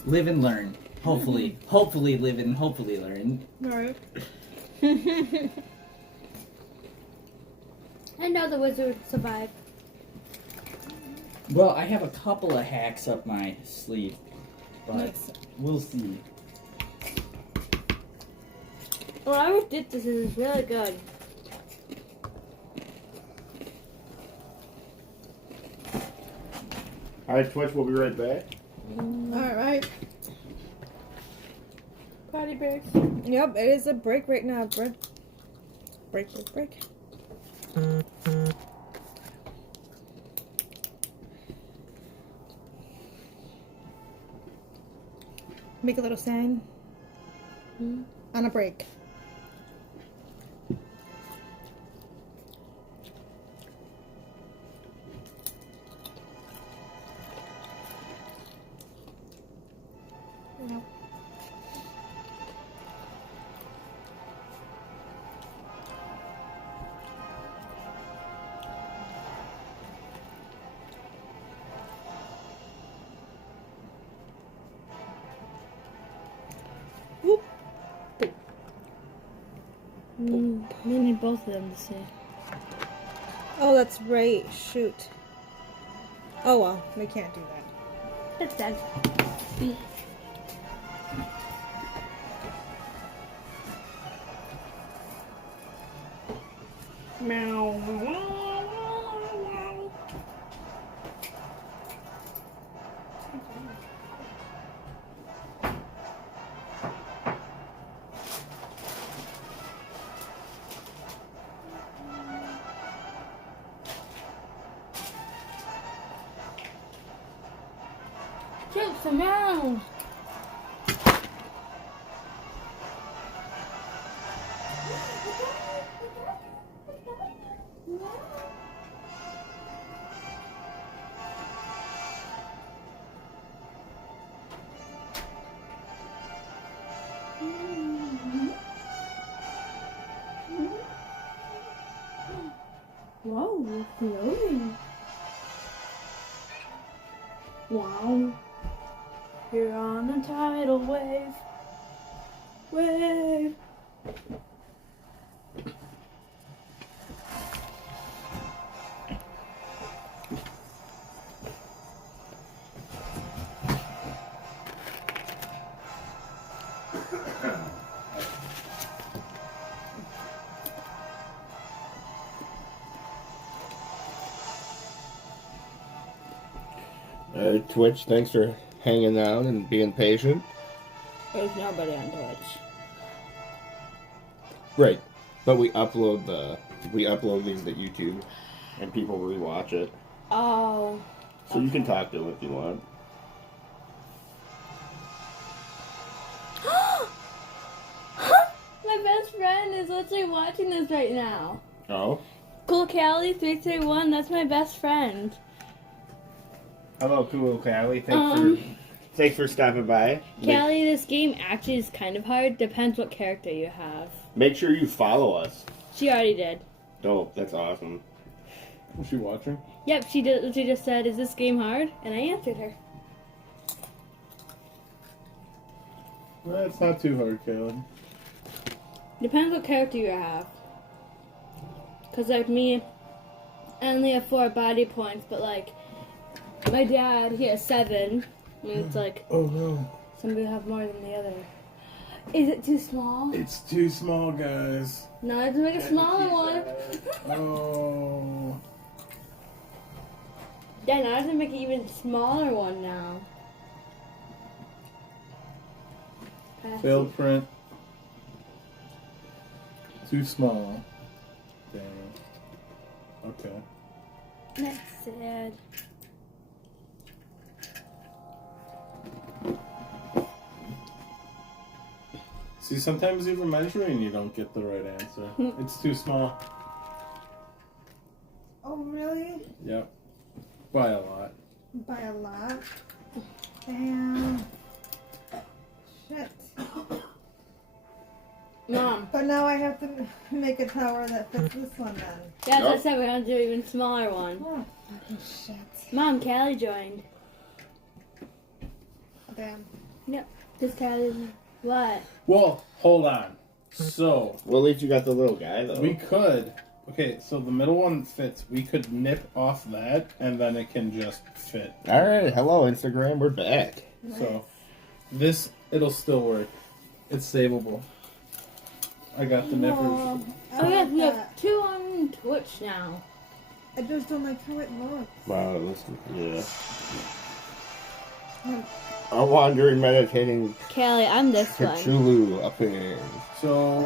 Live and learn. Hopefully. Hopefully live and hopefully learn. All right. I know the wizard survived. Well, I have a couple of hacks up my sleeve, but Nice. we'll see. Well, I always did this. This is really good. Alright, Twitch, we'll be right back. All right. Party breaks. Yep, it is a break right now. Break. Make a little sign. On a break. Yep. We need both of them to see. Oh, that's right. Shoot. Oh well, we can't do that. That's dead. Shoot some rounds. Whoa, it's floating. Wow. You're on a tidal wave. Wave. Twitch, thanks for hanging out and being patient. There's nobody on Twitch. Right, but we upload these to YouTube, and people rewatch it. Oh. So you can talk to them if you want. My best friend is literally watching this right now. Oh. Cool Callie 331, that's my best friend. Hello, Cool Callie. Thanks for stopping by. Callie, this game actually is kind of hard. Depends what character you have. Make sure you follow us. She already did. Dope. That's awesome. Was she watching? Yep, she did. She just said, "Is this game hard?" And I answered her. Well, it's not too hard, Caleb. Depends what character you have. Cause like me, I only have 4 body points, but like my dad, he has 7. I mean, it's like Oh no. some people have more than the other. Is it too small? It's too small, guys. No, I have to make a smaller one. Oh. Yeah, now I have to make an even smaller one now. Failed print. Too small. Damn. Okay. That's sad. See, sometimes even measuring you don't get the right answer. It's too small. Oh really? Yep. By a lot. By a lot. Damn. Shit. Mom. But now I have to make a tower that fits this one then. Yeah, that's why we're gonna do an even smaller one. Oh, fucking shit. Mom, Callie joined. Damn. Yep. This Callie. What? Well, hold on. So, Well, at least you got the little guy, though. we could. Okay, so the middle one fits. We could nip off that, and then it can just fit. All right. Hello, Instagram. We're back. So, this, it'll still work. It's savable. I got the nippers. Oh, Oh yeah, we have that. 2 on Twitch now. I just don't like how it looks. Wow. Yeah. A wandering, meditating Callie, I'm this one. Cthulhu appears. So,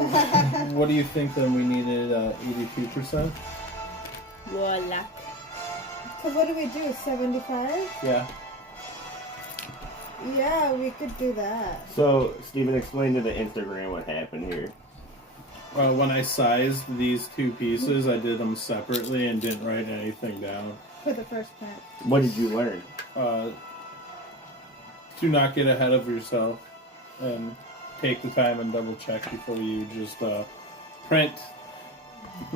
what do you think then? We needed 82%? Voila. So what do we do? 75? Yeah. Yeah, we could do that. So, Steven, explain to the Instagram what happened here. When I sized these 2 pieces, I did them separately and didn't write anything down. For the first print. What did you learn? To not get ahead of yourself and take the time and double check before you just print.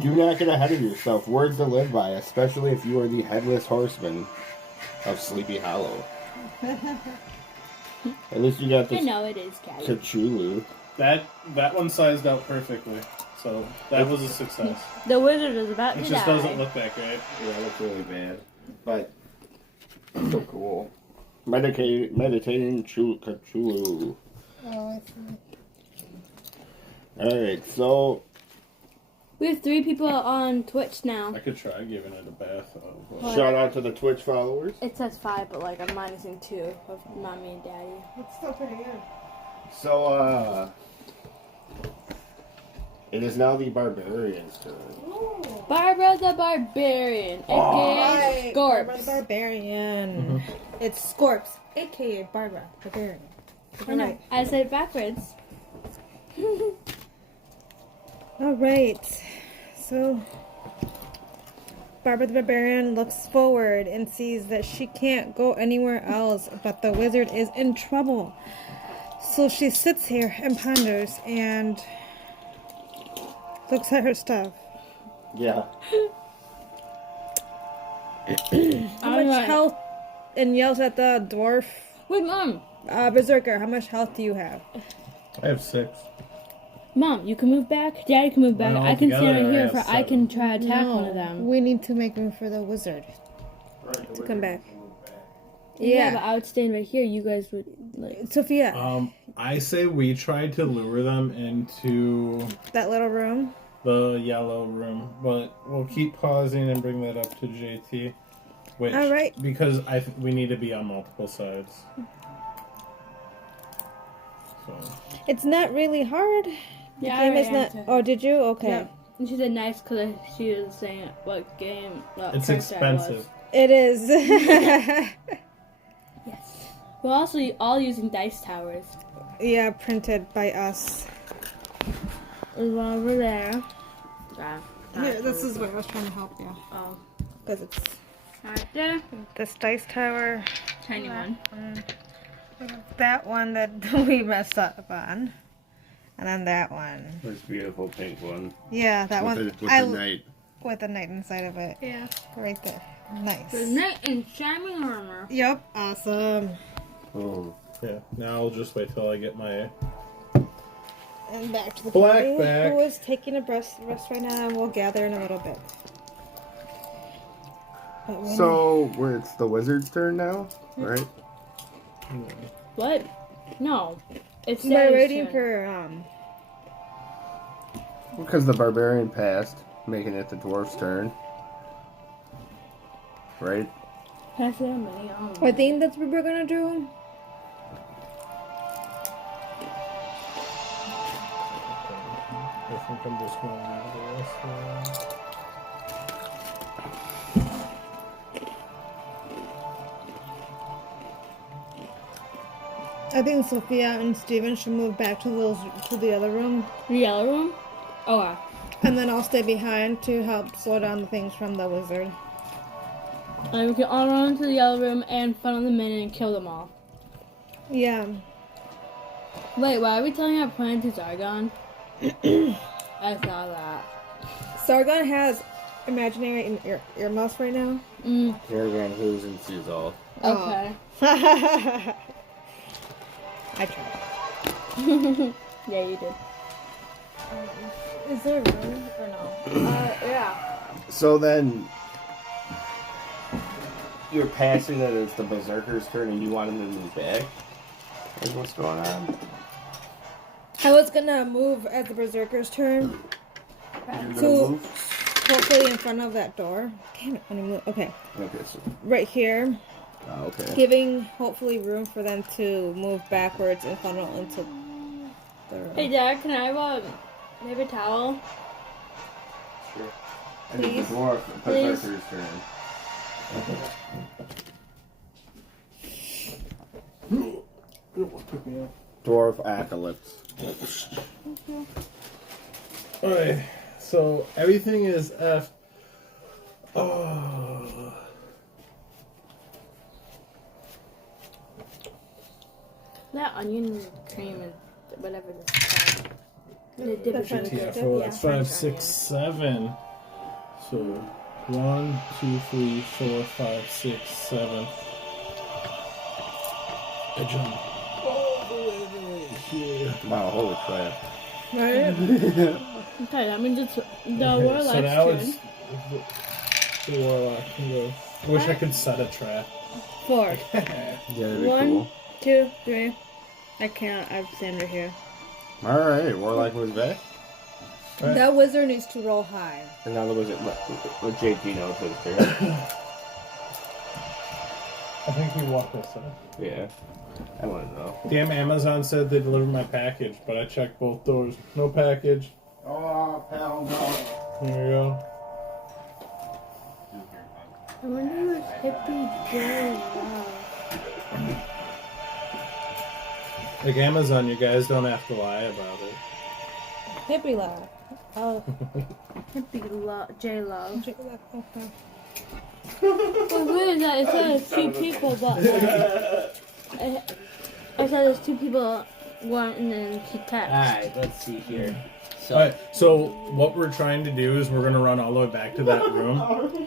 Do not get ahead of yourself. Words to live by, especially if you are the headless horseman of Sleepy Hollow. At least you got I this know it is Callie. Cthulhu. That one sized out perfectly. So that was a success. The wizard is about It to just die. doesn't look that great. Yeah, it looks really bad. But so cool. Meditating Cthulhu. Oh, I see. Alright, so We have 3 people on Twitch now. I could try giving it a bath. Of, shout out to the Twitch followers. It says 5, but like I'm minusing 2 of mommy and daddy. It's still pretty good. So it is now the barbarian's turn. Barbara the Barbarian, aka Barbara the Scorps. Barbarian. It's Scorps, aka Barbara the Barbarian. I know. I said it backwards. Alright. So Barbara the Barbarian looks forward and sees that she can't go anywhere else, but the wizard is in trouble. So she sits here and ponders and looks at her stuff. Yeah. How much health? And yells at the dwarf. Wait, Mom. Berserker, how much health do you have? I have 6. Mom, you can move back. Daddy can move back. Well, I can stand altogether, right here I for have I can try to attack one of them. We need to make room for the wizard to come back. Yeah, but Yeah. I would stand right here. You guys would like. Sophia, I say we tried to lure them into that little room. the yellow room, but we'll keep pausing and bring that up to JT. Which, All right. because we need to be on multiple sides. So It's not really hard. The Yeah, game I is not. answered. Oh, did you? Okay. Yeah. And she said nice because she was saying what game. What it's character I was. expensive. It is. Yes. We're also all using dice towers. Yeah, printed by us. There's one over there. Here, this is where I was trying to help you. Oh, Because it's right there. this dice tower, Tiny one. that one that we messed up on, and then that one. This beautiful pink one. Yeah, that one. With the knight. With the knight inside of it. Yeah. Right there. Nice. There's night and shining armor. Yep. Awesome. Oh. Yeah. Now I'll just wait till I get my. And back to the Black party, back. who is taking a rest right now, and we'll gather in a little bit. But when- So it's the wizard's turn now, right? What? No. It's We're Daddy's waiting turn. for Because the barbarian passed, making it the dwarf's turn. Right? Pass it on me. I think that's what we're gonna do. I think I'm just going to do the rest of I think Sophia and Steven should move back to the other room, The yellow room? Oh, wow. and then I'll stay behind to help slow down the things from the wizard. And we can all run into the yellow room and funnel them in and kill them all. Yeah. Wait, why are we telling our plan to Zargon? I saw that. Sargon has imaginary earmuffs right now. Paragon hears and sees all. Okay. I tried. Yeah, you did. Is there room or no? Yeah. So then, you're passing that it's the berserker's turn and you want him to move back? Is what's going on? I was gonna move at the berserker's turn. You're gonna So- move? Hopefully in front of that door. Damn it, when I move. Okay. Okay, so. Right here. Okay. Giving hopefully room for them to move backwards and funnel into the room. Hey, Dad, can I have a paper towel? Sure. And it's Please? the dwarf Please? berserker's turn. Dwarf acolytes. Alright, so everything is F. Oh. That onion cream and whatever this is called. The dip is really good. GTFO, Yeah, that's French 5, 6, onion. 7. So 1, 2, 3, 4, 5, 6, 7. I jump all the way to right here. Wow, holy crap. Right? Okay, that means it's the warlock's So now turn. it's the warlock can go. I wish I could set a trap. 4. Yeah, that'd be 1, cool. 2, 3. I can't. I have Sander here. Alright, Warlock moves back. Right. That wizard needs to roll high. And now the wizard let JP know it's his turn. I think he walked this way. Yeah. I want to know. Damn, Amazon said they delivered my package, but I checked both doors. No package. Oh, hell no. There you go. I wonder who's Hippie J. Wow. Like Amazon, you guys don't have to lie about it. Hippie laugh. Oh. Hippie J Love. Okay. Well, what is that? It says 2 people, but I said there's 2 people, one, and then she text. Alright, let's see here. So, Alright, so what we're trying to do is we're going to run all the way back to that room,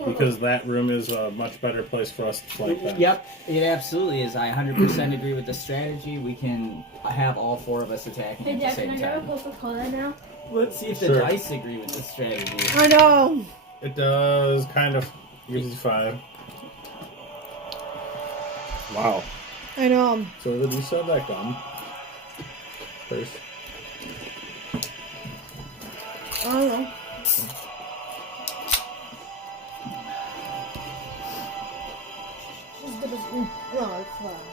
because that room is a much better place for us to fight that. yep, it absolutely is. I 100% agree with the strategy. We can have all 4 of us attacking Hey, at Dad, the can I same grab a time. Coca-Cola now? Let's see if the Sure. dice agree with the strategy. I know. It does kind of. Gives you 5. Wow. I know. So did you set that gun first? I don't know. No, it's fine.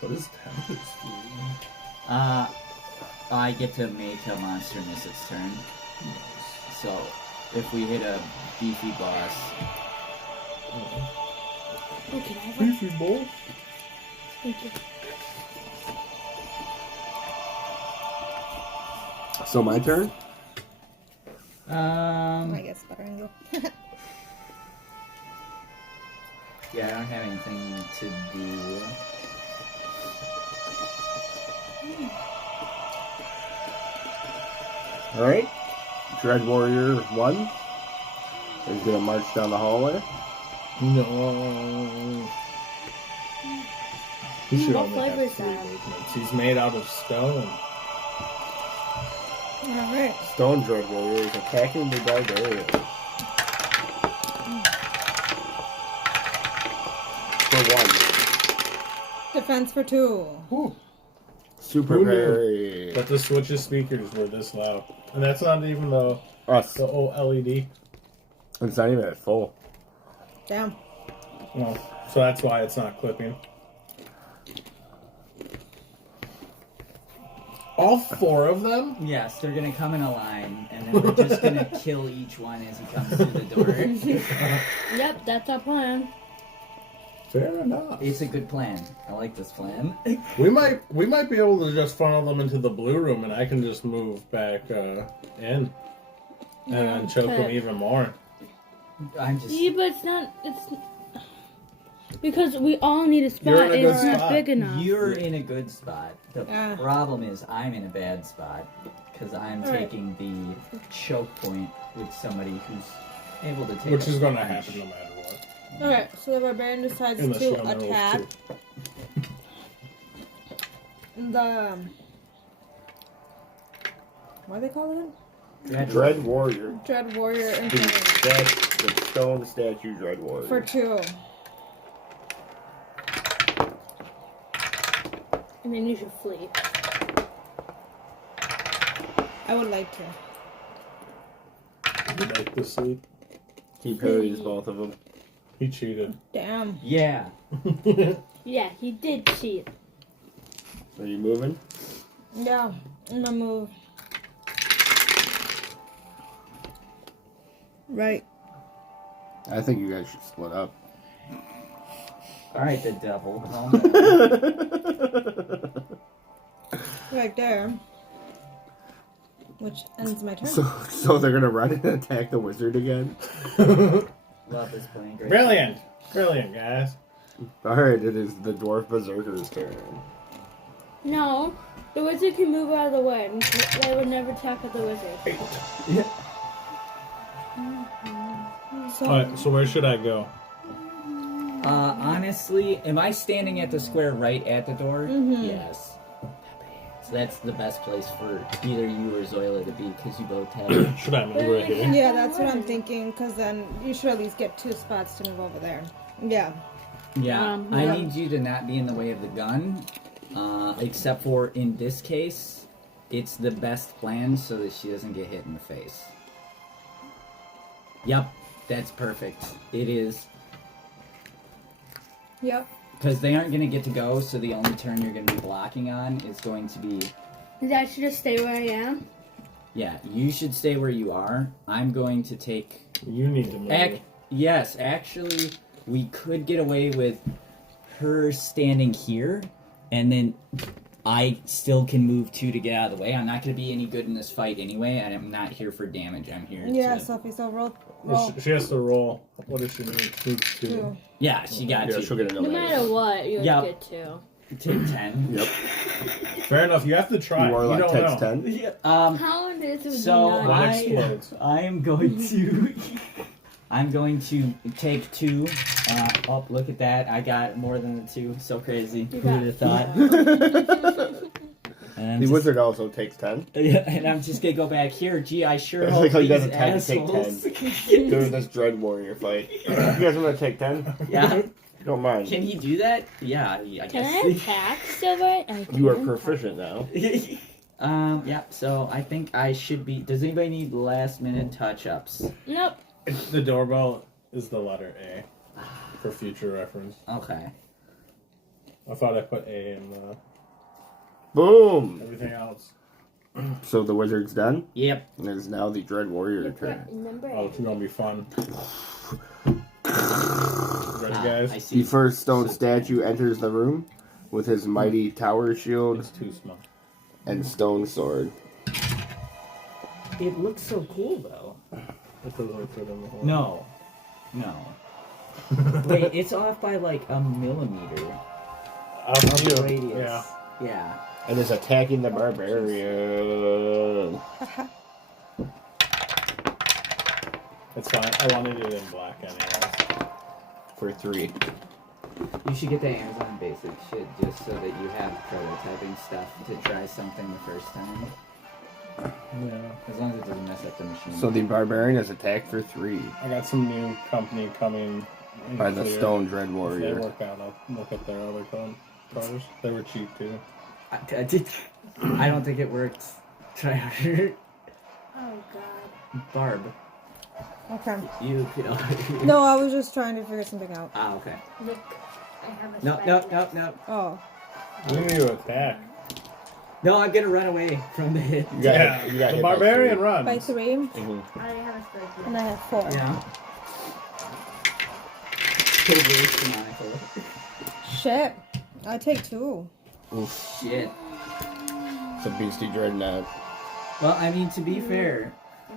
What is Tempest doing? I get to make a monster miss its turn. So, if we hit a beefy boss, Oh, can I have one? Beefy boy. Thank you. So my turn? I guess better angle. yeah, I don't have anything to do. Alright. Dread Warrior 1 is going to march down the hallway. No. He should What only flavor have is 3 that? movements. He's made out of stone. Alright. Stone Dread Warrior is attacking the barbarian. For 1. Defense for 2. Ooh. Super Who knew? parry. But the Switch's speakers were this loud. And that's not even the Us. old LED. It's not even at full. Damn. No. So that's why it's not clipping. All 4 of them? Yes, they're gonna come in a line, and then we're just gonna kill each one as he comes through the door. Yep, that's our plan. Fair enough. It's a good plan. I like this plan. We might be able to just funnel them into the blue room, and I can just move back in, and then choke them okay. even more. I'm just. Yeah, but it's not. It's because we all need a You're spot, in a and good it's not spot. big enough. You're in a good spot. The Ah. problem is I'm in a bad spot because I'm Alright. taking the choke point with somebody who's able to take. Which a is going to punch. happen no matter what. Okay, so the barbarian decides Unless to you're on the rolls, attack too. the. What do they call it? Dread Warrior. Dread Warrior in The, front of me. the stone statue Dread Warrior. For 2. And then you should flee. I would like to. You'd like to sleep. He parries both of them. He cheated. Damn. Yeah. Yeah, he did cheat. Are you moving? Yeah, I'm gonna move. Right. I think you guys should split up. All right, the devil. Right there. Which ends my turn. So they're gonna run and attack the wizard again? Love this plan. Great. Brilliant. Brilliant, guys. Alright, it is the dwarf berserker's turn. No, the wizard can move out of the way. They would never attack at the wizard. Alright, so where should I go? Honestly, am I standing at the square right at the door? Mhm. Yes. So that's the best place for either you or Zoila to be, because you both have. Should I move right here? Yeah, that's what I'm thinking, because then you should at least get 2 spots to move over there. Yeah. Yeah, I Yeah. need you to not be in the way of the gun, except for in this case, it's the best plan so that she doesn't get hit in the face. Yep, that's perfect. It is. Yep. Because they aren't going to get to go, so the only turn you're going to be blocking on is going to be... I should just stay where I am. Yeah, you should stay where you are. I'm going to take... You need to move. Yes, actually, we could get away with her standing here, and then I still can move 2 to get out of the way. I'm not going to be any good in this fight anyway, and I'm not here for damage. I'm here Yeah, to... Sophie, so roll. Well, she has to roll. What does she need? Move 2. 2. Yeah, she got Yeah, to. she'll get No matter what, you Yep. get to. Take 10. Yep. Fair enough. You have to try. You Warlock don't takes know. 10. Yeah, How is it So not? One explodes. I am going to... I'm going to take 2. Oh, look at that. I got more than the 2. So crazy. Who would have thought? And I'm The just- wizard also takes 10. Yeah, and I'm just gonna go back here. Gee, I sure It's hope like how you these guys attack and take assholes... During this Dread Warrior fight. You guys want to take 10? Yeah. Don't mind. Can he do that? Yeah, I Can I guess. attack Silver? You are proficient now. Yeah, so I think I should be... Does anybody need last minute touch-ups? Nope. The doorbell is the letter A for future reference. Okay. I thought I put A in the... Boom! Everything else. So the wizard's done. Yep. And it is now the Dread Warrior turn. Number Oh, it's gonna be fun. Ready, I guys? see. The first stone statue enters the room with his mighty tower shield It's too small. and stone sword. It looks so cool, though. It doesn't fit in the hole. No. No. Wait, it's off by like a millimeter I'll of do the it. radius. Yeah. Yeah. And is attacking the barbarian. It's fine. I wanted it in black anyways. For 3. You should get the Amazon basic shit just so that you have prototyping stuff to try something the first time. Yeah. As long as it doesn't mess up the machine. So the barbarian is attacked for 3 I got some new company coming in by the clear. Stone Dread If they Warrior. work out, I'll look at their other cars. They were cheap too. I don't think it worked. Try harder. Oh god. Barb, Okay. you could. No, I was just trying to figure something out. Ah, okay. Look, I have a No, spider. no. Oh. You need to attack. No, I'm gonna run away from the hit. You got Yeah, hit, you got the hit by barbarian 3. runs. By 3, I already have a spider. and I have 4. Yeah. Totally canonical. Shit. I take 2. Oof. Shit. It's a beastie dreadnought. Well, I mean, to be fair,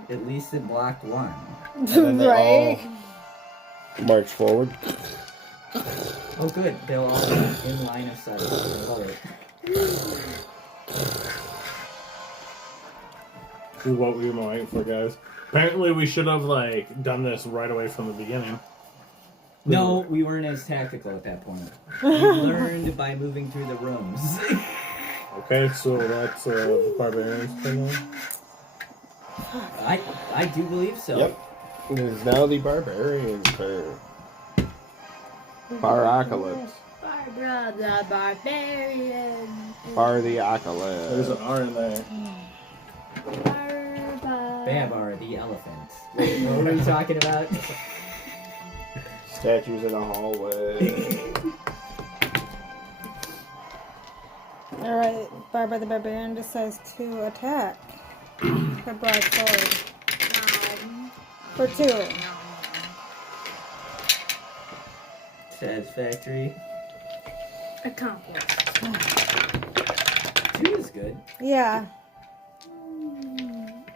at least it blocked 1. And then they Right? all march forward. Oh, good. They'll all be in line of sight. I love it. This is what we were waiting for, guys. Apparently, we should have done this right away from the beginning. No, we weren't as tactical at that point. We learned by moving through the rooms. Okay, so that's the barbarian's turn now. I do believe so. Yep. It is now the barbarian's turn. Baracalypse. Barbara the Barbarian. Bar the There's Acalypse. an R in there. Barbara. Babar the elephant. Wait, what are you talking about? Statues in a hallway. Alright, Barbara the Barbarian decides to attack. Her broadsword. For 2. Satisfactory. Accomplished. 2 is good. Yeah.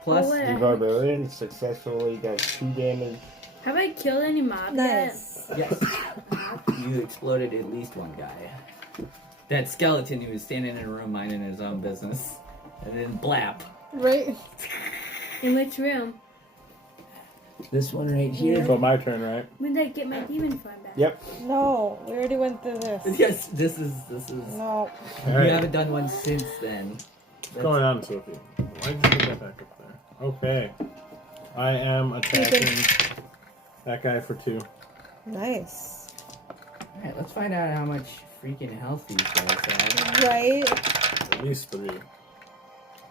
Plus, Well, The barbarian successfully got 2 damage. have I killed any mobs Nice. yes, you exploded at least 1 guy. That skeleton who was standing in a room minding his own business. And then blap. Right? yet? In which room? This one right here. So my turn, right? When did I get my demon form back? Yep. No, we already went through this. Yes, this is. No. You Alright. haven't done one since then. What's going on, Sophie? Why did you get that back up there? Okay. I am attacking that guy for 2. Nice. Alright, let's find out how much freaking health these guys have. Right? At least 3.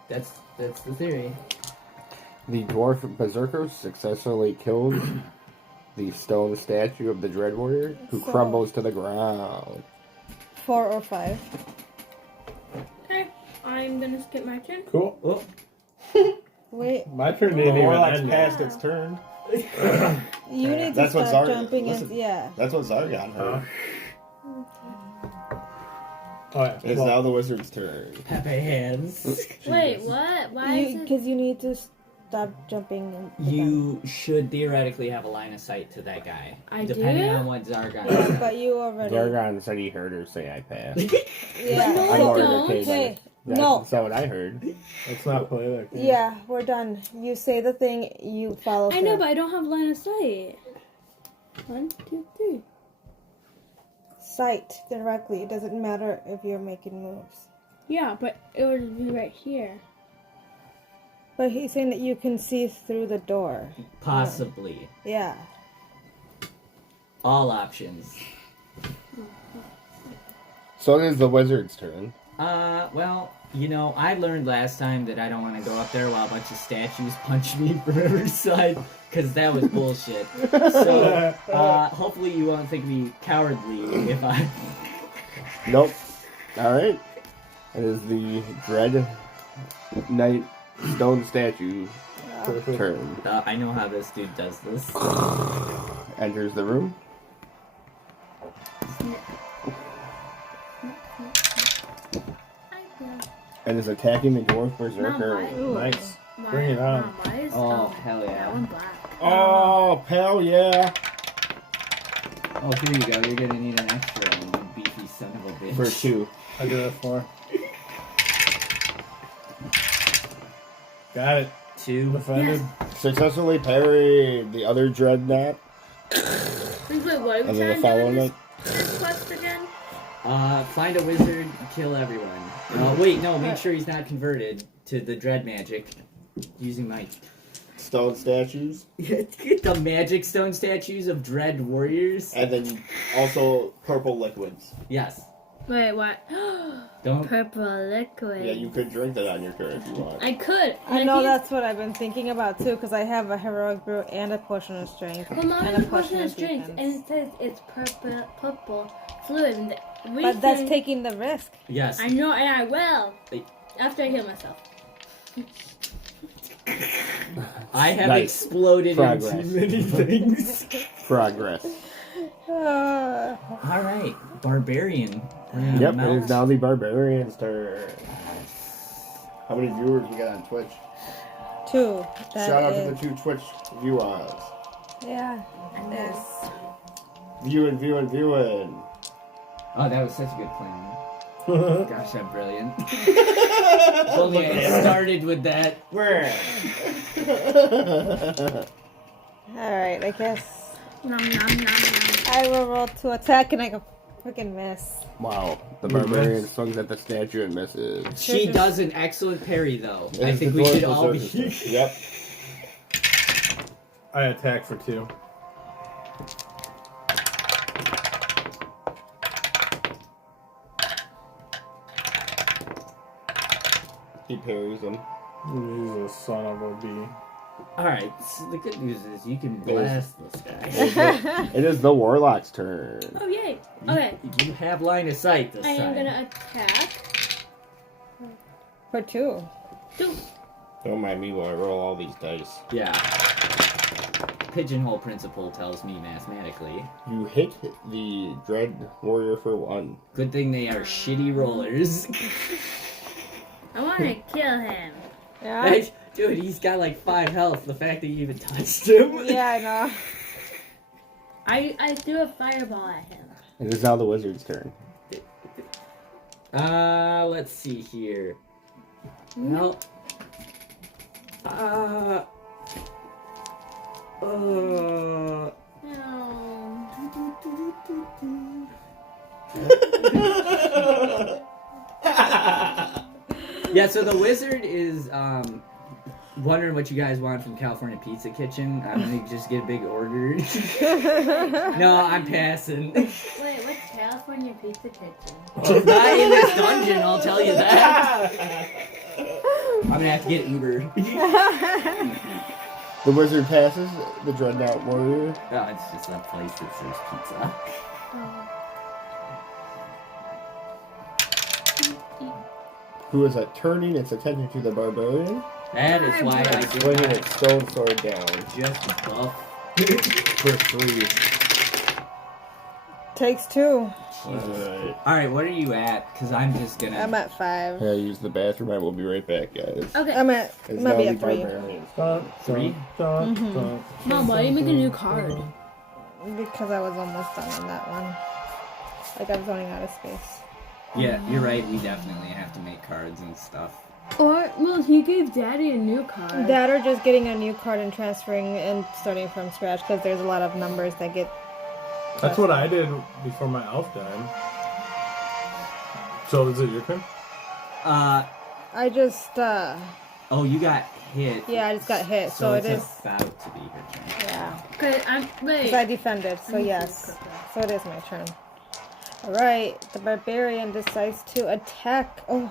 That's the theory. The dwarf berserker successfully killed the stone statue of the Dread Warrior, who So- crumbles to the ground. 4 or 5. Okay, I'm gonna skip my turn. Cool. Oh, Wait, My turn didn't even Warlock's end past yet. its turn. you need to That's what stop Zarya- jumping listen. in. Yeah. That's what Zargon heard. Oh, yeah. It's Well, now the wizard's turn. Pepe hands. Wait, what? Why is it? Because you need to stop jumping in. You should theoretically have a line of sight to that guy. I depending do? on what Zargon Yeah, said. but you already. Zargon said he heard her say I passed. Yeah. No, I'm already don't. okay. Hey, That's no. not what I heard. let's not play that game. Yeah, we're done. You say the thing, you follow I know, through. but I don't have line of sight. 1, 2, 3. Sight directly. It doesn't matter if you're making moves. Yeah, but it would be right here. But he's saying that you can see through the door. Possibly. Yeah. All options. So it is the wizard's turn. Well, you know, I learned last time that I don't want to go up there while a bunch of statues punch me from every side, because that was bullshit. So, hopefully you won't think me cowardly if I... Nope. Alright. It is the Dread Knight Stone Statue Perfect. turn. I know how this dude does this. Enters the room. And is attacking the dwarf berserker. Mom, Nice. Bring it on. Why is Oh, hell that yeah. one black? Oh, hell yeah. Oh, here you go. You're gonna need an extra one, you beefy son of a bitch. For 2. I did it 4. Got it. 2. Defended. Successfully parried the other Dreadnought. Wait, what are we And then trying the to do following in it. this quest again? Find a wizard, kill everyone. Wait, no, make sure he's not converted to the dread magic. Using my... Stone statues. Get the magic stone statues of dread warriors. And then also purple liquids. Yes. Wait, what? Don't... Purple liquid. Yeah, you could drink that on your turn if you want. I could. I know that's what I've been thinking about too, because I have a heroic brew and a potion of strength. Well, mom and has a a potion potion of of strength, defense. and it says it's purple fluid. And the But that's reason- taking the risk. Yes. I know, and I will. Wait. After I heal myself. I have Nice. exploded Progress. into many things. Progress. Alright, barbarian. Yep, it is now the barbarian's turn. How many viewers we got on Twitch? 2. That Shout out is- to the 2 Twitch viewers. Yeah. Yes. Viewing. Oh, that was such a good plan. Gosh, I'm brilliant. If only I started with that. Alright, I guess Nom nom nom nom. I will roll to attack and I go freaking miss. Wow, the barbarian swings at the statue and misses. She does an excellent parry, though. It I is think the we should dwarf all be. berserker's turn. Yep. I attack for 2. He parries him. He's a son of a bee. Alright, so the good news is you can blast this guy. It is the warlock's turn. Oh, yay. Okay, You have line of sight this I am time. gonna attack. For 2. 2. Don't mind me while I roll all these dice. Yeah. Pigeonhole principle tells me mathematically. You hit the Dread Warrior for 1. Good thing they are shitty rollers. I wanna kill him. Yeah? Hey, dude, he's got like 5 health. The fact that you even touched him. Yeah, I know. I threw a fireball at him. It is now the wizard's turn. Let's see here. Well, No. Yeah, so the wizard is wondering what you guys want from California Pizza Kitchen. I'm gonna just get a big order. No, I'm passing. Wait, what's California Pizza Kitchen? Well, it's not in this dungeon, I'll tell you that. I'm gonna have to get Uber. The wizard passes, the dreadnought warrior. Oh, it's just a place that serves pizza. Who is turning its attention to the barbarian, That is why I did swinging not its stone sword down. just buff. For 3. Takes 2. Alright. Alright, what are you at? Because I'm just gonna... I'm at 5. I use the bathroom. I will be right back, guys. Okay. I'm at It's maybe now at the 3 barbarian. Three? Mom, why are you making a new card? because I was almost done on that one. Like I was running out of space. Yeah, you're right. We definitely have to make cards and stuff. Or, well, he gave Daddy a new card. That or just getting a new card and transferring and starting from scratch because there's a lot of numbers that get. That's what I did before my elf died. So is it your turn? I just. Oh, you got hit. Yeah, I just got hit, so it's it is. about to be her turn. Yeah. Okay, wait. Because I defended, so yes. So it is my turn. Alright, the barbarian decides to attack. Oh.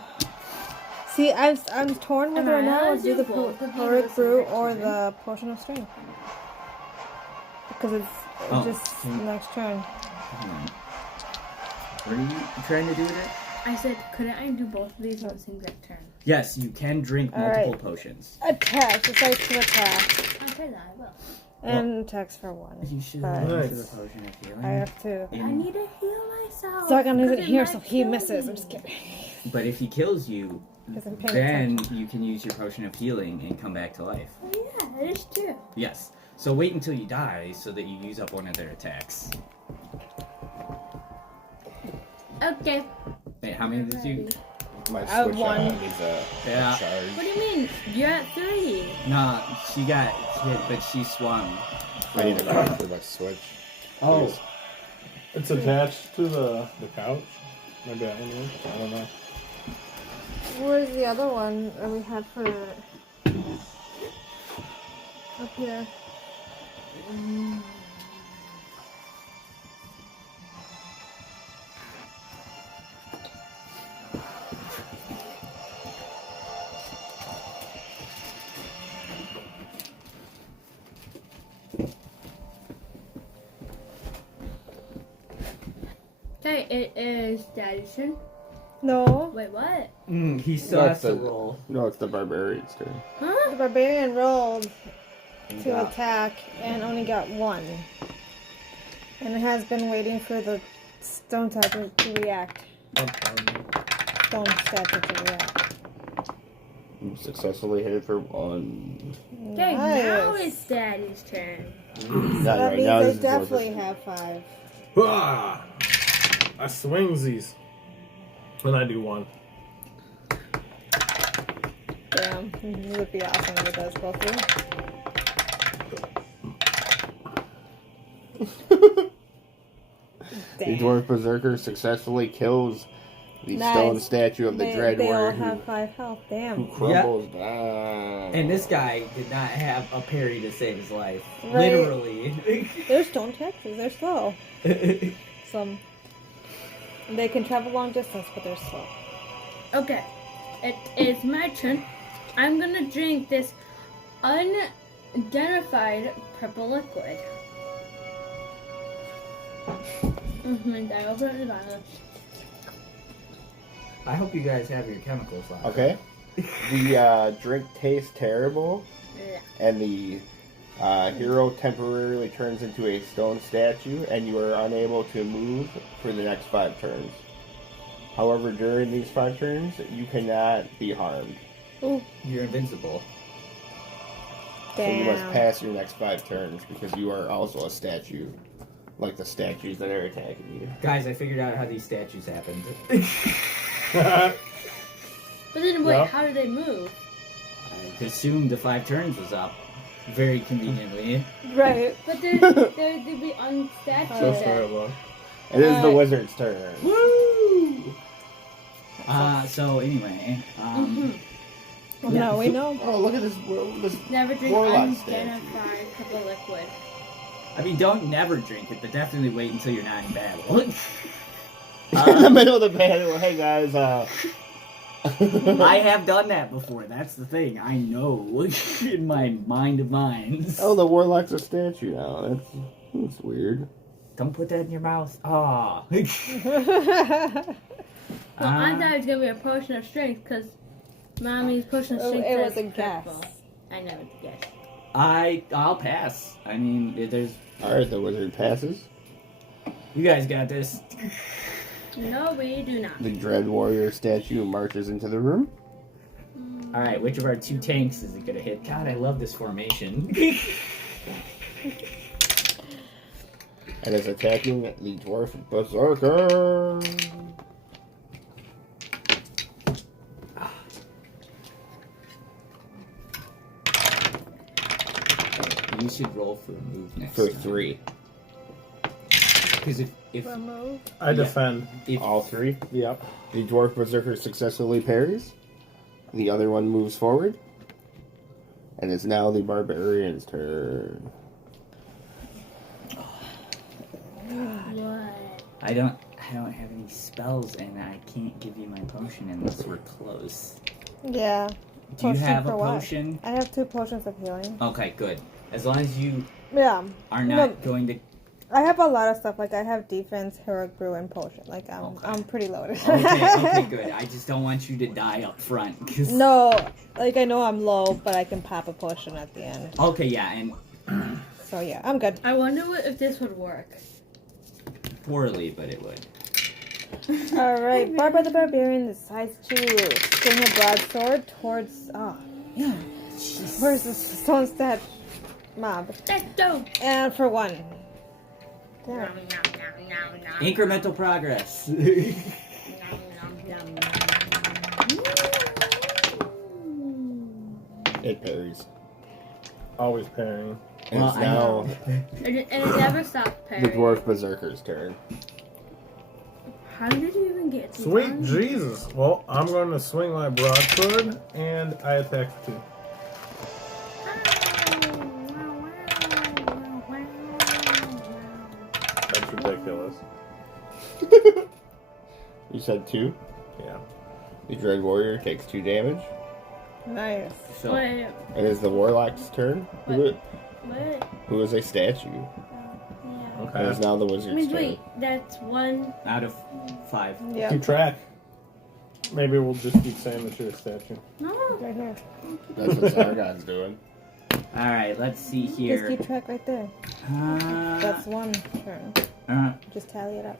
See, I'm torn whether or not I would do the heroic brew or the potion of strength. Because it's just the next turn. What are you trying to do with it? I said, couldn't I do both of these on the same exact turn? Yes, you can drink multiple potions. Attack. Decides to attack. Okay, then I will. And attacks for 1. You should Five. have Nice. the potion of healing. I have to. I need to heal myself. Zargon isn't Because it here, might so he kill misses. me. I'm just kidding. But if he kills you, Because I'm paying then attention. you can use your potion of healing and come back to life. Oh, yeah, that is true. Yes. So wait until you die so that you use up one of their attacks. Okay. Wait, how many did you? My I have switch 1. needs a Yeah. charge. What do you mean? You're at 3. No, she got hit, but she swung. I need a card for my switch. Oh, Please. It's attached to the couch. Maybe that one is. I don't know. Where's the other one that we had for up here? Okay, it is Daddy's turn. No, Wait, what? he still No, has it's to the- roll. No, it's the barbarian's turn. Huh? the barbarian rolled to Yeah. attack and only got 1, and it has been waiting for the stone statue to react. Stone statue to react. You successfully hit it for 1. Okay, now Nice. it's Daddy's turn. Not That right means now. they This is definitely Moses. have 5. Ah! I swings these. And I do 1. Damn, this would be awesome if it does go through. The Damn. dwarf berserker successfully kills the Nice. stone statue of the dread They all warrior have who 5 health. Damn. crumbles down. And this guy did not have a parry to save his life. Right. Literally. They're stone Texas. They're slow. Some. They can travel long distance, but they're slow. Okay, it is my turn. I'm gonna drink this unidentified purple liquid. I open it the bottle. I hope you guys have your chemicals locked. Okay. The drink tastes terrible, Yeah. and the hero temporarily turns into a stone statue, and you are unable to move for the next 5 turns. However, during these 5 turns, you cannot be harmed. You're invincible. So you must Damn. pass your next 5 turns because you are also a statue, like the statues that are attacking you. Guys, I figured out how these statues happened. But then wait, Yeah. how do they move? I assumed the 5 turns was up. Very conveniently. Right. But there'd be unstatue So Alright. sorry about. It is the Alright. wizard's turn. Woo! So anyway, Well, Yeah. no, we know. Oh, look at this. This Never drink Warlock unidentified cup of liquid. I mean, don't never drink it, but definitely wait until you're not in battle. in the middle of the battle. Hey guys, I have done that before. That's the thing. I know in my mind of minds. Oh, the warlock's a statue now. That's weird. Don't put that in your mouth. Ah. Well, I thought it was gonna be a potion of strength because Mommy's potion of Oh, strength. it was says a guess. purple. I never guessed. I'll pass. I mean, there's Alright, the wizard passes. you guys got this. No, we do not. The Dread Warrior statue marches into the room. All right, which of our two tanks is it gonna hit? God, I love this formation. And is attacking the dwarf berserker. You should roll for a move next For time. 3. Because if Remove. I defend. All 3. Yep. The dwarf berserker successfully parries. The other one moves forward. And it's now the barbarian's turn. What? I don't have any spells and I can't give you my potion unless we're close. Yeah. Do you Potion have a for what? potion? I have 2 potions of healing. Okay, good. As long as you Yeah. are not going to. I have a lot of stuff. Like, I have defense, heroic brew, and potion. Like, Okay. I'm pretty loaded. Okay, good. I just don't want you to die up front. 'Cause... No, like, I know I'm low, but I can pop a potion at the end. Okay, yeah, and So, yeah, I'm good. I wonder if this would work. poorly, but it would. Alright, Barbara the Barbarian decides to swing her broadsword towards, towards the stone stat mob. That's dope. And for 1. Damn. Incremental progress. It parries. Always parrying. And Well, it's I now know. And it never stops the parrying. dwarf berserker's turn. How did you even get to Sweet one? Jesus. Well, I'm going to swing my broadsword and I attack 2. That's ridiculous. You said 2. Yeah. The Dread Warrior takes 2 damage. Nice. So, Wait, It is the warlock's turn. What? Who is a statue. Yeah. It Okay. is now the I wizard's mean, turn. wait, that's 1. out of 5. Yeah. Keep track. Maybe we'll just keep saying that you're a statue. No. Right here. That's what Sargon's doing. All right, let's see Just here. keep track right there. That's 1 turn. Just tally it up.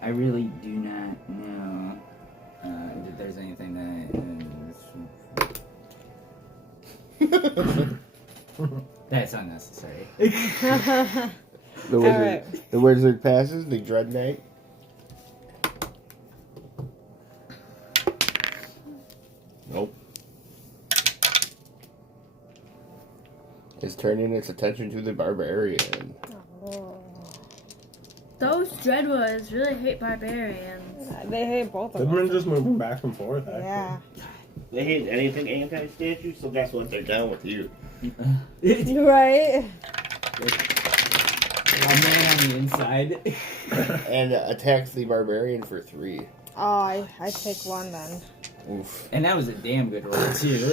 I really do not know if there's anything that. That's unnecessary. The wizard, Alright. the wizard passes. The Dread Knight. Nope. Is turning its attention to the barbarian. Oh. Those Dreadwoods really hate barbarians. They hate both of They've them. been just moving back and forth, actually. Yeah. They hate anything anti-statue, so guess what? They're down with you. Right? One man on the inside. And attacks the barbarian for 3. Oh, I take 1 then. Oof. And that was a damn good roll too.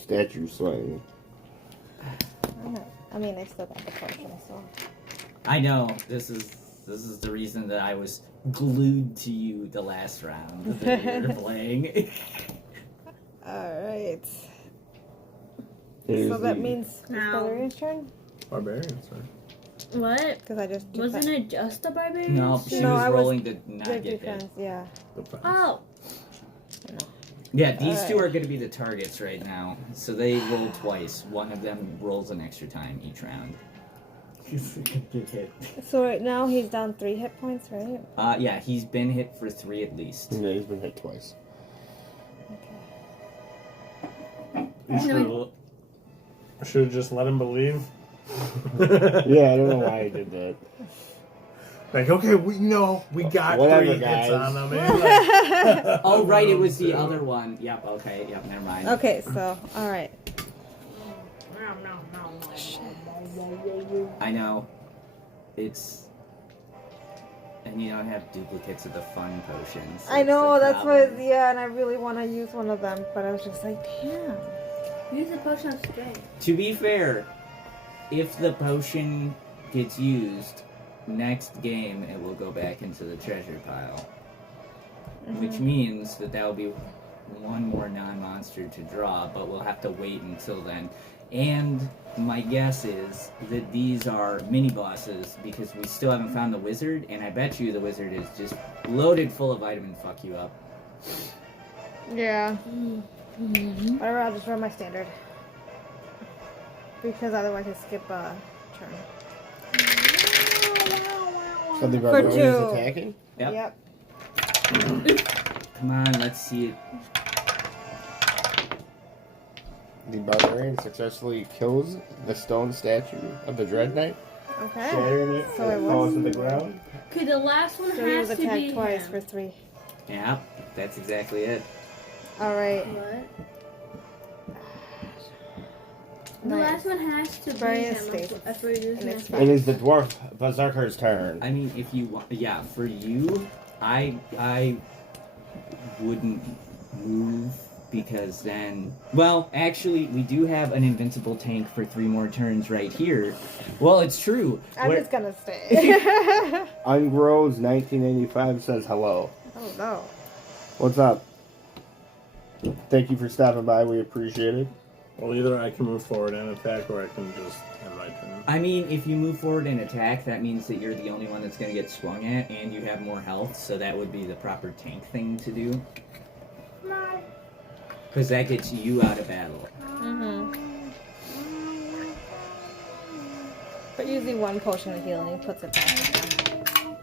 Statue swing. I mean, I still got the potion, so. I know this is the reason that I was glued to you the last round that we were playing. Alright. It So is that the- means it's No. Barbarian's turn? Barbarians, right? What? Because I just Wasn't it just a barbarian? No, she No, was I was- rolling to not the get hit. defense, yeah. Defense. Oh, Yeah, these two Alright. are going to be the targets right now. So they roll twice. One of them rolls an extra time each round. Get hit. So right now he's down 3 hit points, right? Yeah, he's been hit for 3 at least. Yeah, he's been hit twice. Okay. True. Should have just let him believe. Yeah, I don't know why I did that. Like, okay, we got Whatever, 3 guys. hits on him. Like, Oh, right, it was the other one. Yep, okay, yep, never mind. Okay, so, alright. I know. It's... And you don't have duplicates of the fun potions. I That's know, the that's problem. what, yeah, and I really want to use one of them, but I was just like, damn. Use the potion of strength. To be fair, if the potion gets used, next game it will go back into the treasure pile. Which means that will be one more non-monster to draw, but we'll have to wait until then. And my guess is that these are mini-bosses because we still haven't found the wizard, and I bet you the wizard is just loaded full of vitamin fuck you up. Yeah. Whatever, I'll just run my standard. Because otherwise I skip a turn. So the For barbarian is 2. attacking? Yep. Yep. Come on, let's see it. The barbarian successfully kills the stone statue of the Dread Knight, Okay. shattering it, So and it it falls was- to the ground. Okay, the last one So he was has to be attacked twice him. for 3. Yeah, that's exactly it. Alright. What? The Nice. last one has to be Various him. stages. That's what you're using And it it's for. It is the dwarf berserker's turn. I mean, if you want, yeah, for you, I wouldn't move because then, well, actually, we do have an invincible tank for 3 more turns right here. Well, it's true. I'm Where- just gonna stay. Ungrows 1985 says hello. Oh no. What's up? Thank you for stopping by. We appreciate it. well, either I can move forward and attack, or I can just end my turn. I mean, if you move forward and attack, that means that you're the only one that's going to get swung at, and you have more health, so that would be the proper tank thing to do. Because that gets you out of battle. But using 1 potion of healing puts it back.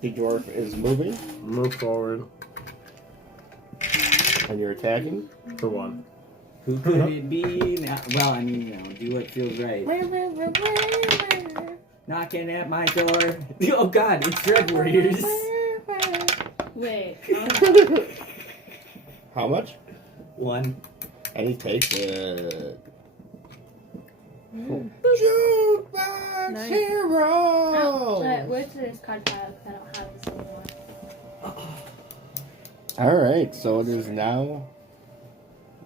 The dwarf is moving, Move forward and you're attacking. for 1. Who could it be? Now, well, I mean, do what feels right. Knocking at my door. Oh god, it's Dread Warriors. Wait. How much? 1. And he takes it. Nice. Oh, where's today's card pile? 'Cause I don't have this anymore. Alright, so it is now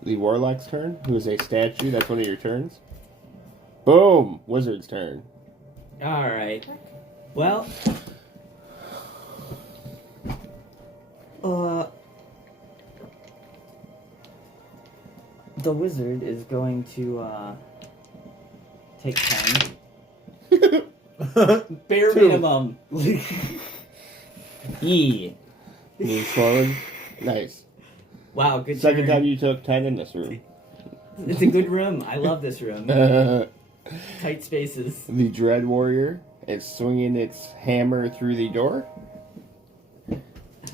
the warlock's turn, who is a statue. That's one of your turns. Boom! Wizard's turn. Alright. Well. The wizard is going to, take 10. Bare 2. minimum. Yeah. Move forward. Nice. Wow, good Second turn. time you took 10 in this room. It's a good room. I love this room. The Tight spaces. Dread Warrior is swinging its hammer through the door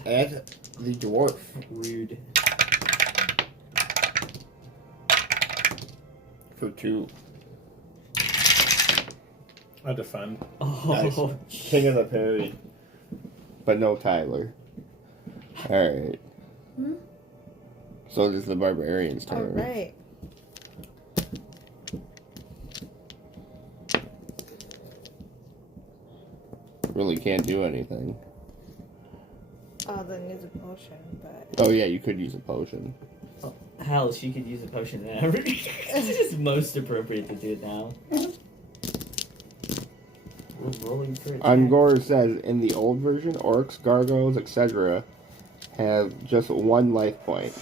at the dwarf. Weird. For 2. I defend. Oh, Nice. King of the parry. But no Tyler. Alright. So this is the barbarian's turn. Alright. Really can't do anything. Oh, then use a potion, but... Oh yeah, you could use a potion. hell, she could use a potion whenever. It's just most appropriate to do it now. We're rolling for attack. Ungor says, in the old version, orcs, gargoyles, etc. have just 1 life point.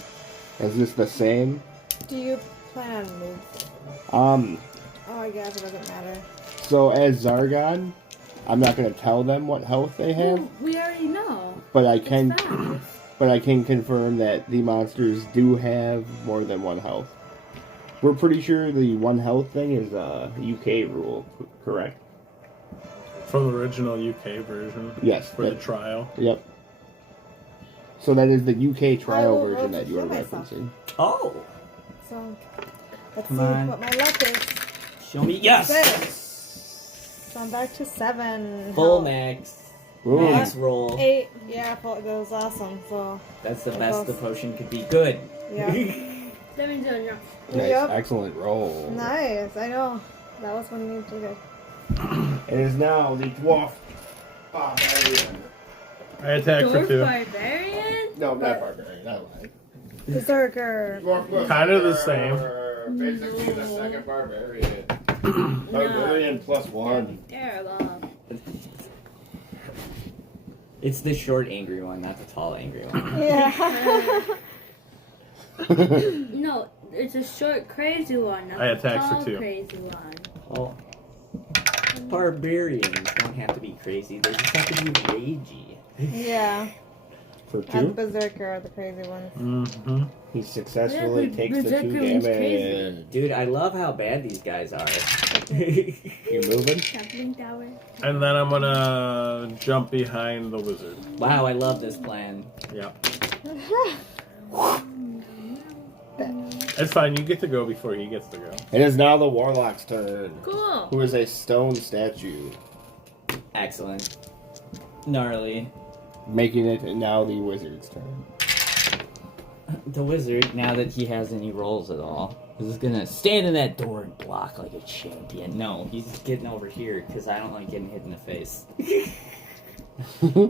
Is this the same? Do you plan on move? Oh, I guess it doesn't matter. So as Zargon, I'm not going to tell them what health they have, Well, we already know. but I It's can, fast. but I can confirm that the monsters do have more than 1 health. We're pretty sure the 1 health thing is a UK rule, correct? From the original UK version. Yes. For the trial. Yep. So that is the UK trial I will version that you are heal myself. referencing. Oh! So, Let's Come see on. what my luck is. Show me. Yes! 6. So I'm back to 7. Full max. Ooh. Max roll. 8. Yeah, that was awesome. So, That's the It best the goes. potion could be. Good. yeah. That means you're enough. Nice, Yep. excellent roll. Nice. I know. That was one you did. It is now the dwarf barbarian. I attack for Dwarf 2. barbarian? No, not barbarian. I lied. Berserker. Dwarf Kind of the same. Basically the second barbarian. Barbarian plus 1. Terrible. It's the short angry one, not the tall angry one. Yeah. No, it's a short, crazy one. Not I a attack for tall, 2. crazy one. Oh. Barbarians don't have to be crazy, they just have to be ragey. Yeah. For I'm 2, Berserker, the crazy ones. Mm-hmm. he successfully Yeah, takes the 2 Berserker one's crazy. damage. Dude, I love how bad these guys are. You moving? Jumping tower. And then I'm gonna jump behind the wizard. Wow, I love this plan. Yeah. It's fine, you get to go before he gets to go. It is now the warlock's turn, Cool. who is a stone statue, Excellent. Gnarly. making it now the wizard's turn. The wizard, now that he has any rolls at all, is gonna stand in that door and block like a champion. No, he's getting over here because I don't like getting hit in the face.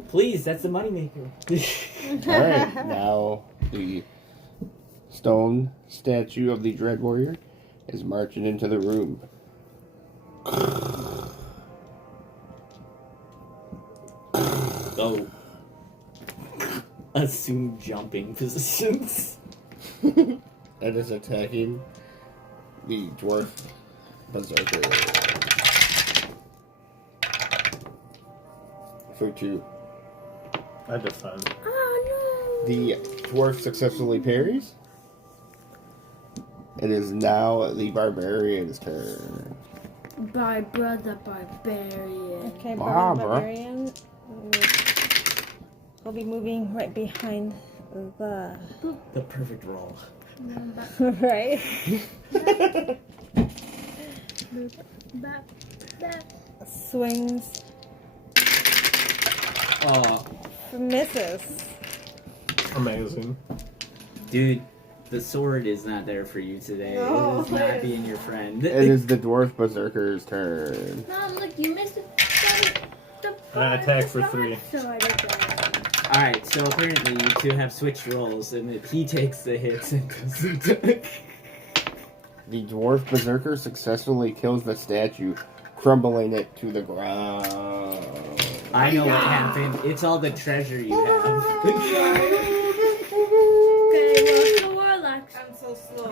Please, that's the moneymaker. Alright, now the stone statue of the Dread Warrior is marching into the room. Go. Assume jumping positions. And is attacking the dwarf berserker. For 2. I defend. Oh The dwarf successfully parries. It is now the barbarian's turn. no. By brother barbarian. Okay, Barbara. Barbarian. We'll be moving right behind the. The perfect roll. Right? Swings. Oh, Misses. Amazing. dude, the sword is not there for you today. No. It is not being your friend. It is the dwarf berserker's turn. Mom, look, you missed it. I attack for 3. Alright, so apparently you two have switched roles, and if he takes the hits and doesn't. The dwarf berserker successfully kills the statue, crumbling it to the ground. I know what happened. It's all the treasure you have. Okay, well, the warlocks. I'm so slow.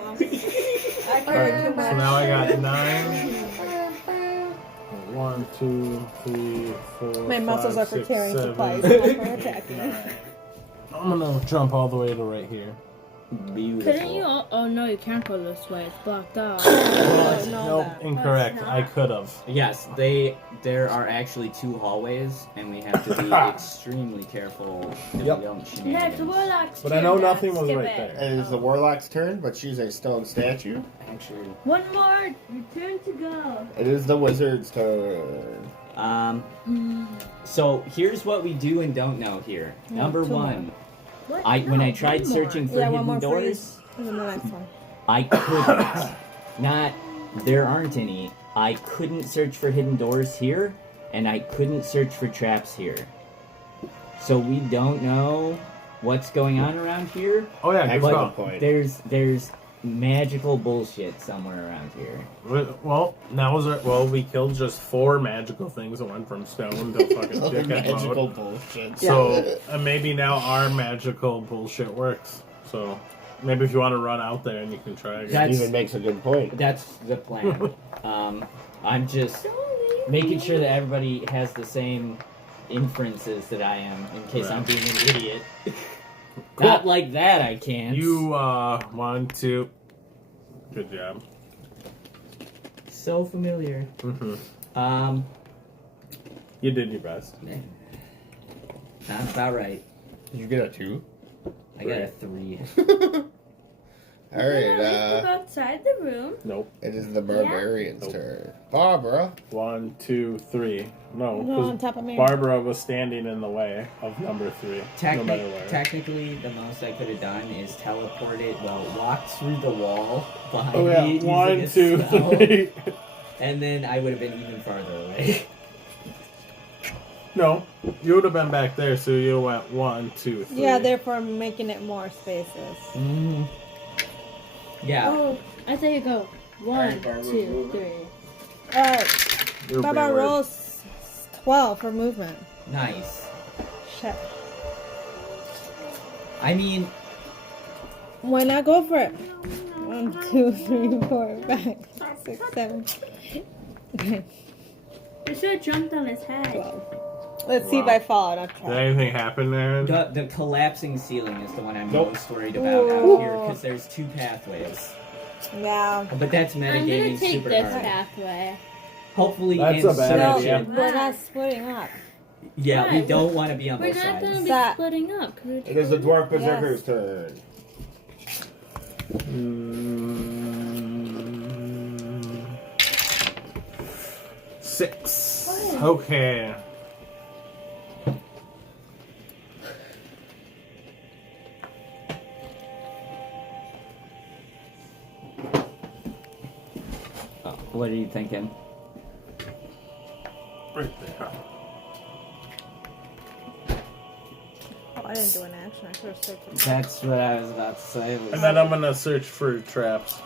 Alright, so now I got 9. 1, 2, 3, 4. My muscles 5, are for 6, carrying 7, supplies, not for attacking. 9. I'm gonna jump all the way to right here. Beautiful. Couldn't you? Oh no, you can't go this way. It's blocked off. Nope, incorrect. That's I not- could have. Yes, there are actually 2 hallways, and we have to be extremely careful that Yep. we don't Next, shenanigans. warlocks. But I know turn. nothing was Skip right it. there. It is the warlock's turn, but she's a stone statue. Actually, One more. Your turn to go. It is the wizard's turn. so here's what we do and don't know here. Number 2 more. 1, What? when I No, tried one more. searching for Yeah, one more hidden for you. doors, And then the next one. I couldn't. Not, there aren't any. I couldn't search for hidden doors here, and I couldn't search for traps here. So we don't know what's going on around here. Oh yeah, good Excellent call. point. There's magical bullshit somewhere around here. Well, now was it? Well, we killed just 4 magical things that went from stone to fucking dickhead Magical mode. bullshit. So maybe now our magical bullshit works. So maybe if you want to run out there and you can try again. That's- Even makes a good point. That's the plan. I'm just making sure that everybody has the same inferences that I am, in case I'm being an idiot. Not like that, I can't. You 1, 2. Good job. So familiar. Mm-hmm. You did your best. That's about right. Did you get a 2? I got a 3. All right, Step outside the room. Nope. it is the barbarian's Nope. turn. Barbara. 1, 2, 3. No, Go on 'cause top of me. Barbara was standing in the way of number 3. No matter where. Technically, the most I could have done is teleport it, walk through the wall behind Oh yeah, me using 1, a 2, spell, 3. and then I would have been even farther away. No, you would have been back there, so you went 1, 2, 3. Yeah, therefore making it more spaces. Mm-hmm. Yeah. Oh, I say you go. 1, Alright, Barbara, 2, move 3. You're Baba backward. rolls 12 for movement. Nice. Shit. I mean, Why not go for it? 1, 2, 3, 4, 5, 6, 7. Okay, You should have jumped on his head. 12. Let's see if I fall out of Did track. anything happen there? the collapsing ceiling is the one I'm Nope. most worried about Ooh. out here, because there's 2 pathways. Yeah. But that's I'm gonna metagaming take super this hard. pathway. Hopefully, That's a bad No, idea. we're not splitting up. Yeah, we Why? don't want to be on We're both not sides. gonna be That- splitting up. 'cause we're It is the dwarf berserker's Yes. turn. Mm, 6. Okay. Oh, what are you thinking? Right there. Oh, I didn't do an action. I should have said something. That's what I was about to say. Was And then I'm gonna search for traps.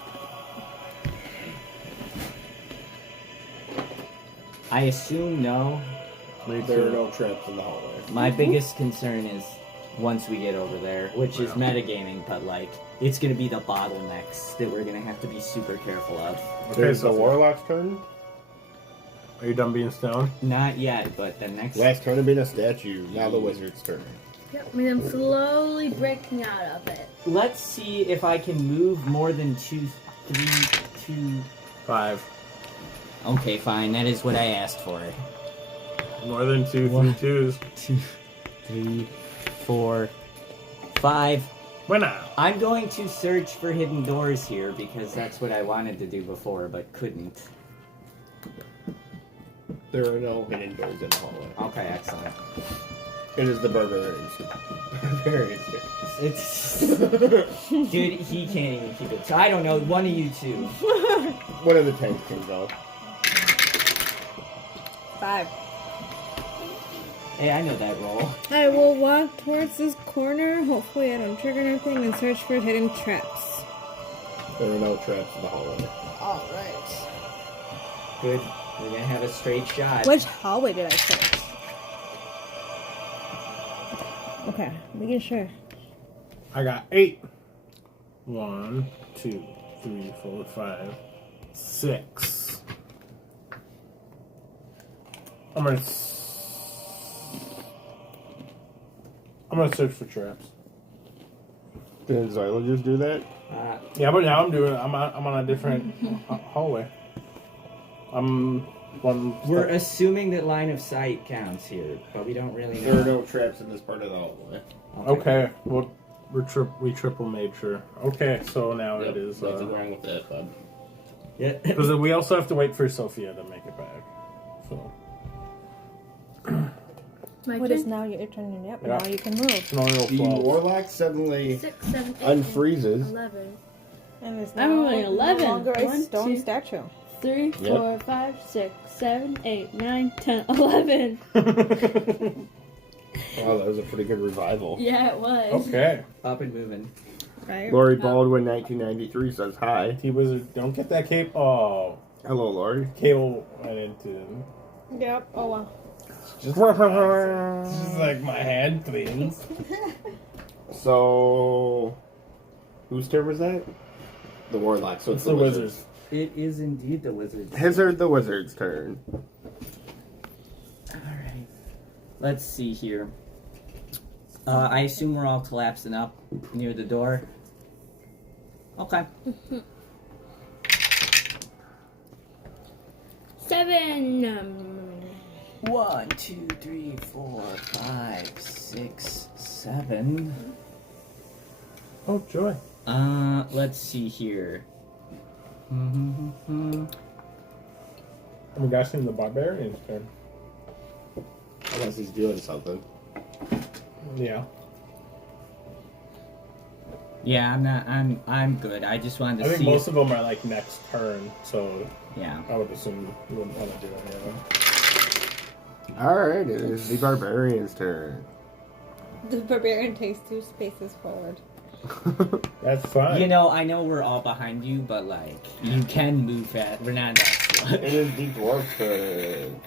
I assume no. Me There are too. no traps in the hallway. My biggest concern is once we get over there, which is metagaming, but like it's gonna be the bottlenecks that we're gonna have to be super careful of. Okay, There's the so warlock's turn. are you done being stoned? Not yet, but the next. Last turn had been a statue. Now the wizard's turn. Yep, I mean, I'm slowly breaking out of it. Let's see if I can move more than 2, 3, 2. 5. Okay, fine. That is what I asked for. More than 2, 3 One. 2s. 2, 3, 4, 5. Winner. I'm going to search for hidden doors here because that's what I wanted to do before but couldn't. There are no hidden doors in the hallway. Okay, excellent. It is the barbarian's. Barbarian's turn. It's dude, he can't even keep it. So I don't know. One of you two. One of the tanks can go. 5. Hey, I know that roll. I will walk towards this corner. Hopefully I don't trigger anything and search for hidden traps. There are no traps in the hallway. Alright. Good. We're gonna have a straight shot. Which hallway did I search? Okay, making sure. I got 8. 1, 2, 3, 4, 5, 6. I'm gonna search for traps. Did Zyla just do that? Yeah, but now I'm on a different hallway. I'm one. We're assuming that line of sight counts here, but we don't really There are know. no traps in this part of the hallway. Okay, well, we triple made sure. Okay, so now it is. Nothing wrong with that, bud. Yeah. Because we also have to wait for Sophia to make it back. So My What turn? is now your turn? Yep, Yeah. now you can move. no, no, The 12. warlock suddenly 6, 7, 8, unfreezes. 11. And it's I'm now rolling 11. no longer a 1, stone 2. statue. 3, Yep. 4, 5, 6, 7, 8, 9, 10, 11. Wow, that was a pretty good revival. Yeah, it was. Okay. Up and moving. Right? Lori Baldwin, 1993, says hi. T-Wizard, don't get that cape. Oh, Hello, Lori. cable went into. Yep. Oh well. Just like my hand, please. So, whose turn was that? The warlock. So It's the wizards. It is indeed the wizard's. Hazard the wizard's turn. Alright. Let's see here. I assume we're all collapsing up near the door. Okay. 7. 1, 2, 3, 4, 5, 6, 7. Oh, joy. Let's see here. I'm guessing the barbarian's turn. Unless he's doing something. Yeah. Yeah, I'm good. I just wanted to I think see. most of them are like next turn, so Yeah. I would assume you wouldn't want to do any of them. Alright, it is the barbarian's turn. The barbarian takes 2 spaces forward. That's fine. You know, I know we're all behind you, but like you can move fast. We're not that slow. It is the dwarf turn.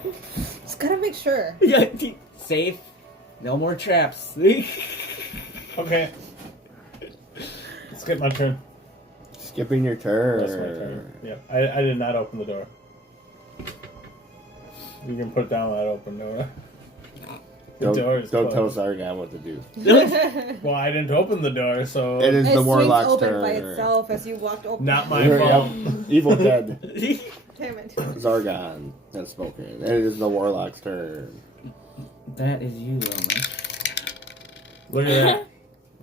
Just gotta make sure. Yeah, safe. No more traps. Okay. Skip my turn. Skipping your turn. That's my turn. Yeah. I did not open the door. You can put down that open door. The door is Don't tell closed. Zargon what to do. Well, I didn't open the door, so It is It the swings warlock's open turn. by itself as you walked open. not my Yep. fault. Evil Dead. Damn it. Zargon has spoken. It is the warlock's turn. That is you, Roman. Look at that.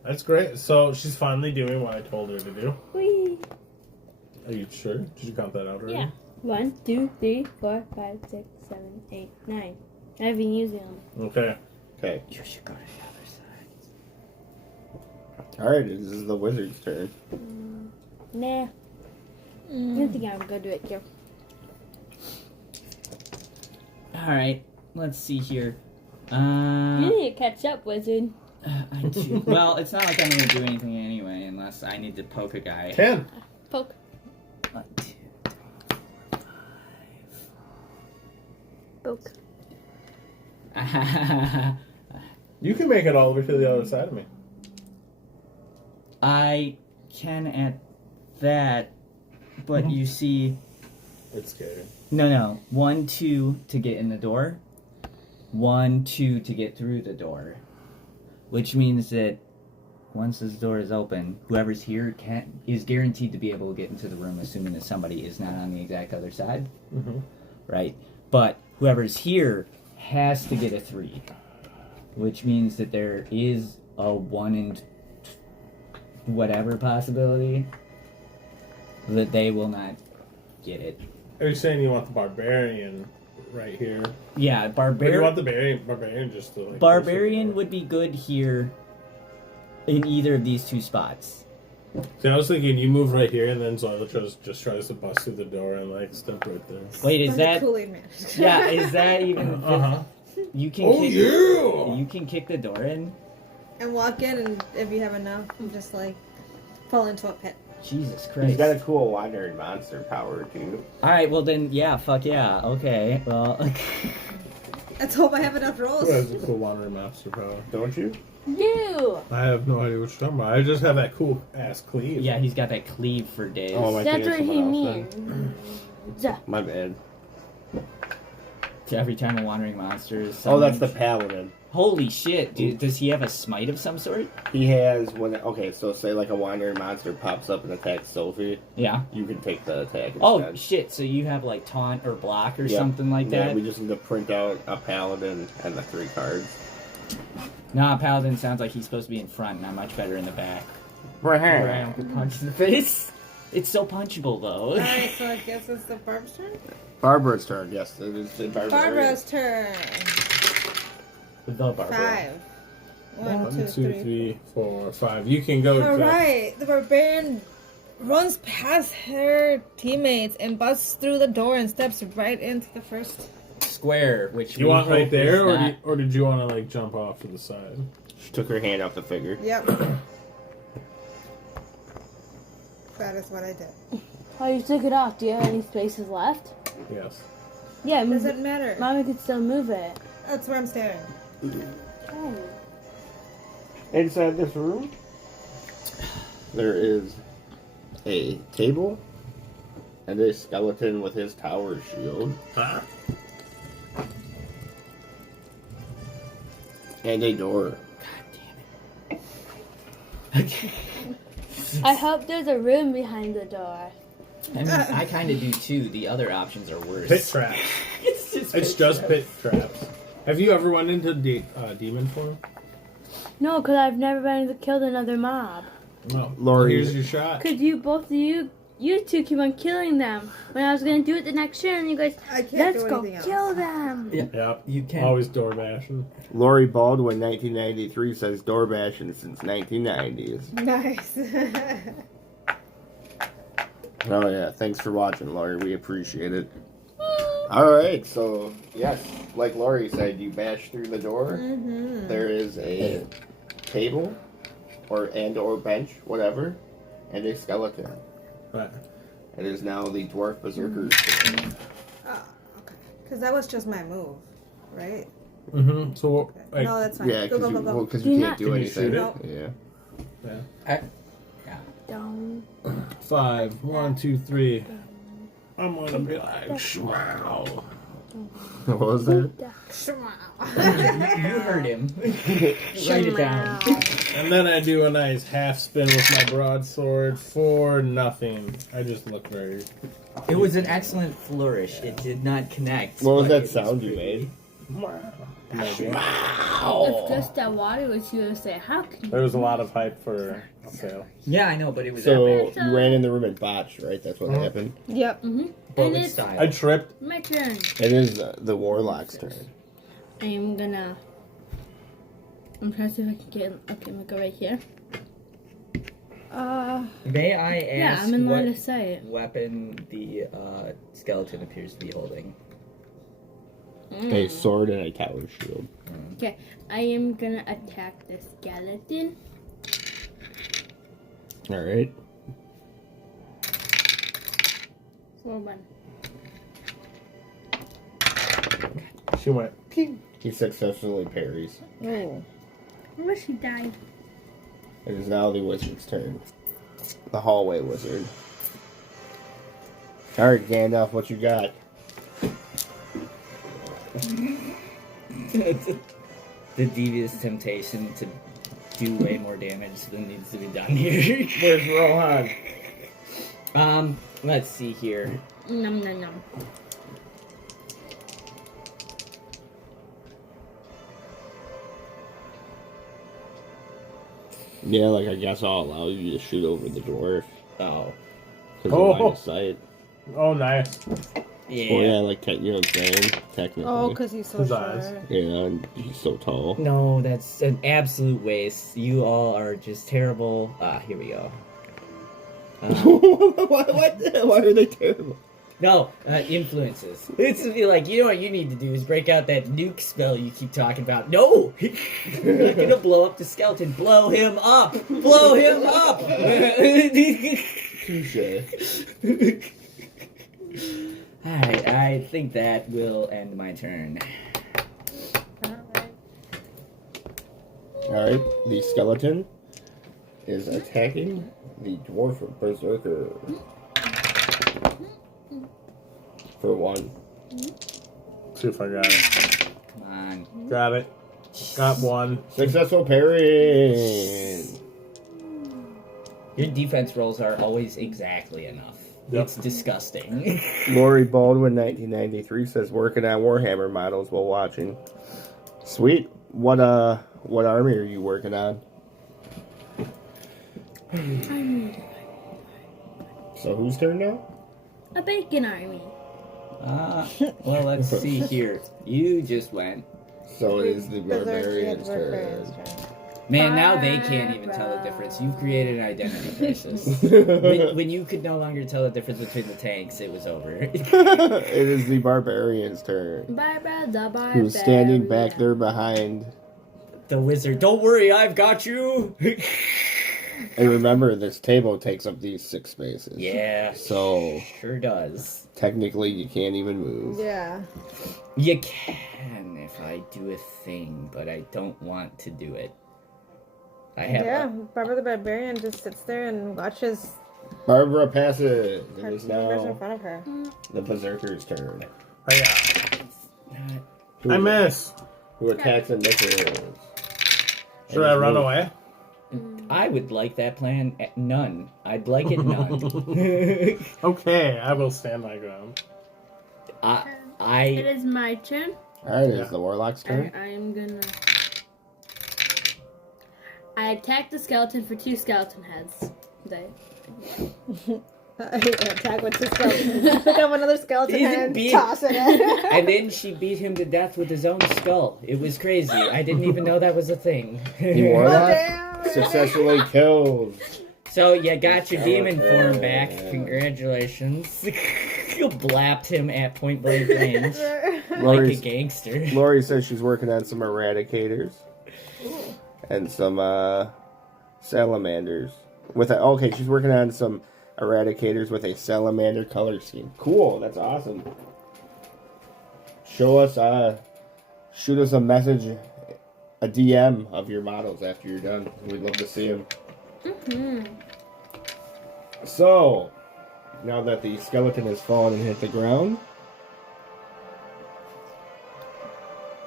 That's great. So she's finally doing what I told her to do. Whee! Are you sure? Did you count that out already? Yeah. 1, 2, 3, 4, 5, 6, 7, 8, 9. I've been using them. Okay. Okay. You should go to the other side. Alright, this is the wizard's turn. Nah. I don't think I'm gonna do it here. Alright, let's see here. You need to catch up, wizard. I do. Well, it's not like I'm gonna do anything anyway, unless I need to poke a guy. 10. Poke. 1, 2, 3, 4, Poke. 5. You can make it all the way to the other side of me. I can at that, but you see, It's scary. no. 1, 2 to get in the door. 1, 2 to get through the door. Which means that once this door is open, whoever's here is guaranteed to be able to get into the room, assuming that somebody is not on the exact other side, Mm-hmm. right? But whoever's here has to get a 3, which means that there is a 1 in whatever possibility that they will not get it. Are you saying you want the barbarian right here? Yeah, Or do you barbarian. want the barbarian just to like... Barbarian would be good here in either of these 2 spots. See, I was thinking you move right here and then Zoila just tries to bust through the door and like step right there. Wait, is I'm the that? Kool-Aid man. Yeah, is that even? Uh-huh. You can. Oh, kick, yeah! You can kick the door in. And walk in, and if you have enough, you just like fall into a pit. Jesus He's Christ. got a cool wandering monster power, too. All right, well then, yeah, fuck yeah, okay, well. Let's hope I have enough rolls. Who has a cool wandering master power? Don't you? You! I have no idea what you're talking about. I just have that cool ass cleave. Yeah, he's got that cleave for days. Oh, am I That's thinking what of he someone else then? means. My bad. So every time a wandering monster is Oh, that's the summoned- paladin. Holy shit, dude, does he have a smite of some sort? He has okay, so say like a wandering monster pops up and attacks Sophie, Yeah. you can take the attack instead. Oh shit, so you have like taunt or block or Yep. something like Yeah, that? we just need to print out a paladin and the 3 cards. Nah, Paladin sounds like he's supposed to be in front, not much better in the back. Right. Good punch in the face. It's so punchable though. Alright, so I guess it's the Barb's turn? Barbara's turn, yes. It is the barbarian. Barbara's turn. The Barbara. 5. 1, 2, 3. 4, 5. You can go. Alright, the barbarian runs past her teammates and busts through the door and steps right into the first. Square, which You we want right hope there, is or, not- or did you want to like jump off to the side? She took her hand off the figure. Yep. That is what I did. Oh, you took it off. Do you have any spaces left? Yes. Yeah, move Does it. it matter? Mommy could still move it. That's where I'm staring. Oh. Inside this room, there is a table and a skeleton with his tower shield. Huh? And a door. God damn it. I hope there's a room behind the door. I mean, I kind of do too. The other options are worse. Pit traps. It's just pit traps. Have you ever went into demon form? No, because I've never been able to kill another mob. Well, Lori. here's your shot. Could you both of you two keep on killing them? When I was gonna do it the next turn, you guys, I can't let's do go anything else. kill them. Yep. You can. Always door bashing. Lori Baldwin, 1993, says door bashing since 1990s. Nice. Oh yeah, thanks for watching, Lori. We appreciate it. All right, so yes, like Lori said, you bash through the door. Mm-hmm. There is a table, or bench, whatever, and a skeleton. Right. It is now the dwarf berserker's turn. Oh, okay. Because that was just my move, right? Mm-hmm. So, Okay. like, No, that's fine. Yeah, Go, go, go, go. because Do you you can't not- do Can you anything. shoot it? Yeah. Down. 5. 1, 2, 3. I'm gonna be like, wow. What was that? You heard him. Write it down. And then I do a nice half spin with my broadsword for nothing. I just look very. It was an excellent flourish. It did not connect. What was but that it was sound you pretty. made? If just that water was you to say, how can There was a lot of hype for sale. Yeah, I know, but it was So epic. you ran in the room and botched, right? That's what happened. Yep. Mm-hmm. But And with it's style. I tripped. my turn. It is the warlock's turn. I'm trying to see if I can get. Okay, I'm gonna go right here. May I ask Yeah, I'm in line what to say it. weapon the skeleton appears to be holding? A sword and a tower shield. Okay, I am gonna attack the skeleton. All right. So one. She went. Pew. He successfully parries. Oh. I wish he died. It is now the wizard's turn. The hallway wizard. All right, Gandalf, what you got? The devious temptation to do way more damage than needs to be done here. Where's Rohan? Let's see here. Num num num. Yeah, like I guess I'll allow you to shoot over the dwarf Oh. because of line Oh. of sight. Oh, nice. Yeah. Oh yeah, like you know what I'm saying? Technically. Oh, because he's so His short. eyes. Yeah, and he's so tall. No, that's an absolute waste. You all are just terrible. Here we go. what? Why are they terrible? No, influences. It's like, you know what you need to do is break out that nuke spell you keep talking about. No! You're not gonna blow up the skeleton. Blow him up! Blow him up! Touche. Alright, I think that will end my turn. Alright, the skeleton is attacking the dwarf berserker. For 1. See if I got it. Come on. Got it. Got one. Successful parry. Your defense rolls are always exactly enough. Yep. It's disgusting. Lori Baldwin, 1993, says working on Warhammer models while watching. Sweet. What army are you working on? So whose turn now? A bacon army. Well, let's see here. You just went. So it is the barbarian's Barbarian's turn. turn. Man, now they can't even tell the difference. You've created an identity crisis. when you could no longer tell the difference between the tanks, it was over. It is the barbarian's turn. Barbara the barbarian. Who's standing back there behind. The wizard, don't worry, I've got you. And remember, this table takes up these 6 spaces. Yeah, So sure does. technically, you can't even move. Yeah. You can if I do a thing, but I don't want to do it. I have. Yeah. Barbara the Barbarian just sits there and watches Barbara passes. It her is neighbors in now front of her. the berserker's turn. I miss. Who attacks and misses. Should I run away? I would like that plan. None. I'd like it none. Okay, I will stand my ground. It is my turn. Alright, it is the warlock's turn. I'm gonna. I attacked the skeleton for 2 skeleton heads. Attack with 2 skeletons. Pick up another skeleton He's head and being- toss it in. And then she beat him to death with his own skull. It was crazy. I didn't even know that was a thing. The Warlock Damn. successfully kills. So you got your demon form back. Congratulations. You blapped him at point blank range like a Lori's, gangster. Lori says she's working on some eradicators and some salamanders. Okay, she's working on some eradicators with a salamander color scheme. Cool, that's awesome. Show us, shoot us a message, a DM of your models after you're done. We'd love to see them. So, now that the skeleton has fallen and hit the ground,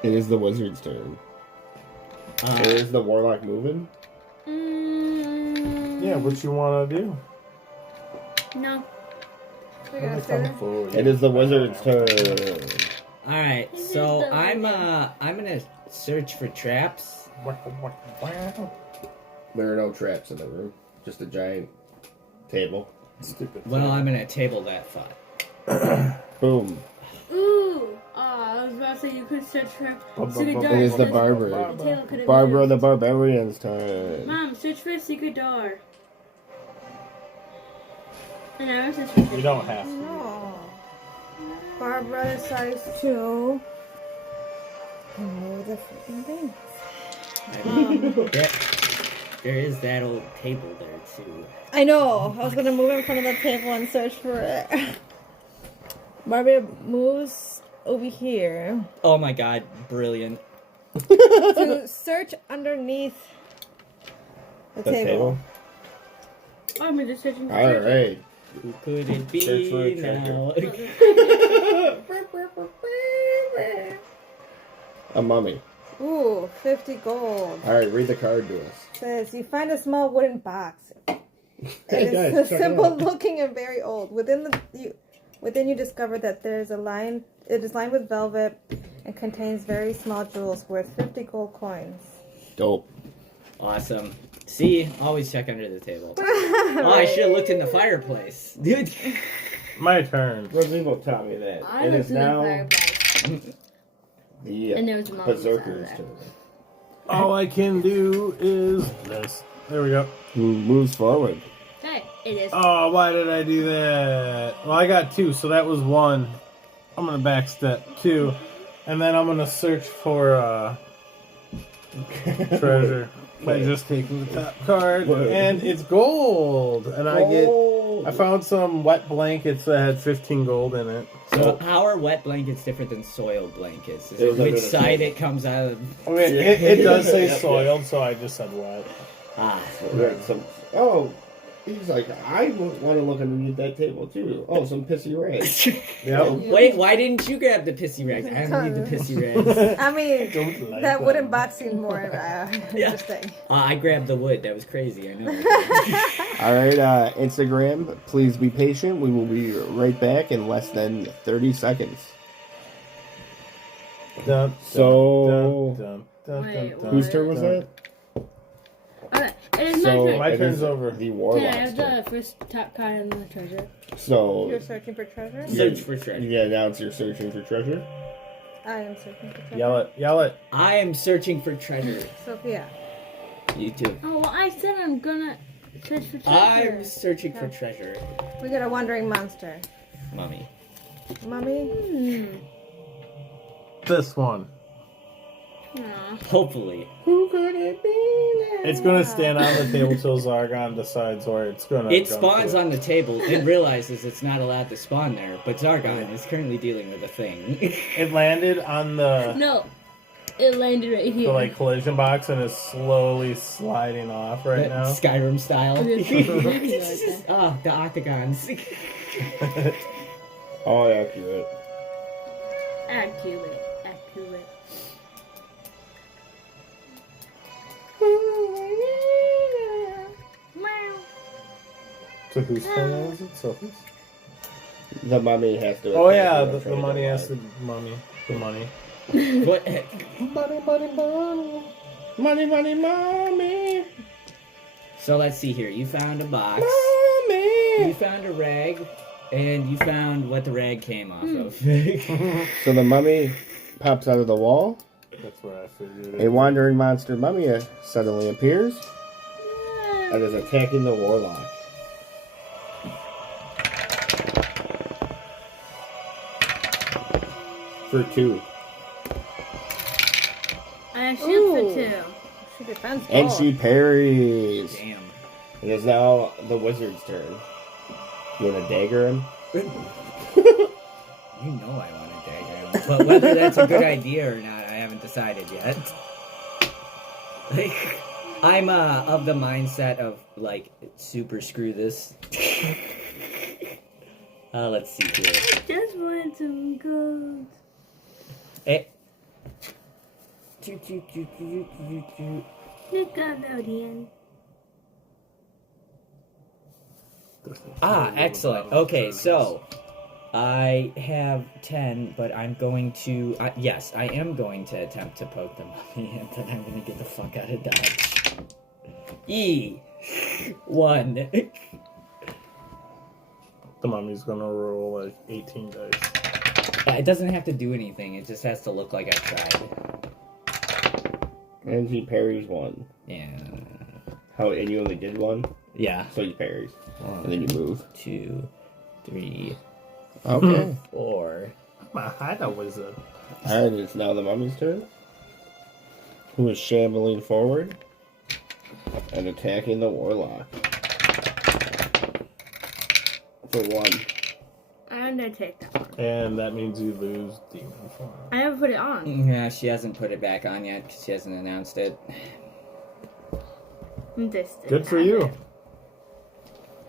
it is the wizard's turn. Is the warlock moving? Yeah, what you want to do? No. It is the wizard's turn. Alright, so I'm gonna search for traps. There are no traps in the room. Just a giant table. Stupid. Well, I'm gonna table that thought. Boom. Ooh! I was about to say you could search for secret door. It is the This Barbara. table could have Barbara been the Barbarian's turn. Mom, search for a secret door. And I was search for You don't have to. No. Barbara is size 2. Remove the freaking thing. There is that old table there too. I know. I was gonna move in front of the table and search for it. Barbara moves over here Oh my god, brilliant. to search underneath the The table. table. Oh, I'm just searching for Alright. Who could it be Search for a now? A mummy. Ooh, 50 gold. Alright, read the card to us. Says you find a small wooden box. It Hey, is guys, check it simple out. looking and very old. Within you discover that there's a line. It is lined with velvet and contains very small jewels worth 50 gold coins. Dope. Awesome. See, always check under the table. Oh, I should have looked in the fireplace. Dude. My turn. Rosemo taught me that. I It looked is in the now fireplace. the And there was a mummy Berserker's inside turn. All I can do is this. There we go. Who moves forward? Okay, it is. Oh, why did I do that? Well, I got 2, so that was 1. I'm gonna backstep 2, and then I'm gonna search for treasure by just taking the top card, and it's gold. And I found some wet blankets that had 15 gold in it. So how are wet blankets different than soiled blankets? Is It it was under which the side table. it comes out of? I mean, it does say Yep. soiled, so I just said wet. Ah. Oh, he's like, I want to look underneath that table too. Oh, some pissy rags. Yep. Wait, why didn't you grab the pissy rags? I don't need the pissy rags. I mean, Don't like that wooden box seemed more interesting. I grabbed the wood. That was crazy. I know. Alright, Instagram, please be patient. We will be right back in less than 30 seconds. Dun, So- Wait, Whose turn was that? Okay, it is my So, turn. My it turn's is over. The Can I Warlock's have turn. the first top card in the treasure? So, You're searching for treasure? Search for treasure. you announce you're searching for treasure? I am searching for treasure. Yell it, yell it. I am searching for treasure. Sophia. You too. Oh, well, I said I'm gonna search for treasure. I'm searching for treasure. We got a wandering monster. Mummy. Mummy? This one. Aw. Hopefully. Who could it be now? It's gonna stand on the table till Zargon decides where it's gonna. It jump spawns to. on the table and realizes it's not allowed to spawn there, but Zargon is currently dealing with a thing. It landed on the No, it landed right here. like collision box and is slowly sliding off right now. Skyrim style. Yes. Oh, the octagons. Oh, accurate. Accurate. Meow. So whose turn is it? Sophie's? The mummy has to. Oh attack yeah, when the trying to money get has alive. to mummy. The money. What? Money, money, money. Money, money, mommy. So let's see here. You found a box. Mommy! You found a rag. And you found what the rag came off of. So the mummy pops out of the wall. That's what I figured. A wandering monster mummy suddenly appears and is attacking the warlock. For 2. And I shoot for Ooh. 2. She defends And both. she parries. Damn. It is now the wizard's turn. You want to dagger him? You know I want to dagger him. But whether that's a good idea or not, I haven't decided yet. Like, I'm of the mindset of, like, super screw this. Let's see here. Just wanted some gold. Eh. Nickelodeon. Ah, excellent. Okay, so I have 10, but I'm going to... yes, I am going to attempt to poke the mummy, and then I'm going to get the fuck out of Dodge. 1. The mummy's gonna roll like 18 dice. It doesn't have to do anything, it just has to look like I tried. And he parries 1. Yeah. And you only did 1? Yeah. So he parries. 1, And then you move. 2, 3, Okay. 4. I'm a hideout wizard. Alright, it's now the mummy's turn. Who is shambling forward and attacking the warlock. For 1. I'm gonna take that one. And that means you lose demon form. I never put it on. Yeah, she hasn't put it back on yet because she hasn't announced it. Good for you.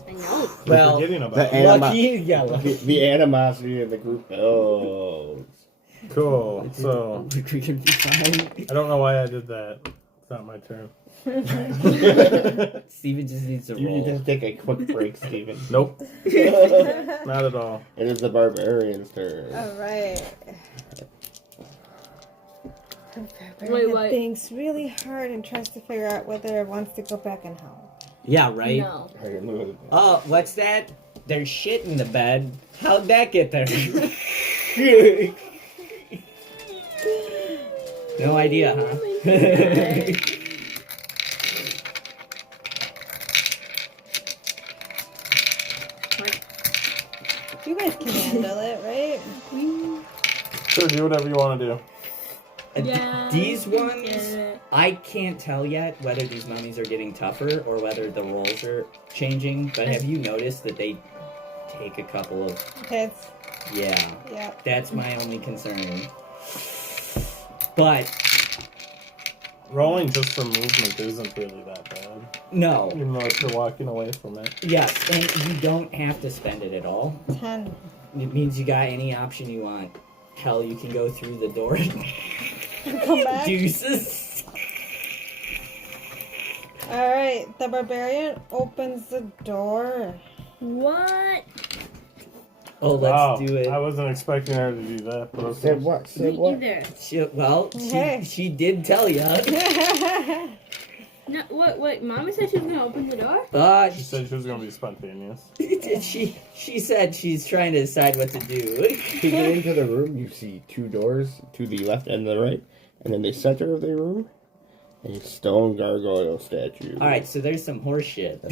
I know. Well, You're forgetting about the it. lucky, yeah, lucky. The animosity of the group builds. Cool. So We can be fine. I don't know why I did that. It's not my turn. Steven just needs to You roll. can just take a quick break, Steven. Nope. Not at all. It is the barbarian's turn. Alright. Wait, what? Thinks really hard and tries to figure out whether it wants to go back in hell. Yeah, right? No. Okay, move it. Oh, what's that? There's shit in the bed. How'd that get there? No idea, huh? You guys can handle it, right? Sure, do whatever you want to do. Yeah. These ones, Get it. I can't tell yet whether these mummies are getting tougher or whether the rolls are changing, but have you noticed that they take a couple of... Hits. Yeah, Yeah. that's my only concern. But, Rolling just for movement isn't really that bad. no. Even though if you're walking away from it. Yes, and you don't have to spend it at all. 10. It means you got any option you want. Hell, you can go through the door. Come back. Deuces. Alright, the barbarian opens the door. What? Oh, let's Wow, do it. I wasn't expecting her to do that. But okay. Said what? Said Me what? either. Hey. She did tell you. No, what? Mommy said she was gonna open the door? She said she was going to be spontaneous. she said she's trying to decide what to do. To get into the room, you see 2 doors to the left and the right, and in the center of the room, a stone gargoyle statue. Alright, so there's some horse shit.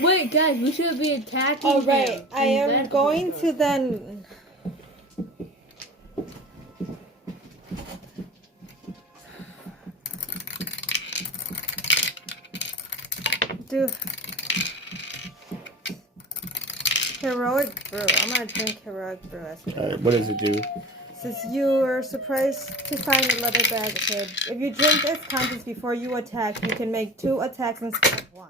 Wait, guys, we should be attacking Alright, him. I am going to then... do heroic brew. I'm gonna drink heroic brew as well. Alright, what does it do? Says you are surprised to find a leather bag. Okay. If you drink its contents before you attack, you can make 2 attacks instead of 1.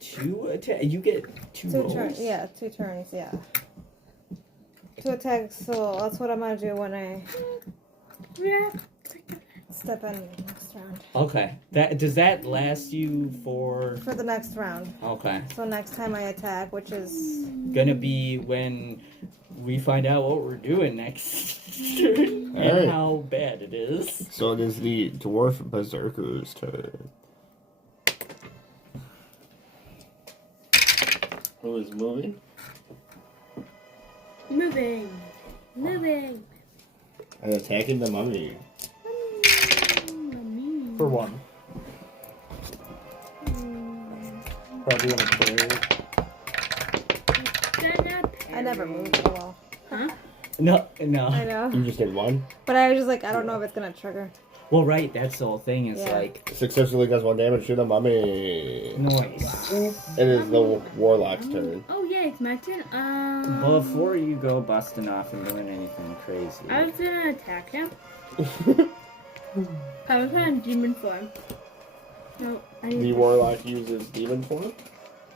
2 attack. You get 2 2 rolls. turns. Yeah, 2 turns. Yeah. 2 attacks. So that's what I'm gonna do when I step in next round. Okay. Does that last you for... For the next round. Okay. So next time I attack, which is Gonna be when we find out what we're doing next turn and Alright. how bad it is. So it is the dwarf berserker's turn. Who is moving? Moving. Moving. And attacking the mummy. For one. Probably gonna play. I never moved. Oh well. Huh? No. I know. You just did one? But I was just like, I don't know if it's gonna trigger. Well, right, that's the whole thing. It's Yeah. like, Successfully does 1 damage to the mummy. noise. It is the warlock's turn. Oh yeah, it's my turn. Before you go busting off and doing anything crazy. I was gonna attack him. I was on demon form. No, I The didn't. warlock uses demon form.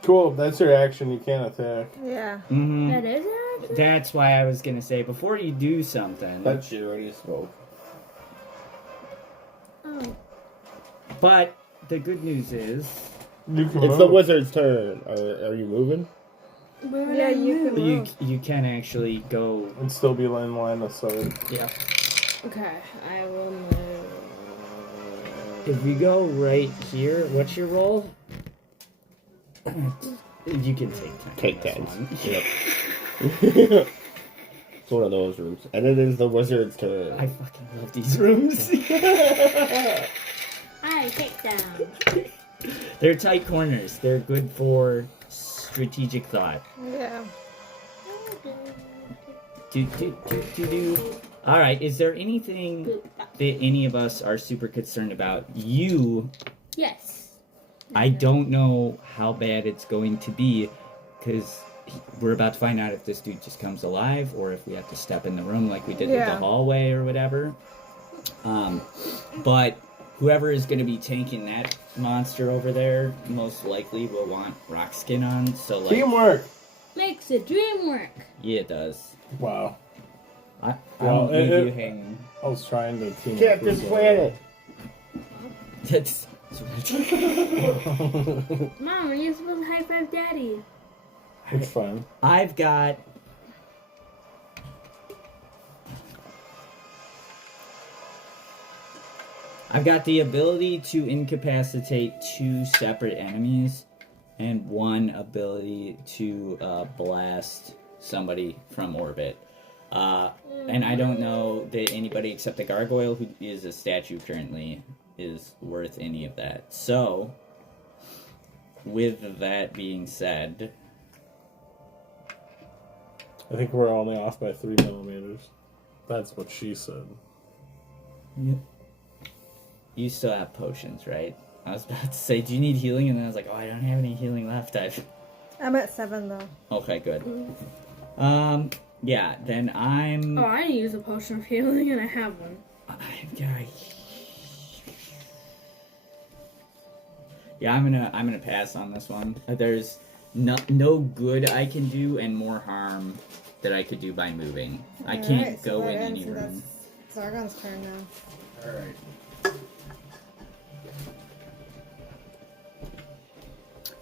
Cool, that's your action. You can't attack. Yeah. Mm-hmm. That is it. That's why I was gonna say, before you do something. That shit already spoke. Oh, But the good news is, You can It's move. the wizard's turn. Are you moving? where would Yeah, I you move? can move. you can actually go. And still be in line of sight. Yeah. Okay, I will move. If you go right here, what's your roll? You can take 10. Take That's 10. one. Yep. It's one of those rooms. And it is the wizard's turn. I fucking love these rooms. I take down. They're tight corners. They're good for strategic thought. Yeah. Do. All right. Is there anything that any of us are super concerned about? You, Yes. I don't know how bad it's going to be, because we're about to find out if this dude just comes alive or if we have to step in the room like we did with the Yeah. hallway or whatever. But whoever is going to be tanking that monster over there most likely will want rock skin on. So like, Teamwork! Makes the dream work. yeah, it does. Wow. I Well, don't leave it- you hanging. I was trying to team up Captain with, Planet. That's Mom, you're supposed to high five Daddy. It's fine. I've got the ability to incapacitate 2 separate enemies and 1 ability to blast somebody from orbit. And I don't know that anybody except the gargoyle, who is a statue currently, is worth any of that. So, with that being said, I think we're only off by 3 millimeters. That's what she said. you still have potions, right? I was about to say, do you need healing? And then I was like, oh, I don't have any healing left. I'm at 7 though. Okay, good. Yeah, then I'm... Oh, I use a potion of healing and I have one. Yeah, I'm gonna pass on this one. There's no good I can do and more harm that I could do by moving. I can't Alright, go so in that any ends- room. That's Zargon's turn now. Alright.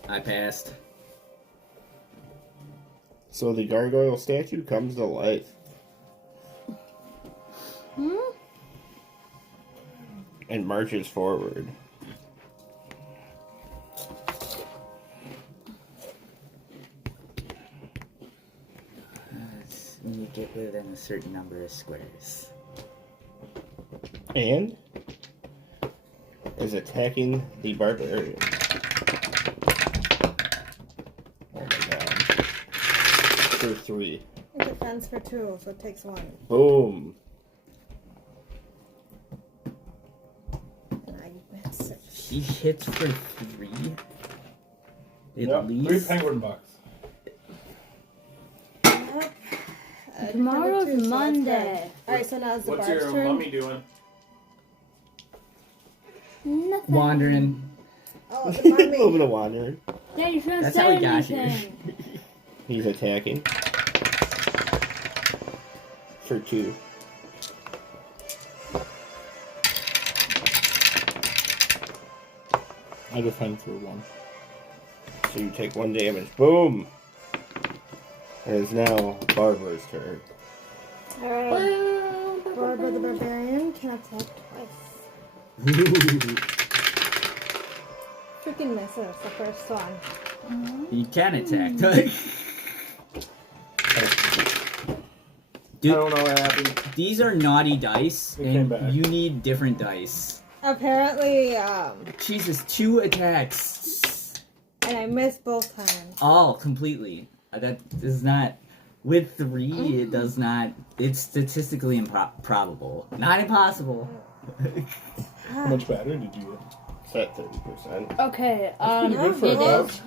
I passed. So the gargoyle statue comes to life. And marches forward. When you get within a certain number of squares. And is attacking the barbarian. Oh my god. For 3. It defends for 2, so it takes 1. Boom. And I miss it. She hits for 3? At Yep, 3 least? penguin bucks. Yep. Tomorrow's Defender 2, so that's Monday. good. Alright, so now it's the What's barb's your turn. mummy doing? Nothing. Wandering. Oh, it's A on little me. bit of wandering. Yeah, you shouldn't That's say how we got here. anything. He's attacking. For 2. I defend for 1. So you take 1 damage. Boom! And it's now Barbara's turn. Alright. Barbara the Barbarian can attack twice. Freaking misses the first one. You can attack. I don't know what happened. These are naughty dice, They came back. and you need different dice. Apparently, Jesus, 2 attacks. and I missed both times. All completely. That is not. With 3, it does not. It's statistically improbable. Not impossible. How much battery did you get? It's at 30%. Okay, Pretty good for a it dog. is.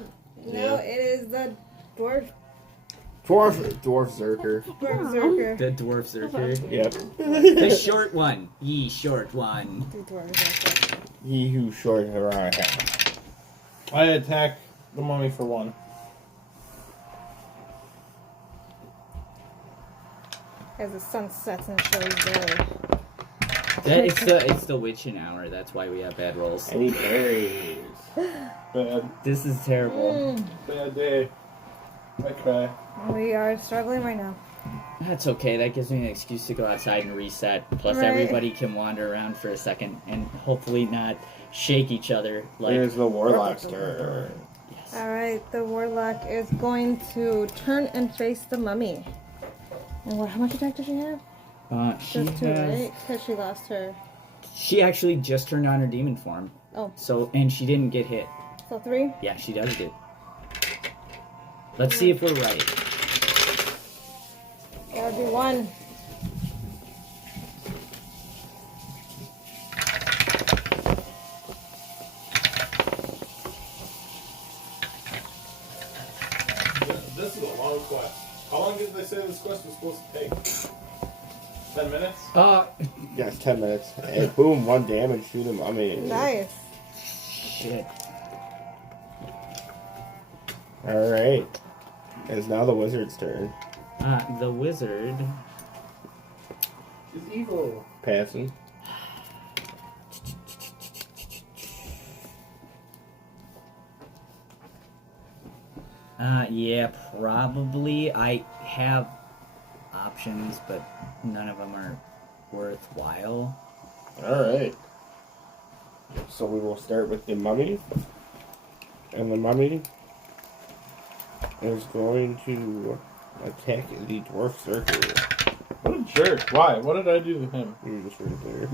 No, it is the dwarf Dwarf Zerker. berserker. The dwarf zerker. Yep. The short one. Ye short one. The dwarf berserker. Ye who short her eye hath. I attack the mummy for 1. As the sun sets and shows there. It's the witching hour. That's why we have bad rolls. And he parries. Bad. This is terrible. Bad day. I cry. We are struggling right now. That's okay. That gives me an excuse to go outside and reset. Plus, Right. everybody can wander around for a second and hopefully not shake each other. Like, Here's the Warlock's turn. yes. Alright, the warlock is going to turn and face the mummy. And how much attack does she have? She Just 2, has. right? Because she lost her. She actually just turned on her demon form. Oh. So, and she didn't get hit. So 3? Yeah, she does get. Let's see if we're right. That would be 1. This is a long quest. How long did they say this quest was supposed to take? 10 minutes? Yes, 10 minutes. And boom, 1 damage to the mummy. Nice. Shit. Alright. It's now the wizard's turn. The wizard. It's evil. Passing. Yeah, probably. I have options, but none of them are worthwhile. Alright. So we will start with the mummy. And the mummy is going to attack the dwarf zerker. What a jerk. Why? What did I do to him? You just right there.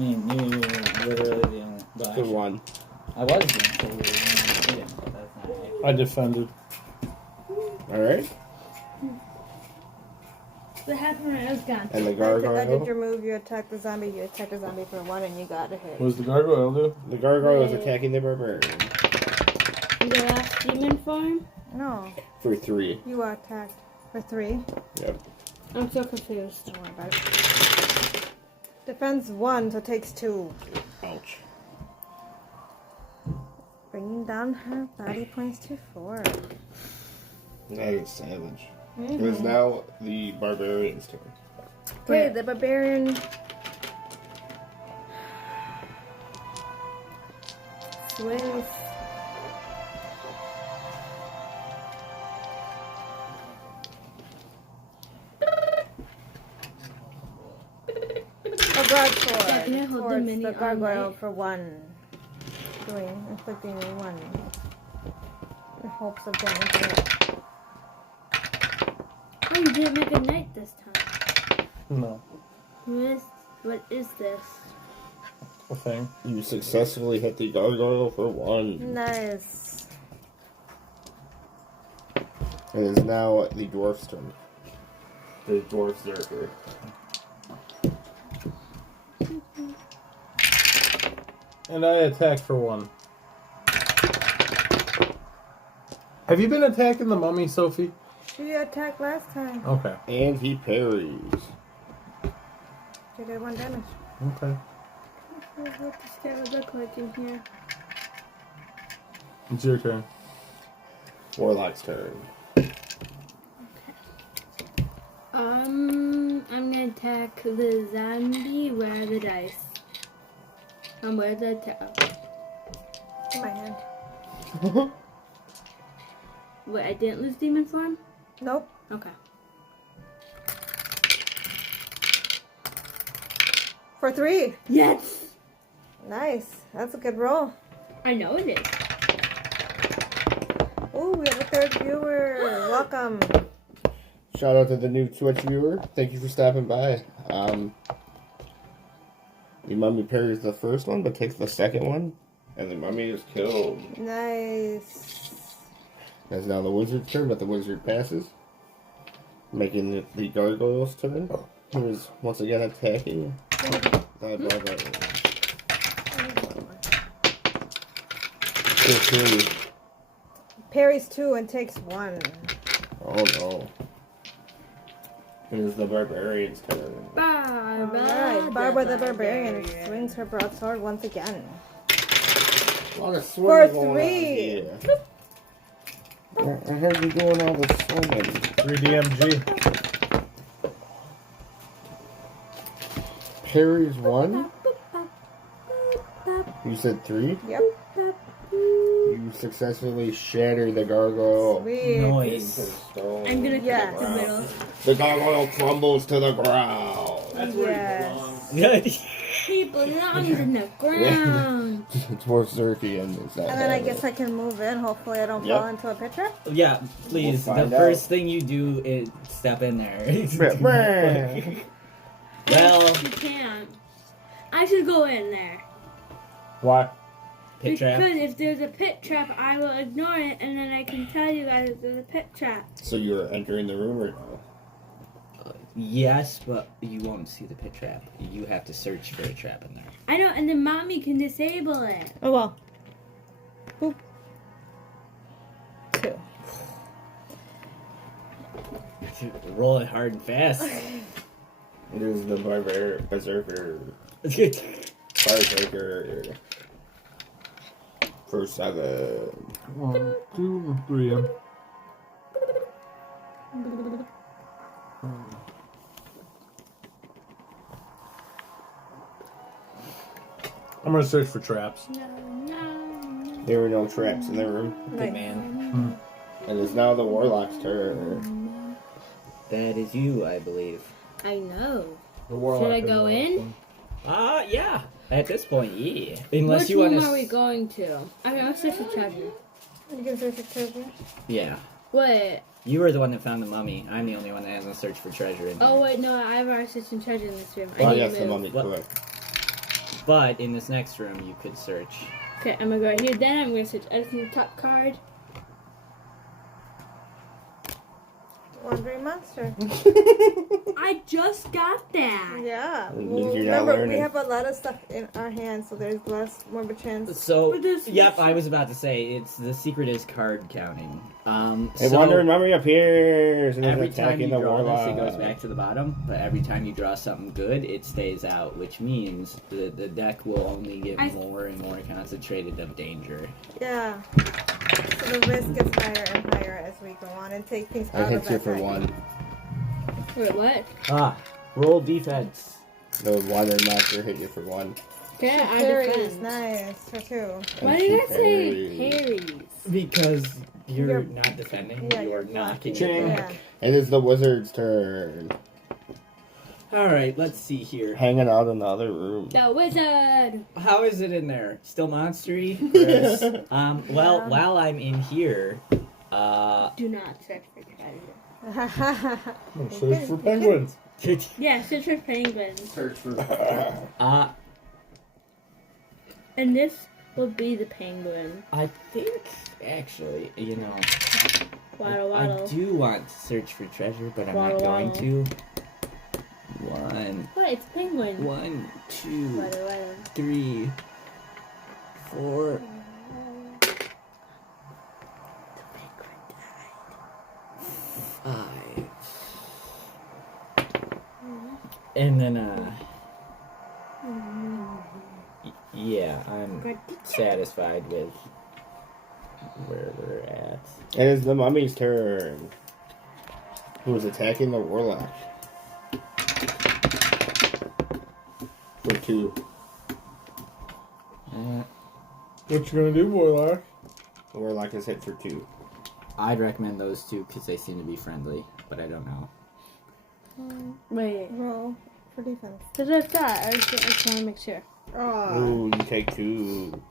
Literally the only. Well, The 1. I was doing so we but that's not it. I defended. Alright. what happened when I was gone? And the I did gargoyle. your move, you attack the zombie, you attack the zombie for 1 and you got a hit. What does the gargoyle do? The gargoyle is Right. attacking the barbarian. The last demon form? No, For 3. you attacked for 3. Yep. I'm so confused. Don't worry about it. Defends 1, so takes 2. Ouch. Bringing down her body points to 4. That is savage. It is now the barbarian's turn. Okay, the barbarian swings. A broadsword Yeah, can I hold the towards mini the arm gargoyle light? for 1. Inflicting 1. In hopes of damaging it. Oh, you didn't make a knight this time. No. What is this? A thing. You successfully hit the gargoyle for 1. Nice. It is now the dwarf's turn. The dwarf zerker. And I attack for 1. Have you been attacking the mummy, Sophie? She attacked last time. Okay. And he parries. She did 1 damage. Okay. What this guy would look like in here? It's your turn. Warlock's turn. I'm gonna attack the zombie. Where are the dice? Where's the attack? In my hand. Wait, I didn't lose demon form? Nope. Okay. For 3. Yes! Nice. That's a good roll. I know it is. Ooh, we have a third viewer. Welcome. Shout out to the new Twitch viewer. Thank you for stopping by. The mummy parries the first one, but takes the second one, and the mummy is killed. Nice. It's now the wizard's turn, but the wizard passes, making it the gargoyle's turn. Who is once again attacking. The barbarian. 15. Parries 2 and takes 1. Oh no. It is the barbarian's turn. Alright, Barbara the Barbarian swings her broadsword once again. A lot of For swinging going on 3. here. I heard you doing all the swinging. 3DMG. Parries 1. You said 3? Yep. You successfully shatter the gargoyle. Sweet. Noise. I'm gonna Yes. cut the middle. The gargoyle crumbles to the ground. That's where Yes. he belongs. He belongs in the ground. Dwarf Zerkian is that. And then I guess I can move in. Hopefully I don't Yep. fall into a picture. Yeah, please. We'll The find first out. thing you do is step in there. Well, Well, You can't. I should go in there. Why? pit trap. Because if there's a pit trap, I will ignore it, and then I can tell you guys if there's a pit trap. so you're entering the room right now? Yes, but you won't see the pit trap. You have to search for a trap in there. I know, and then mommy can disable it. Oh well. Boop. 2. Roll it hard and fast. It is the berserker. Berserker. For 7. 1, 2, 3. I'm gonna search for traps. There were no traps in the room. Good man. And it's now the warlock's turn. That is you, I believe. I know. The warlock Should I is go the in? last one. Yeah. At this point, yeah. Unless Which you want room to. are we going to? I'll search the treasure. You can search for treasure. Yeah. Wait. You were the one that found the mummy. I'm the only one that hasn't searched for treasure in Oh, here. wait, no, I've already searched some treasure in this room. I Oh, need yes, to the move. mummy, What? correct. But in this next room, you could search. Okay, I'm gonna go right here. Then I'm gonna search everything top card. Wandering monster. I just got that. Yeah. It means Well, you're not remember, we learning. have a lot of stuff in our hands, so there's more of a chance. So, But this- yep, I was about to say, it's the secret is card counting. A So wandering mummy appears and is every time attacking you the draw this, warlock. it goes back to the bottom. But every time you draw something good, it stays out, which means the deck will only get more and more concentrated of danger. Yeah. So the risk gets higher and higher as we go on and take things I out of hit you that for deck. 1. Wait, what? Roll defense. The wandering monster hit you for 1. Okay, I Parries, defend. nice. For 2. Why And did she I say parries. Harry's? Because you're You're- not defending, Yeah, you're you're knocking Ching. it Yeah. back. It is the wizard's turn. Alright, let's see here. Hanging out in the other room. The wizard. How is it in there? Still monstery? Chris? Well, while I'm in here, Do not search for treasure. I'm gonna search for penguins. Yeah, search for penguins. search for. And this will be the penguin. I think actually, you know, Waddle I waddle. do want to search for treasure, but I'm Waddle, not going waddle. to. What? It's penguin. 1, 2, Waddle waddle. 3, 4. 5. And then yeah, I'm satisfied with where we're at. It is the mummy's turn. Who is attacking the warlock? For 2. What you gonna do, Warlock? The warlock is hit for 2. I'd recommend those two because they seem to be friendly, but I don't know. Wait. Roll for defense. Because I've got. I just want to make sure. Oh. Ooh, you take 2.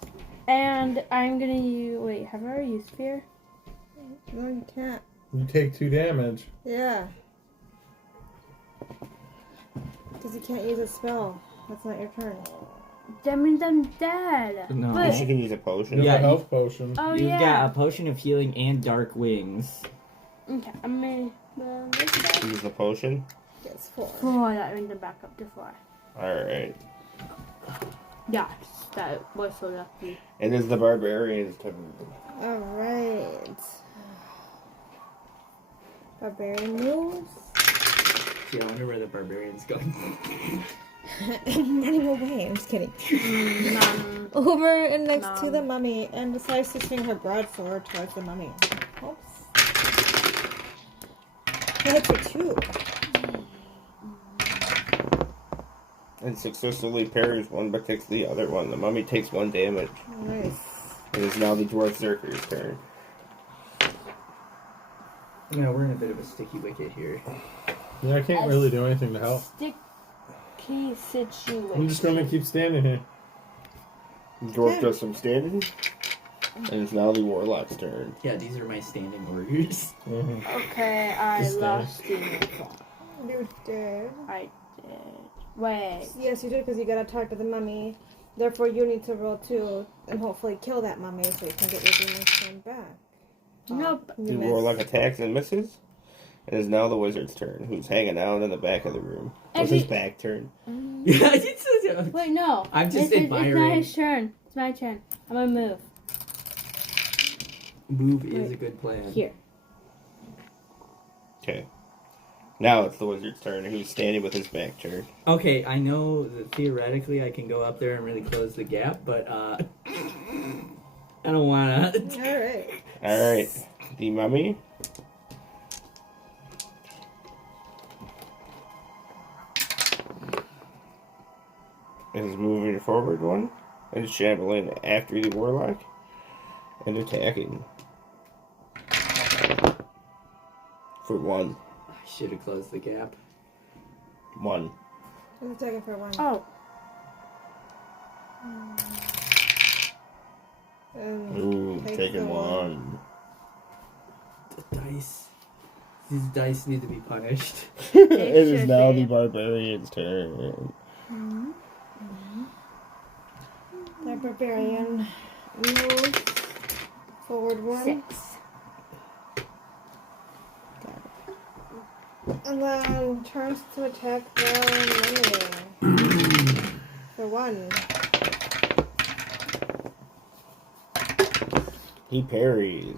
And I'm gonna use. Wait, have I already used fear? No, you can't. You take 2 damage. Yeah. Because you can't use a spell. That's not your turn. That means I'm dead. No. But- She can use a potion. You Yeah, have a health potion. Oh, You've yeah. got a potion of healing and dark wings. Okay, I'm gonna. Use the potion. Gets 4. 4. That means I'm back up to 4. Alright. Yes, that was so lucky. It is the barbarian's turn. Alright. Barbarian moves. Gee, I wonder where the barbarian's going. I'm running away. I'm just kidding. Over and next to the mummy and decides to swing her broadsword towards the mummy. Oops. That's a 2. And successfully parries one but takes the other one. The mummy takes 1 damage. Nice. It is now the dwarf Zerker's turn. Yeah, we're in a bit of a sticky wicket here. Yeah, I can't really do anything to help. Sticky situation. I'm just gonna keep standing here. The dwarf does some standing. And it's now the warlock's turn. Yeah, these are my standing orders. Mm-hmm. Okay, I Just lost the uniform. You did. I did. Wait. Yes, you did because you got to talk to the mummy. Therefore, you need to roll 2 and hopefully kill that mummy so you can get your demon turn back. Nope. You The missed. warlock attacks and misses. It is now the wizard's turn, who's hanging out in the back of the room. With Every- his back turned. Yeah, it's Wait, no. I'm just It's not admiring. his turn. It's my turn. I'm gonna move. Move is a good plan. Here. Okay. Now it's the wizard's turn, who's standing with his back turned. Okay, I know that theoretically I can go up there and really close the gap, but I don't wanna. Alright. Alright. The mummy. Is moving forward 1. And shambling after the warlock. And attacking. For 1. I should have closed the gap. 1. He's attacking for 1. Oh. And Ooh, takes taking the 1. The dice. These dice need to be punished. It is should now be. the barbarian's turn. The barbarian moves forward 1. 6. And then turns to attack the mummy. For 1. He parries.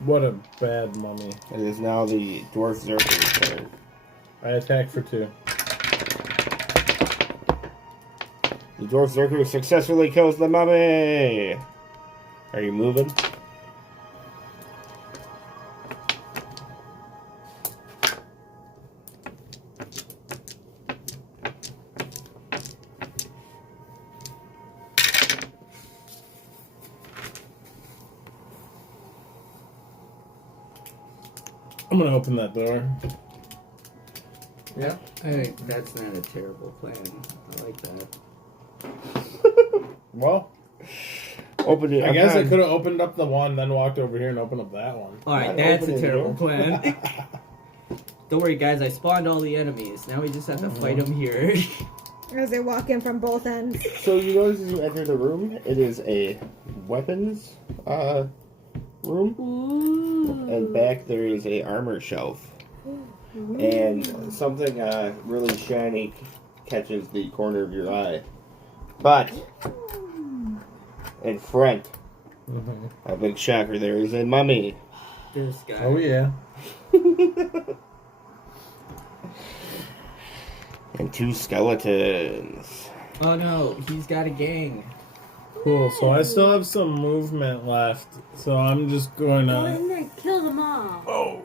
What a bad mummy. It is now the dwarf Zerker's turn. I attack for 2. The dwarf Zerker successfully kills the mummy! Are you moving? I'm gonna open that door. Yeah. Hey, that's not a terrible plan. I like that. Well, Open it. I guess I could have opened up the one, then walked over here and opened up that one. Alright, Not that's a opening the terrible door. plan. Don't worry, guys. I spawned all the enemies. Now we just have to fight them here. As they walk in from both ends. So you notice as you enter the room, it is a weapons room. Ooh. And back there is a armor shelf. And something really shiny catches the corner of your eye. But in front, a big shocker, there is a mummy. This guy. Oh yeah. And 2 skeletons. Oh no, he's got a gang. Cool. So I still have some movement left. So I'm just going Go to. in there, kill them all. Oh,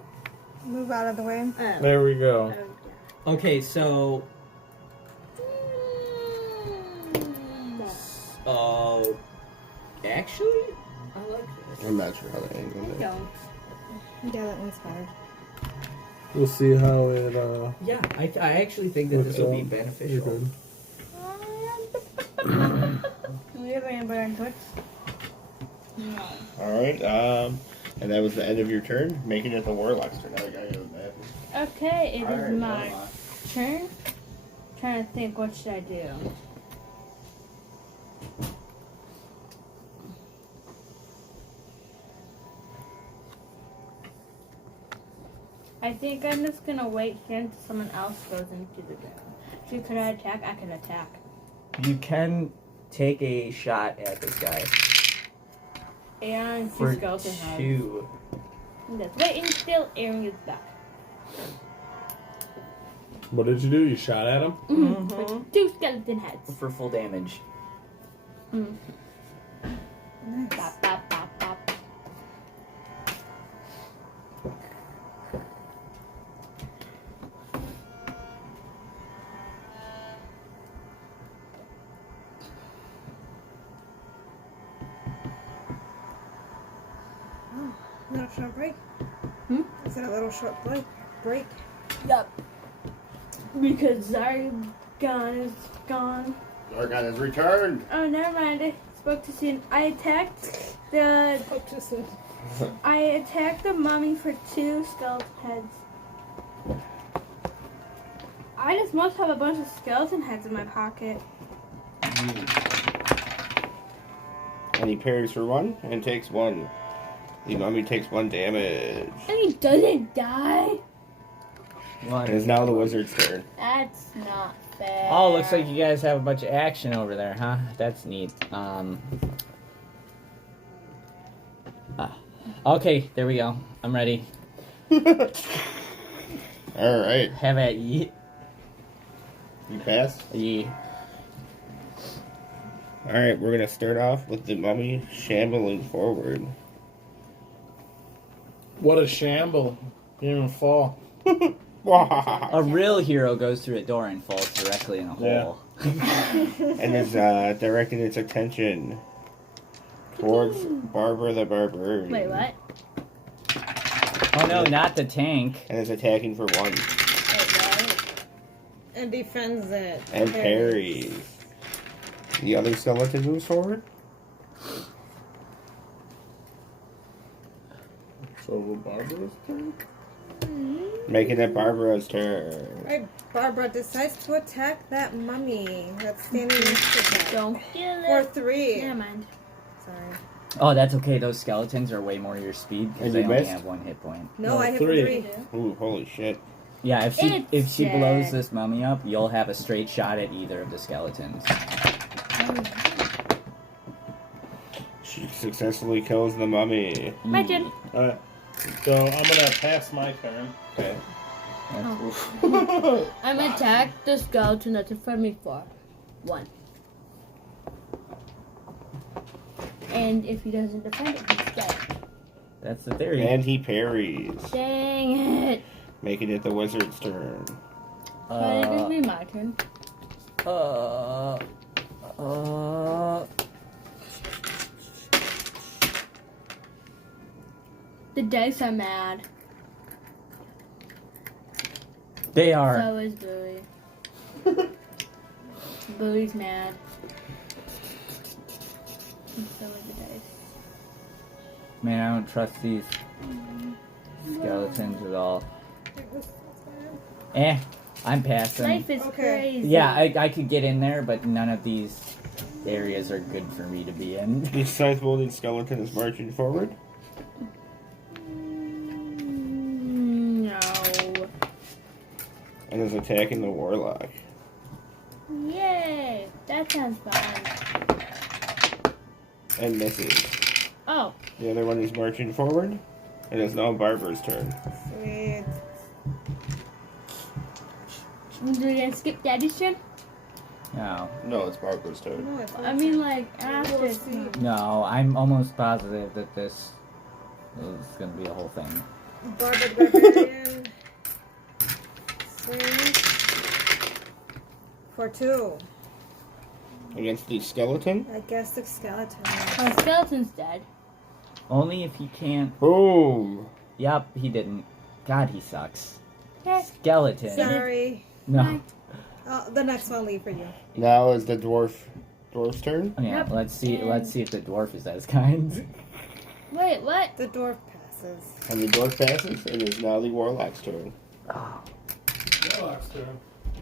Move out of the way. Oh. there we go. Okay, so actually, I like this. I'm not sure how to angle it. Don't. Yeah, that one's better. We'll see how it. Yeah, I actually think that this will be You're beneficial. good. Do we have any burn clicks? No. Alright, And that was the end of your turn, making it the Warlock's turn. Now I gotta go back. Okay, it is Alright, my Warlock. turn. Trying to think, what should I do? I think I'm just gonna wait here until someone else goes into the room. So could I attack? I can attack. You can take a shot at this guy And for two skeleton heads. 2. That's waiting still, airing his back. What did you do? You shot at him? For 2 skeleton heads. For full damage. Mm. Bop, bop, bop, bop. Little short break. Is it a little short break? Yup. Because Zargon is gone. Zargon has returned. Oh, never mind. I spoke too soon. I attacked the mummy for 2 skeleton heads. I just must have a bunch of skeleton heads in my pocket. And he parries for 1 and takes 1. The mummy takes 1 damage. And he doesn't die? It is now the wizard's turn. That's not fair. Oh, looks like you guys have a bunch of action over there, huh? That's neat. Okay, there we go. I'm ready. Alright. Have at ye. You pass? Ye. Alright, we're gonna start off with the mummy shambling forward. What a shamble. You didn't even fall. A real hero goes through a door and falls directly in a hole. And is directing its attention towards Barbara the Barbarian. Wait, what? Oh no, not the tank. And is attacking for 1. Wait, what? And defends it. And parries. The other skeleton moves forward. So Barbara's turn? Making it Barbara's turn. Right, Barbara decides to attack that mummy that's standing next to her. Don't kill For it. 3. Never mind. Sorry. Oh, that's okay. Those skeletons are way more your speed because And they you only missed? have 1 hit point. No, No, I hit 3. 3. Ooh, holy shit. Yeah, if It's she blows dead. this mummy up, you'll have a straight shot at either of the skeletons. She successfully kills the mummy. My turn. Alright. So I'm gonna pass my turn. Okay. I'm gonna attack the skeleton that's in front of me for 1. And if he doesn't defend it, he's dead. That's the theory. And he parries. Dang it. Making it the wizard's turn. But it would be my turn. The dice are mad. They are. So is Bowie. Bowie's mad. And so is the dice. Man, I don't trust these skeletons at all. I'm passing. Life is Okay. crazy. Yeah, I could get in there, but none of these areas are good for me to be in. The scythe-wielding skeleton is marching forward. No. And is attacking the warlock. Yay! That sounds fun. And misses. Oh, The other one is marching forward. It is now Barbara's turn. Sweet. do you gonna skip Daddy's turn? No. No, it's Barbara's turn. No, it's I mean, like, after. We'll see. No, I'm almost positive that this is going to be a whole thing. Barbara the Barbarian swings for 2 Against the skeleton. against the skeleton. Oh, skeleton's dead. Only if he can't. Boom! Yup, he didn't. God, he sucks. Okay. Skeleton. Sorry. No. The next one I'll leave for you. Now is the dwarf's turn. Yeah, Yep. let's see if the dwarf is as kind. Wait, what? The dwarf passes. passes. And the door passes. It is now the Warlock's turn. Warlock's turn.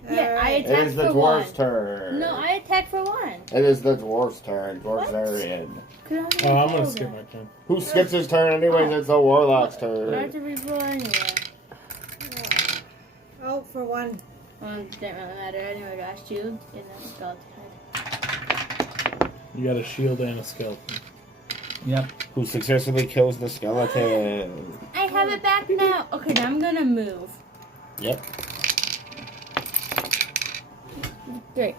Yeah, I It attacked is the for one. dwarf's turn. No, I attacked for one. It is the dwarf's turn. Dwarf's What? Arian. Could I have Oh, I'm gonna rolled skip it? my turn. Who skips his turn anyways? It's the Warlock's I have turn. to reroll anyway. Oh, for one. Well, it didn't really matter anyway. I got a shield and a skeleton head. You got a shield and a skeleton. Yep. Who successfully kills the skeleton. I have it back now. Okay, now I'm gonna move. Yep. Great.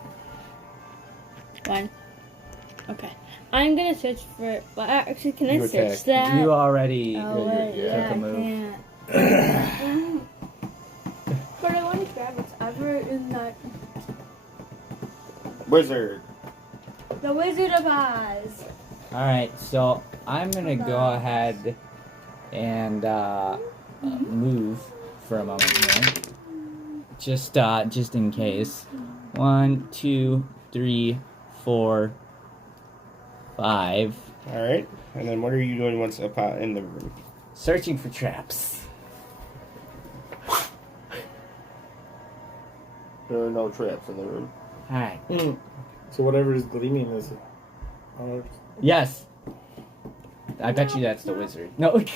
One. Okay. I'm gonna search for. Well, actually, can I You search attack. that? You already Oh, wait, yeah, yeah, took a I move. can't. But I want to grab whatever in that. Wizard. The Wizard of Oz. Alright, so I'm gonna go ahead and move for a moment here. Just in case. 1, 2, 3, 4, 5. Alright. And then what are you doing once up in the room? Searching for traps. There are no traps in the room. Alright. So whatever is gleaming is ours. Yes. I bet you that's the wizard. No. It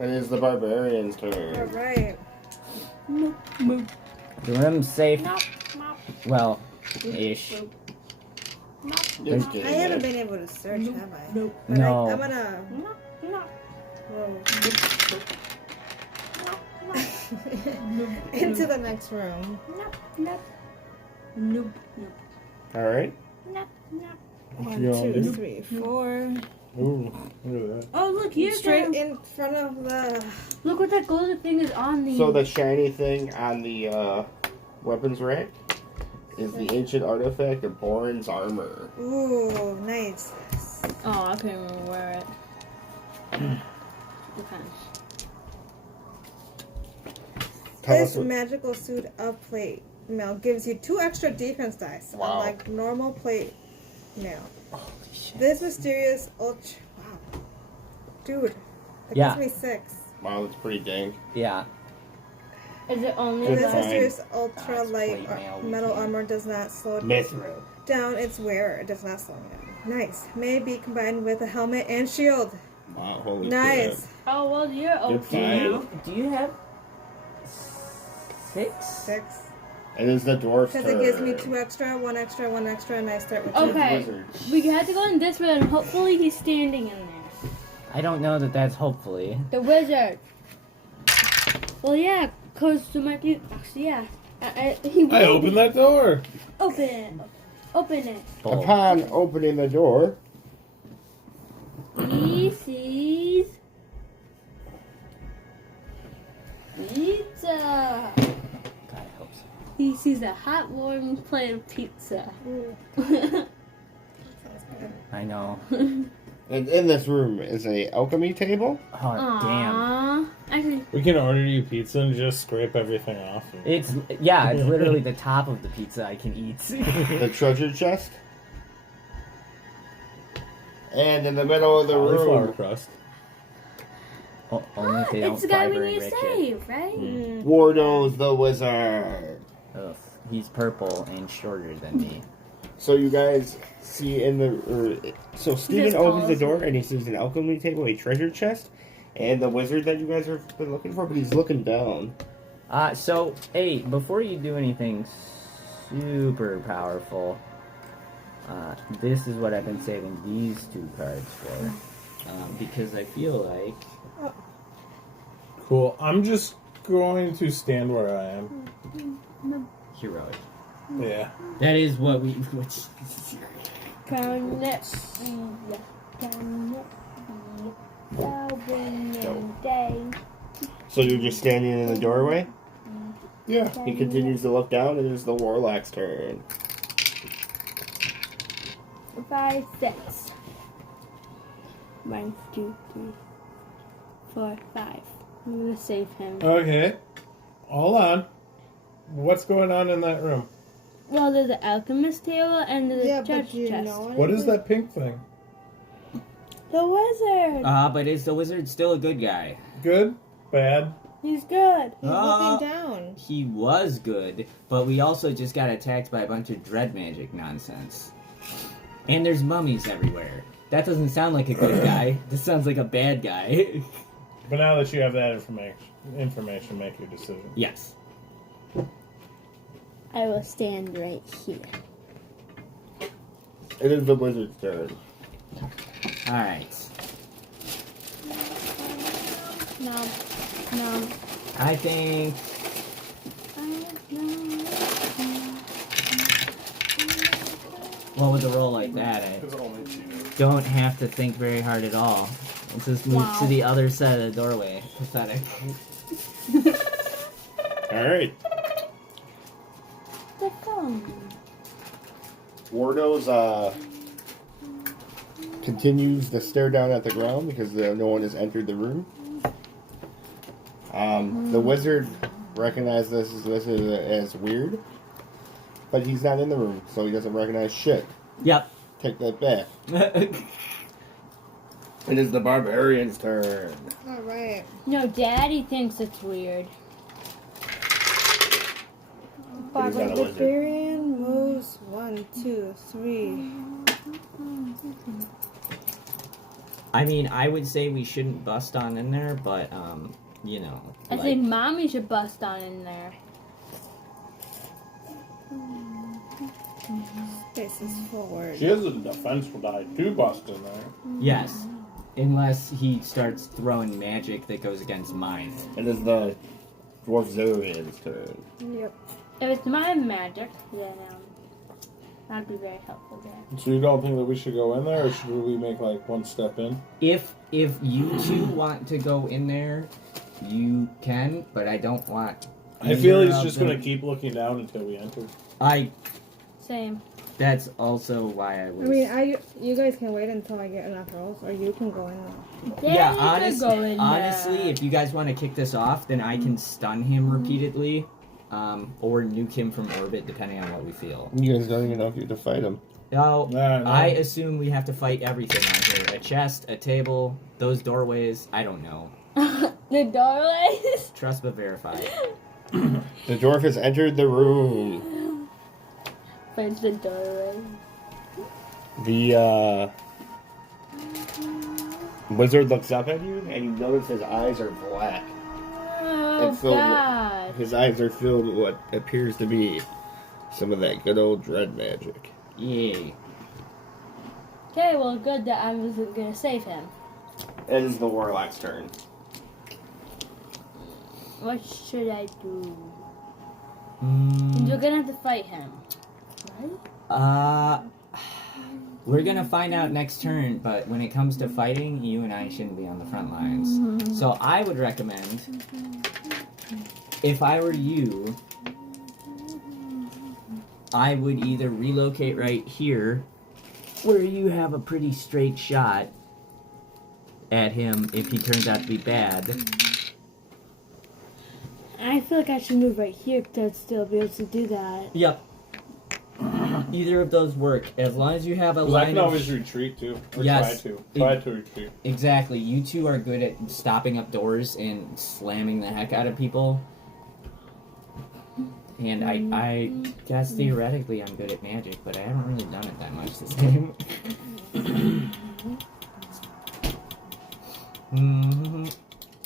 is the barbarian's turn. Alright. The room's safe. Well, ish. Just I kidding, haven't man. been able to search, have I? Nope. But No. I'm gonna roll into the next room. Nope. Alright. One, You all 2, do? 3, 4. Ooh, look at that. Oh, look, here's Straight the, in front of the. look what that golden thing is on the. So the shiny thing on the weapons rack is the ancient artifact of Borin's armor. Ooh, nice. Oh, I couldn't remember where it. Okay. Tell This us what- magical suit of plate mail gives you 2 extra defense dice, Wow. unlike normal plate mail. This mysterious ultra. Wow. Dude, that Yeah. gives me 6. Wow, that's pretty dang. Yeah. Is it only Good This fine. mysterious ultra it's light plate mail, we metal can't- armor does not slow Mithril. down its wearer. It does not slow me down. Nice. May be combined with a helmet and shield. Wow, holy Nice. Oh, well, you're Good okay now. find. Do you have 6? 6. It is the dwarf's turn. Because it gives me 2 extra, 1 extra, 1 extra, and I start with 2. Okay. Wizard. We have to go in this way, and hopefully he's standing in there. I don't know that that's hopefully. The wizard. Well, yeah, because there might be. Actually, yeah. He will I opened that door. Open it. Open it. Bull. Upon opening the door, He sees. Pizza. God, I hope so. He sees a hot, warm plate of pizza. I know. and in this room is a alchemy table. Oh, damn. Aww. Actually, We can order you pizza and just scrape everything off. It's literally the top of the pizza I can eat. The treasure chest. And in the middle of the Cauliflower room, crust. Only if they don't it's the guy we fiber need to enrich it. save, right? Wardoz the wizard. Ugh, he's purple and shorter than me. So you guys see in the so Steven just opens the calls door me. and he sees an alchemy table, a treasure chest, and the wizard that you guys have been looking for, but he's looking down. So, hey, before you do anything super powerful, this is what I've been saving these 2 cards for. Because I feel like... Cool. I'm just going to stand where I am. Heroic. Yeah. That is what we... Can it be? Can it be the winning day? So you're just standing in the doorway? Yeah. He continues to look down, and it is the warlock's turn. 5, 6. 1, 2, 3, 4, 5. I'm gonna save him. Okay. Hold on. What's going on in that room? Well, there's the alchemist table and there's Yeah, the judge but you chest. know What is that pink thing? The wizard. But is the wizard still a good guy? Good? Bad? He's good. He's looking down. He was good, but we also just got attacked by a bunch of dread magic nonsense. And there's mummies everywhere. That doesn't sound like a good guy. This sounds like a bad guy. But now that you have that information, make your decision. Yes. I will stand right here. It is the wizard's turn. Alright. No. I think... Well, with a roll like that, I don't have to think very hard at all. Let's just move to the other side of the doorway. Pathetic. Alright. The phone. Wardoz continues to stare down at the ground because no one has entered the room. The wizard recognizes this as weird, but he's not in the room, so he doesn't recognize shit. Yep. Take that back. It is the barbarian's turn. Alright. No, Daddy thinks it's weird. But he's not a wizard. Barbarian moves 1, 2, 3. I mean, I would say we shouldn't bust on in there, but, you know. I think Mommy should bust on in there. Faces forward. She has a defensive die to bust in there. Yes. Unless he starts throwing magic that goes against mine. It is the dwarf Zorian's turn. Yep. If it's my magic, then that'd be very helpful there. So you don't think that we should go in there, or should we make like one step in? If you two want to go in there, you can, but I don't want... I feel he's either just of them- going to keep looking down until we enter. Same. That's also why I was... I mean, you guys can wait until I get enough rolls, or you can go in there. Yeah, Daddy could go in honestly, there. if you guys want to kick this off, then I can stun him repeatedly, or nuke him from orbit, depending on what we feel. You guys don't even know if you have to fight him. Now, No. I assume we have to fight everything on here. A chest, a table, those doorways, I don't know. The doorways. Trust but verify. The dwarf has entered the room. But it's the doorway. The wizard looks up at you, and you notice his eyes are black. Oh, It's filled God. with, his eyes are filled with what appears to be some of that good old dread magic. Yay. Okay, well, good that I wasn't going to save him. It is the warlock's turn. What should I do? Mm, You're going to have to fight him. Right? we're gonna find out next turn, but when it comes to fighting, you and I shouldn't be on the front lines. So I would recommend, if I were you, I would either relocate right here, where you have a pretty straight shot at him if he turns out to be bad. I feel like I should move right here to still be able to do that. Yep. Either of those work, as long as you have a 'Cause I line can of... always retreat too. Or Yes. Try to retreat. Exactly. You two are good at stopping up doors and slamming the heck out of people. And I guess theoretically I'm good at magic, but I haven't really done it that much this game.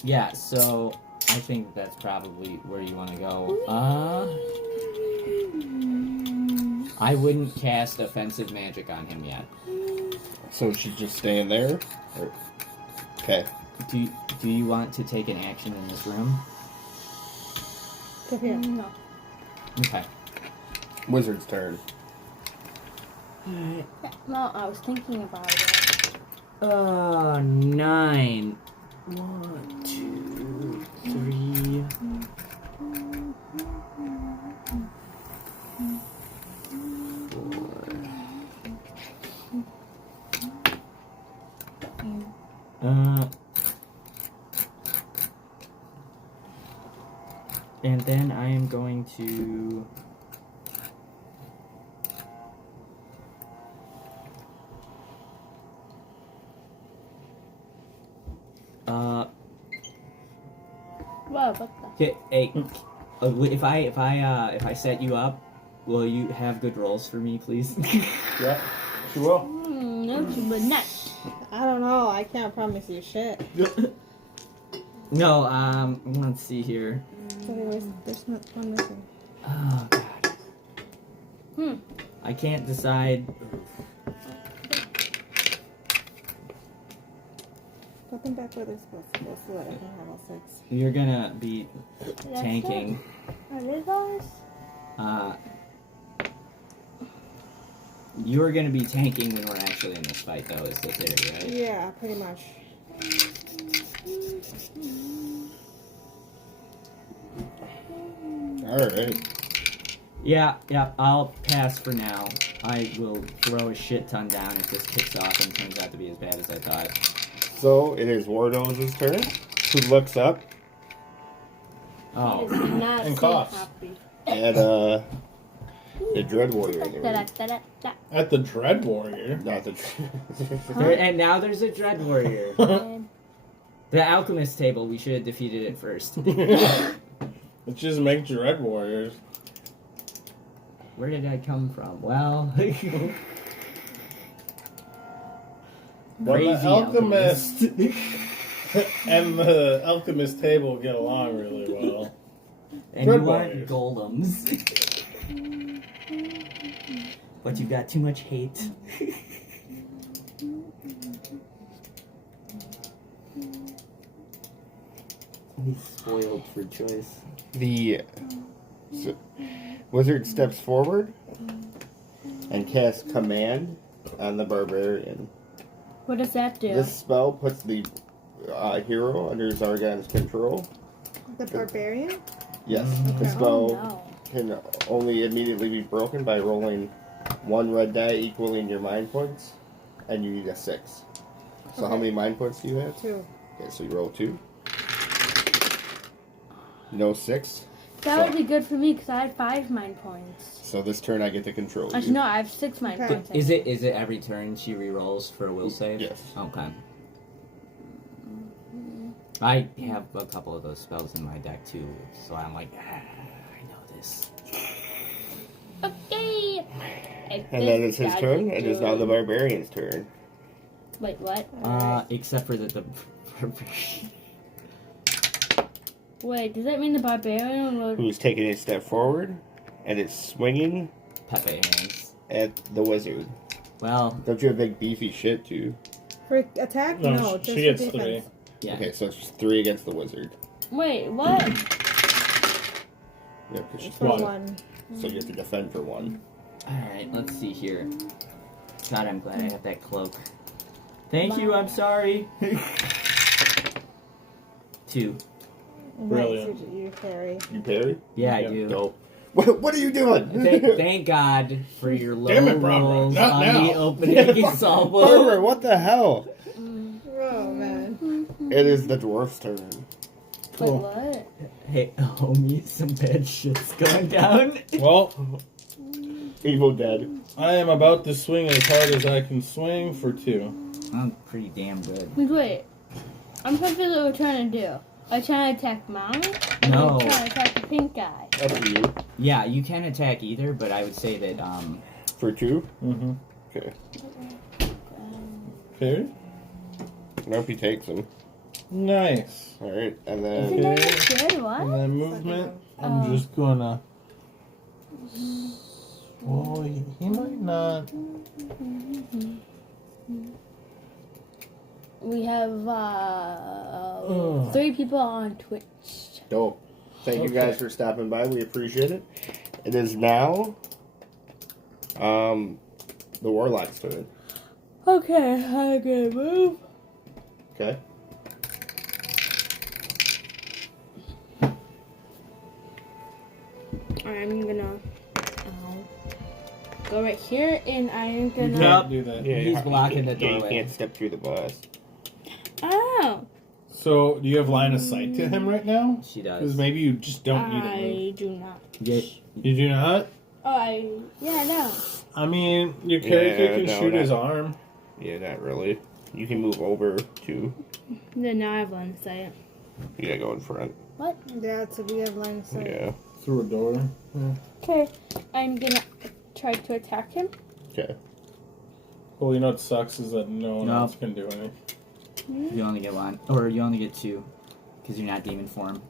Yeah, so I think that's probably where you want to go. I wouldn't cast offensive magic on him yet. So she's just staying there? Or... Okay. Do you want to take an action in this room? Come here. No. Okay. Wizard's turn. No, I was thinking about it. 9. 1, 2, 3. 4. And then I am going to... Whoa, what the? Hey, if I set you up, will you have good rolls for me, please? Yeah, she will. No, she would not. I don't know. I can't promise you shit. No, let's see here. But anyways, there's not one missing. Oh god. I can't decide. Put them back where they're supposed to go so that I can have all 6. You're gonna be tanking. Are they those? You're gonna be tanking when we're actually in this fight, though, is the theory, right? Yeah, pretty much. Alright. Yeah, I'll pass for now. I will throw a shit ton down if this kicks off and turns out to be as bad as I thought. So it is Wardoz's turn, who looks up Oh. He is not And so coughs. happy. at the Dread Warrior in the room. Da-da-da-da-da. At the Dread Warrior. Not the And now there's a Dread Warrior. The Alchemist table, we should have defeated it first. Let's just make Dread Warriors. Where did I come from? Well... Well, Crazy the Alchemist and the Alchemist table get along really well. And Dread you aren't Warriors. golems. But you've got too much hate. He's spoiled for choice. The wizard steps forward and casts Command on the Barbarian. What does that do? This spell puts the hero under Zargon's control. The barbarian? Yes, Okay. the spell no. can only immediately be broken by rolling 1 red die equaling your mind points, and you need a 6. So how Okay. many mind points do you have? 2. Okay, so you roll 2. No 6. That would be good for me because I had 5 mind points. So this turn I get to control Actually, you. no, I have 6 mind Okay. points. Is it every turn she re-rolls for a will save? Yes. Okay. I have a couple of those spells in my deck too, so I'm like, I know this. Okay. And then it's his turn. It is now the Barbarian's turn. Wait, what? Except for the Wait, does that mean the barbarian will... Who's taking a step forward, and it's swinging Pepe hands. at the wizard. Well, Don't you have big beefy shit too? For attack? No, No, she just gets for 3. defense. yeah. Okay, so it's just 3 against the wizard. Wait, what? Yeah, 'cause she's For One. 1. so you have to defend for 1. Alright, let's see here. God, I'm glad I have that cloak. Thank you, I'm sorry. 2. Brilliant. Nice, you carry. You parry? Yeah, I Yeah, do. Dope. What are you doing? Thank God for your low Damn it, Barbara, rolls not on now. the opening assault Barbara, blow. what the hell? Oh, man. It is the dwarf's turn. Wait, Cool. what? Hey, homie, some bad shit's going down. Well, Evil dead. I am about to swing as hard as I can swing for 2. I'm pretty damn good. Wait. I'm confused what we're trying to do. Are you trying to attack mommy? Or No. are you trying to attack the pink guy? Up to you. Yeah, you can attack either, but I would say that, For 2? Mm-hmm. Okay. Okay. Nope, he takes him. Nice. Alright, and Isn't then... that good? And What? then movement, I'm Oh. just gonna... Well, he might not... We have 3 people on Twitch. Dope. Thank you guys for stopping by. We appreciate it. It is now... the Warlock's turn. Okay, I'm gonna move. Okay. I'm gonna go right here, and I'm You gonna. can't do that. He's blocking the Yeah, you doorway. can't step through the glass. Oh, So, do you have line of sight to him right now? She Because does. maybe you just don't need to move. I do not. Yeah, You do not? Yeah, no. I mean, your character Yeah, can no, shoot not- his arm. Yeah, not really. You can move over to. Then now I have line of sight. You gotta go in front. What? Yeah, so we have line of sight. Yeah. Through a door. Okay, I'm gonna try to attack him. Okay. Well, you know what sucks is that no one No. else can do anything. You only get one, or you only get two, because you're not demon form.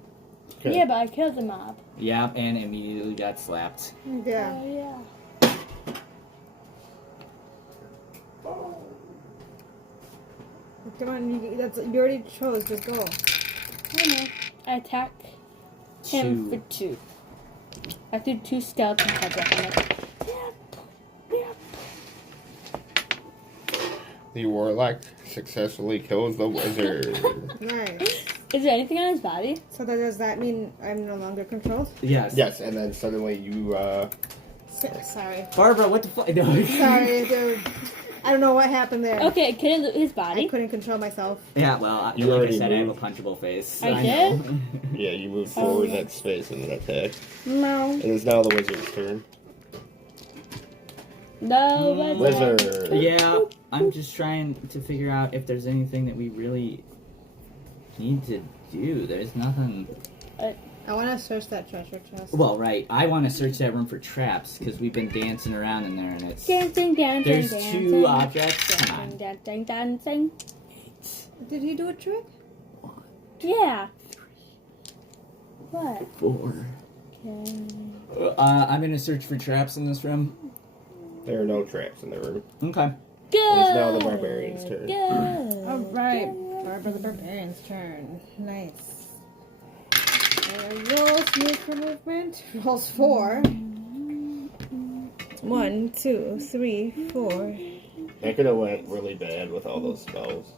Okay. Yeah, but I killed the mob. Yeah, and immediately got slapped. Yeah. Oh, yeah. Come on, you already chose. Just go. I know. I attack him for 2. I threw 2 skeleton heads at him. The warlock successfully kills the wizard. Nice. Is there anything on his body? So does that mean I'm no longer controlled? Yes. Yes, and then suddenly you. Sorry. Barbara, what the fuck? No. Sorry, dude. I don't know what happened there. Okay, can it his I body? couldn't control myself. Yeah, well, You like I already said, I have a moved. punchable face. I know. did? Yeah, you move forward that space and then attack. No. It is now the wizard's turn. No, Wizard. Yeah, I'm just trying to figure out if there's anything that we really need to do. There's nothing. I want to search that treasure chest. Well, right. I want to search that room for traps because we've been dancing around in there, and it's Dancing, dancing, there's dancing. 2 objects. Come on. Dancing, dancing. Did he do a trick? Yeah. What? 4. Okay. I'm gonna search for traps in this room. There are no traps in the room. Okay. Good. It is now the barbarian's turn. Good. All right. Barbara the Barbarian's turn. Nice. Roll smooth for movement. Rolls 4. 1, 2, 3, 4. That could have went really bad with all those spells.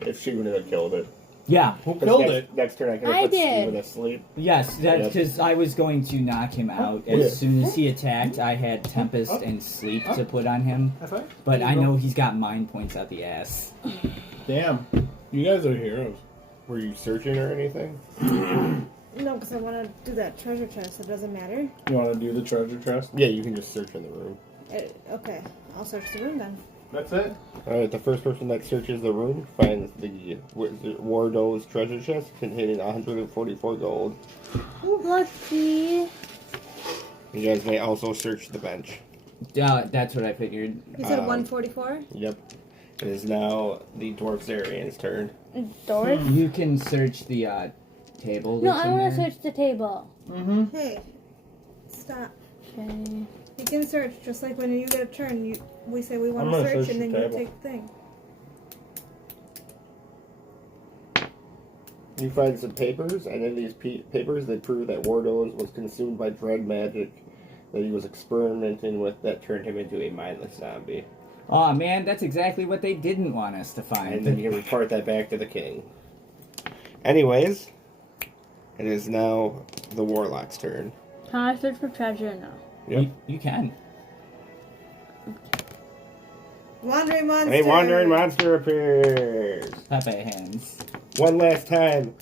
If she would have killed it. Yeah, who killed it? Next turn I could I have put did. Steven asleep. Yes, that's Yep. because I was going to knock him out as Yeah. soon as he attacked. I had Tempest and Sleep to put on him, That's right. but I know he's got mind points out the ass. Damn. You guys are heroes. Were you searching or anything? No, because I want to do that treasure chest. It doesn't matter. You want to do the treasure chest? Yeah, you can just search in the room. Okay, I'll search the room then. That's it? Alright, the first person that searches the room finds the Wardoz treasure chest containing 144 gold. Lucky. You guys may also search the bench. That's what I figured. You said 144? Yep. It is now the Dwarf Zarian's turn. Doors? You can search the table. No, that's I in want to there. search the table. Hey, stop. Okay. You can search, just like when you get a turn, we say we want I'm to gonna search, search and then the you table. take the thing. You find some papers, and in these papers they prove that Wardoz was consumed by dread magic that he was experimenting with that turned him into a mindless zombie. Aw, man, that's exactly what they didn't want us to And then find. you report that back to the king. Anyways, it is now the Warlock's turn. Can I search for treasure now? Yep. You can. Wandering monster! A wandering monster appears. Pepe hands. One last time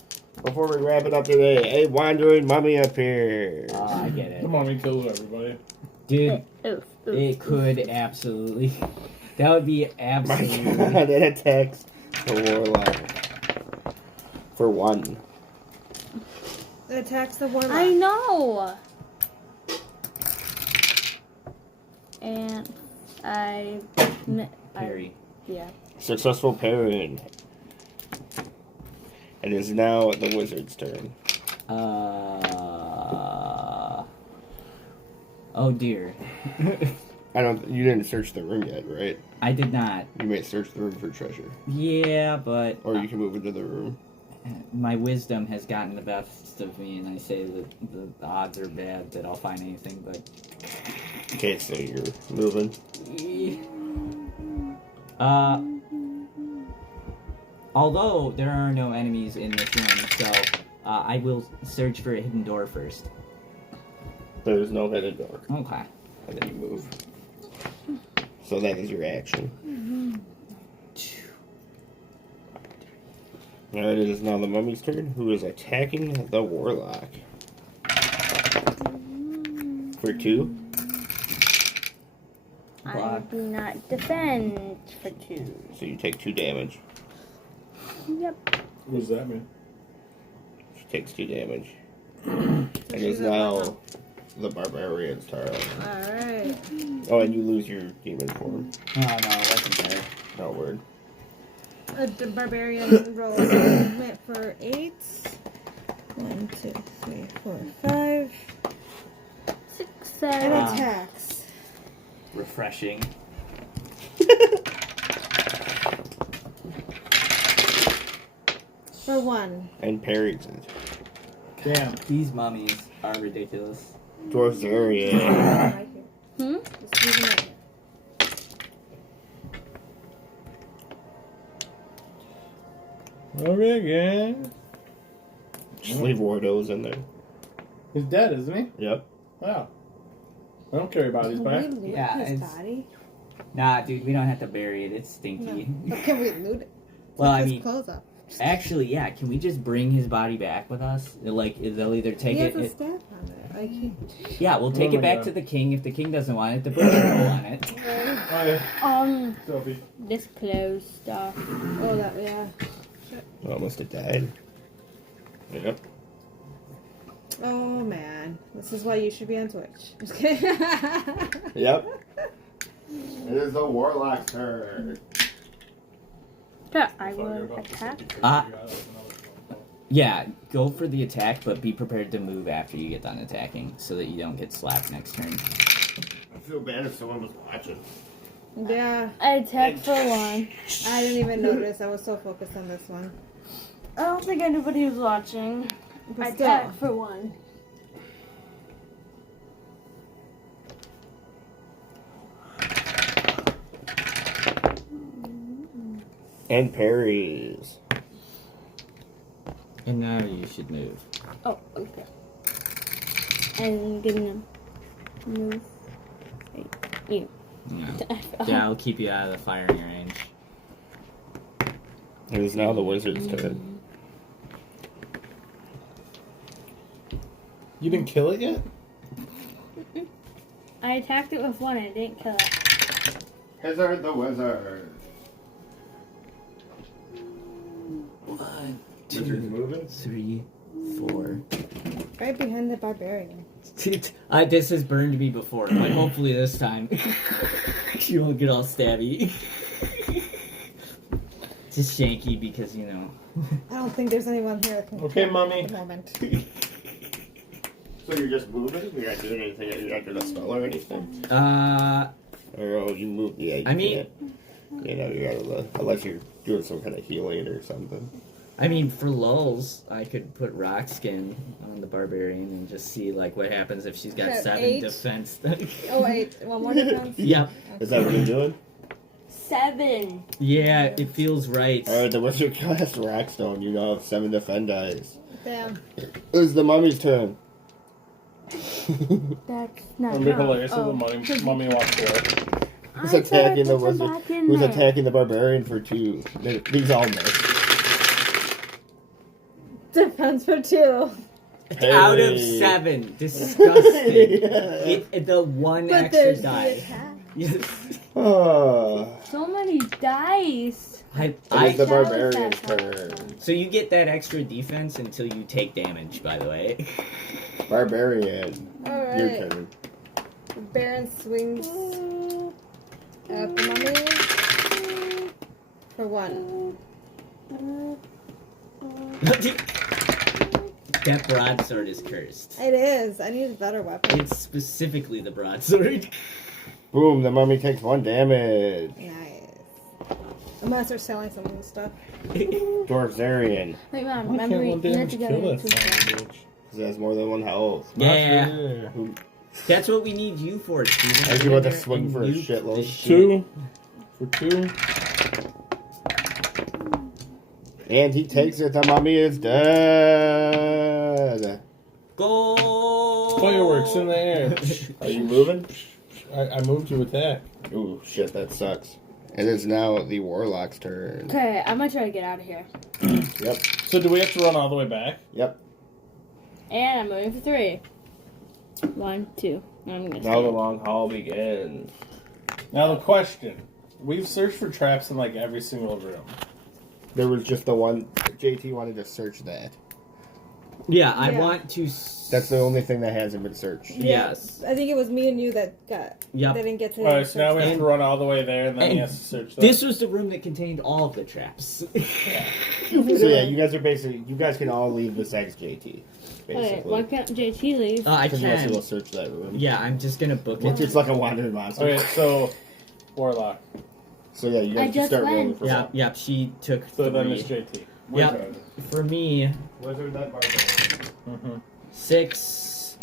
before we wrap it up today. A wandering mummy appears. I get it. The mummy kills everybody. Dude, Oof. it could absolutely. That would be My absolutely. God, it attacks the Warlock for 1. It attacks the warlock. I know. And I Parry. yeah. Successful parrying. It is now the wizard's turn. Oh dear. You didn't search the room yet, right? I did not. You may search the room for treasure. Yeah, but Or you can move into the room. my wisdom has gotten the best of me, and I say that the odds are bad that I'll find anything, but. Okay, so you're moving. Although there are no enemies in this room, so I will search for a hidden door first. There's no hidden door. Okay. And then you move. So that is your action. Alright, it is now the mummy's turn, who is attacking the warlock. For 2. I Block. do not defend for 2. So you take 2 damage. Yep. What does that mean? She takes 2 damage. And it's now the barbarian's turn. Alright. Oh, and you lose your demon form. Oh no, it wasn't there. Oh, word. The barbarian rolls movement for 8. 1, 2, 3, 4, 5. 6, And 7. attacks. Refreshing. For 1. And parries it. Damn. These mummies are ridiculous. Dwarf's area. Right here. Hmm? Just leave it Okay, again. Just leave Wardoz in there. He's dead, isn't he? Yep. Wow. I don't carry bodies Can back. we loot Yeah, his it's- body? Nah, dude, we don't have to bury it. It's stinky. But can we loot it? Well, I His mean, clothes up. actually, yeah. Can we just bring his body back with us? Like, they'll either take He has it. a staff on it. Like he, Yeah, we'll take Oh it my back God. to the king. If the king doesn't want it, the butcher will want it. Hi, Sophie. This closed stuff. oh, that, yeah. Almost it died. Yep. Oh, man. This is why you should be on Twitch. Just kidding. Yep. It is the warlock's turn. Yeah, I will attack. Yeah, go for the attack, but be prepared to move after you get done attacking, so that you don't get slapped next turn. I feel bad if someone was watching. Yeah. I attack for 1. I didn't even notice. I was so focused on this one. I don't think anybody was watching. But I still. attack for 1. And parries. And now you should move. Oh, okay. And getting him. Move. You. Yeah, I'll keep you out of the firing range. It is now the wizard's turn. You didn't kill it yet? I attacked it with 1 and I didn't kill it. Hazard the wizard. 1, Wizard's 2, moving. 3, 4. Right behind the barbarian. This has burned me before, but hopefully this time you won't get all stabby. Just shanky because, you know. I don't think there's anyone here that can Okay, kill me mommy. at the moment. So you're just moving? You're not doing anything? You're not doing a spell or anything? Uh, Or oh, you move? Yeah, you I mean- can't. You know, you gotta unless you're doing some kind of healing or something. I mean, for lulz, I could put rock skin on the barbarian and just see like what happens if she's got Got 7 8? defense. Oh, wait. One more defense? Yep. Is that what you're doing? 7. Yeah, it feels right. Alright, the wizard casts Rackstone. You now have 7 defend dice. Damn. It is the mummy's turn. That's not It'd be wrong. hilarious if Oh. the mummy walks away. Who's I attacking the put them wizard? back in Who's there. attacking the barbarian for 2? These all miss. Defense for 2. Out of Hey. 7. Disgusting. Yeah. The one But extra there's the die. attack. Yes. Oh. So many dice. It is the I- barbarian's turn. So you get that extra defense until you take damage, by the way. Barbarian. Your Alright. turn. Baron swings at the mummy for 1. That broadsword is cursed. It is. I need a better weapon. It's specifically the broadsword. Boom, the mummy takes 1 damage. Nice. I'm gonna start selling some of this stuff. Dwarfzarian. Wait, Mom, Why can't memory. one You have damage to kill go that into son of a bitch? Because it has more than 1 health. Yeah. Fair. That's what we need you for, Steven. Aren't you about to Get in swing there for a and nuke shitload? the shit. 2 for 2. And he takes it, the mummy is dead. Go! Fireworks in the air. Are you moving? I moved to attack. Ooh, shit, that sucks. It is now the warlock's turn. Okay, I'm gonna try to get out of here. Yep, So do we have to run all the way back? yep. And I'm moving for 3. 1, 2. I'm gonna Now the stand. long haul begins. Now the question. We've searched for traps in like every single room. There was just the one. JT wanted to search that. Yeah, I Yeah. want to. That's the only thing that hasn't been searched. Yes. I think it was me and you that got. Yep. They didn't get to. Alright, so now we have And- to run all the way there and then he and has to search that. This was the room that contained all of the traps. So yeah, you guys are basically. You guys can all leave besides JT. Okay, Basically. why can't JT leave? I Because he wants to go can. search that room. Yeah, I'm just gonna book it. It's like a wandering monster. Okay, so Warlock. So yeah, you I guys can just start rolling went. for Yep, yep. She took So then it's 3. JT. Yep. For me, Wizard that barbarian. Mm-hmm. 6.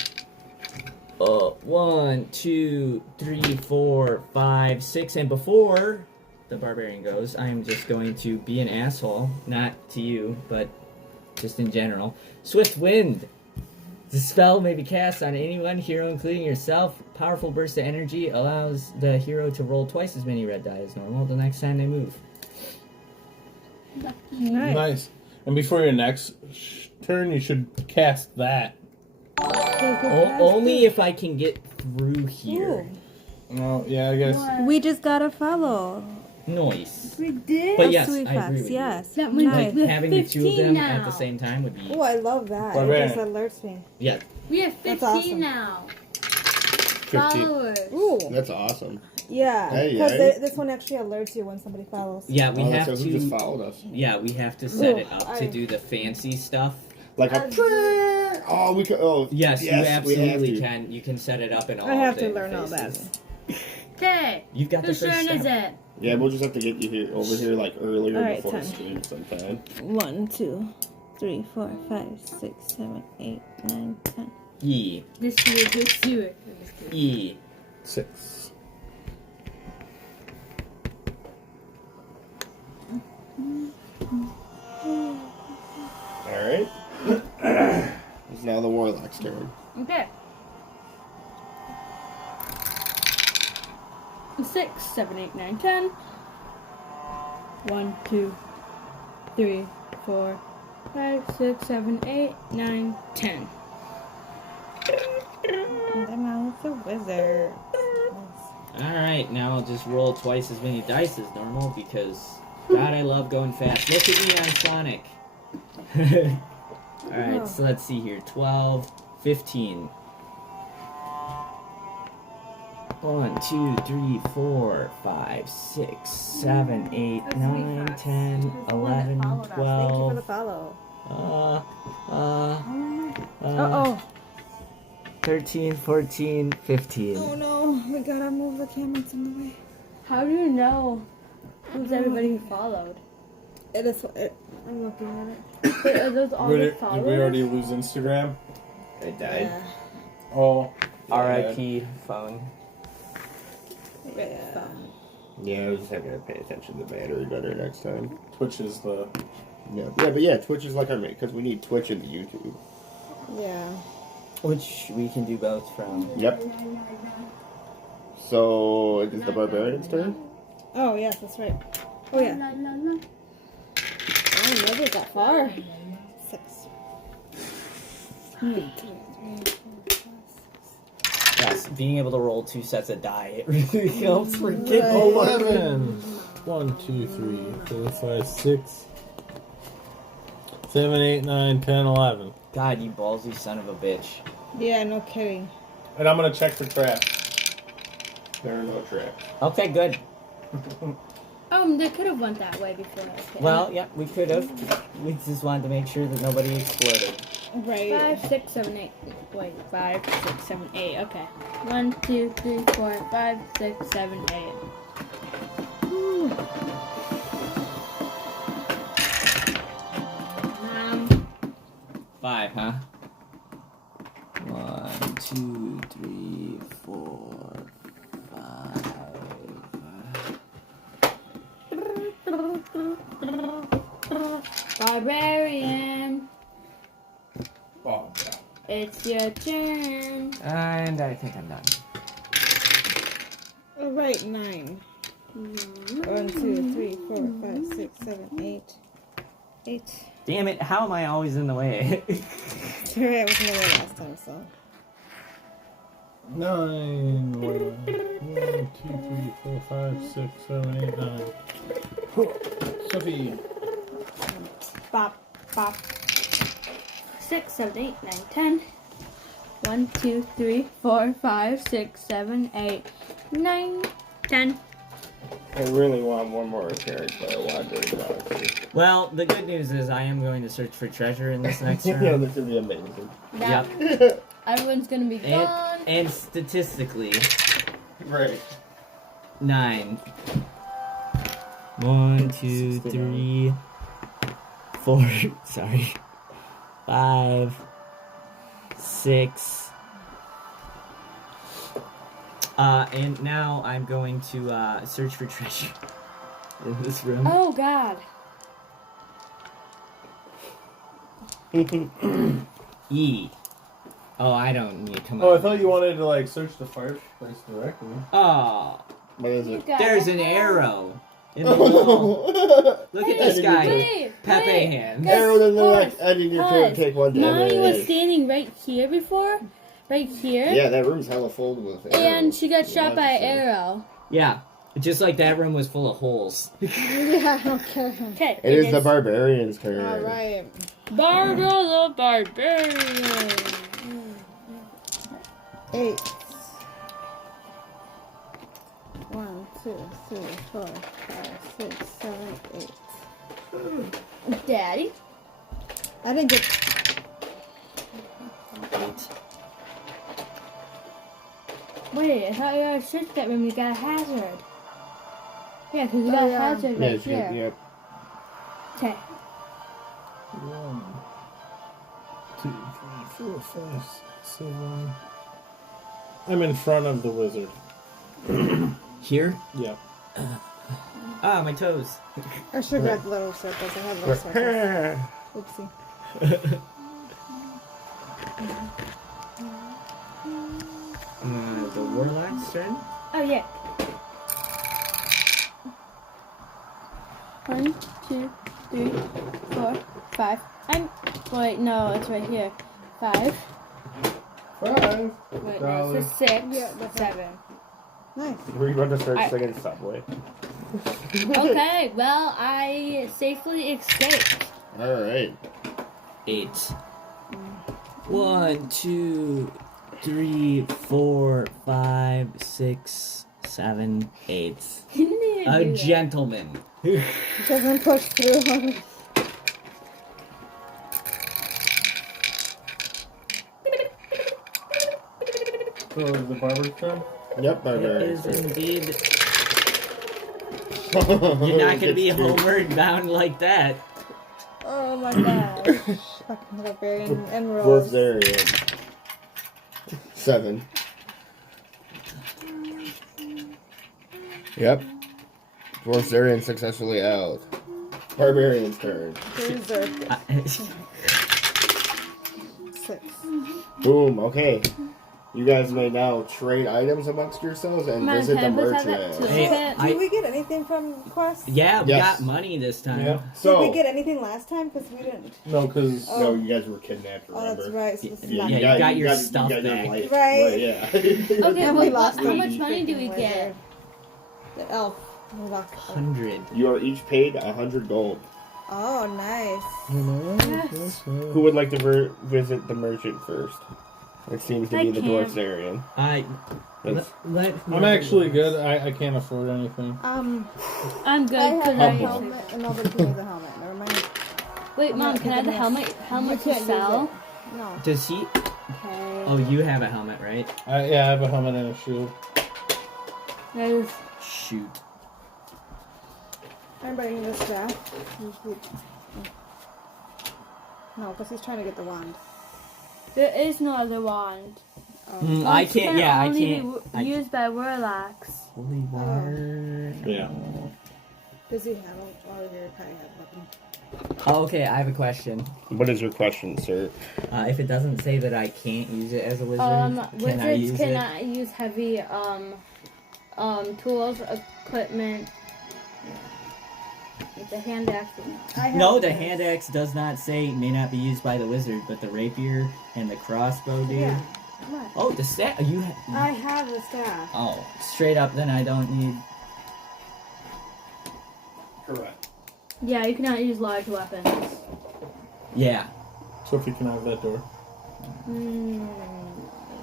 1, 2, 3, 4, 5, 6, and before the barbarian goes, I'm just going to be an asshole. Not to you, but just in general. Swift Wind. The spell may be cast on anyone, hero including yourself. Powerful burst of energy allows the hero to roll twice as many red die as normal the next time they move. Nice. Nice. And before your next turn, you should cast that. Only if I can get through here. Oh, yeah, I guess. We just gotta follow. Noise. We did. But yes, Sweet I agree facts, with you. yes. That means Like, we have having the 2 of 15 them now. at the same time would be... Oh, I love that. Barbarian. It just alerts me. Yeah. We have That's 15 awesome. now. 15. Followers. Ooh. That's awesome. Yeah. Hey, Because hey. this one actually alerts you when somebody follows. Yeah, we have So who just to... followed us? Yeah, we have to set Ooh, it up to do the fancy stuff. Like a. Oh, we could. Oh, Yes, you we have absolutely to. can. You can set it up in all I have the to learn all that. interfaces. Okay. You've got the Whose first turn is step. it? Yeah, we'll just have to get you here over here like earlier All right, before the 10. stream sometime. 1, 2, 3, 4, 5, 6, 7, 8, 9, 10. Yeah. This year, this year. Yeah. 6. Alright. It's now the Warlock's turn. Okay. 6, 7, 8, 9, 10. 1, 2, 3, 4, 5, 6, 7, 8, 9, 10. And then now it's a wizard. Alright, now I'll just roll twice as many dice as normal because, God, I love going fast. Look at me on Sonic. Alright, so let's see here. 12, 15. 1, 2, 3, 4, 5, 6, 7, 8, 9, 10, 11, Thank you for the 12. follow. Uh-oh. 13, 14, 15. Oh no, we gotta move the camera in the way. How do you know who's everybody who followed? It is. I'm looking at it. Wait, are those all the Did followers? we already lose Instagram? I died. Yeah. Oh. RIP phone. Yeah. Yeah, I was just having to pay attention to the battery better next time. Twitch is the... Yeah, but yeah, Twitch is like our mate because we need Twitch and YouTube. Yeah. Which we can do both from. Yep. So, it is the Barbarian's turn? Oh yes, that's right. Oh yeah. I didn't know it that far. 6. Yes, being able to roll 2 sets of die, it really helps for getting 11. 1, 2, 3, 4, 5, 6, 7, 8, 9, 10, 11. God, you ballsy son of a bitch. Yeah, no kidding. And I'm gonna check for traps. There are no traps. Okay, good. They could have went that way before. Okay. Well, yeah, we could have. We just wanted to make sure that nobody exploded. Right. 5, 6, 7, 8. Wait, 5, 6, 7, 8. Okay. 1, 2, 3, 4, 5, 6, 7, 8. Whew. 5, huh? 1, 2, 3, 4, 5. Barbarian, Oh, it's your turn. And I think I'm done. All right, 9. 1, 2, 3, 4, 5, 6, 7, 8. 8. Damn it, how am I always in the way? Sorry, I was in the way last time, so. 9. 1, 2, 3, 4, 5, 6, 7, 8, 9. Sophie. Bop, bop. 6, 7, 8, 9, 10. 1, 2, 3, 4, 5, 6, 7, 8, 9, 10. I really want one more character. I want Dirty Galaxy. Well, the good news is I am going to search for treasure in this next Yeah, round. this would be amazing. Now, Yep. everyone's gonna be gone. And statistically, Right. 9. 1, 2, 3, 4. Sorry. 5, 6. And now I'm going to search for treasure in this room. Oh God. E. Oh, I don't need to come Oh, I on. thought you wanted to like search the fireplace directly. Oh, What is You it? got there's it. an arrow in the wall. Look at this guy. Wait, Pepe wait. hands. Guys, Arrow in the pause, neck, ending your turn, pause. take 1 damage. Mommy was standing right here before, right here, Yeah, that room's hella full with arrows. and she got shot by an Yeah, arrow. Yeah, just like that room was full of holes. Yeah, okay. Okay. It is the barbarian's turn. All right. Bardo the Barbarian. 8. 1, 2, 3, 4, 5, 6, 7, 8. Daddy. I didn't get. Wait, I thought you already searched that room. You got a hazard. Yeah, because you got a yeah. hazard Yeah, right she, here. yeah. Okay. 1, 2, 3, 4, 5, 6, 7. I'm in front of the wizard. Here? Yeah. Ah, my toes. I should have got little circles. I have little circles. Oopsie. The warlock's turn. Oh yeah. 1, 2, 3, 4, 5. Wait, no, it's right here. 5. 5. Wait, Dollar. no, it's a 6. Yeah, that's 7. Nice. Were you about to start I- singing Subway? Okay, well, I safely escaped. Alright. 8. 1, 2, 3, 4, 5, 6, 7, 8. You didn't even A do that. gentleman. Doesn't push through. So is the barber's turn? Yep, It barbarian's is turn. indeed. You're not going to be Gets through. homeward bound like that. Oh my gosh. Fucking barbarian and Dwarf rolls. there, 7. Yep. Dwarf Zarian successfully out. Barbarian's turn. Bruiser. 6. Boom, okay. You guys may now trade items amongst yourselves and Man, visit the can I please have that merchant. too? Hey, Did we get anything from Quest? yeah, we Yes. got money this time. Yeah. Did So, we get anything last time? Because we didn't. No, because no, you guys were kidnapped, Oh, remember? that's right. So this is Yeah, not you got your stuff you got your back. life. Right. Yeah. Okay, And we well, lost how the much money do we freaking get? The elf. We lost the elf. 100. You are each paid 100 gold. Oh, nice. Who would like to visit the merchant first? It seems to I be the Dwarf can't. Zarian. Let I'm actually good. I can't afford anything. I'm good I have because a I. helmet and nobody can use a helmet. Never mind. Wait, Mom, can I have the helmet? You Helmet to can't use sell? it. No. Does he? Okay. Oh, you have a helmet, right? Yeah, I have a helmet and a shield. That is. Shoot. Anybody in this staff? No, because he's trying to get the wand. There is no other wand. I can't. Yeah, I only can't. Be used by warlocks. Holy water. Yeah. Does he have a... Oh, here, probably has a weapon. Oh, okay, I have a question. What is your question, sir? If it doesn't say that I can't use it as a wizard, can I Wizards use it? cannot use heavy tools, equipment. Like the hand axe. I have No, the this. hand axe does not say may not be used by the wizard, but the rapier and the crossbow do. Yeah. What? Oh, the staff. You. I have the staff. Oh, straight up. Then I don't need. Correct. Yeah, you cannot use large weapons. Yeah. Sophie, can I have that door?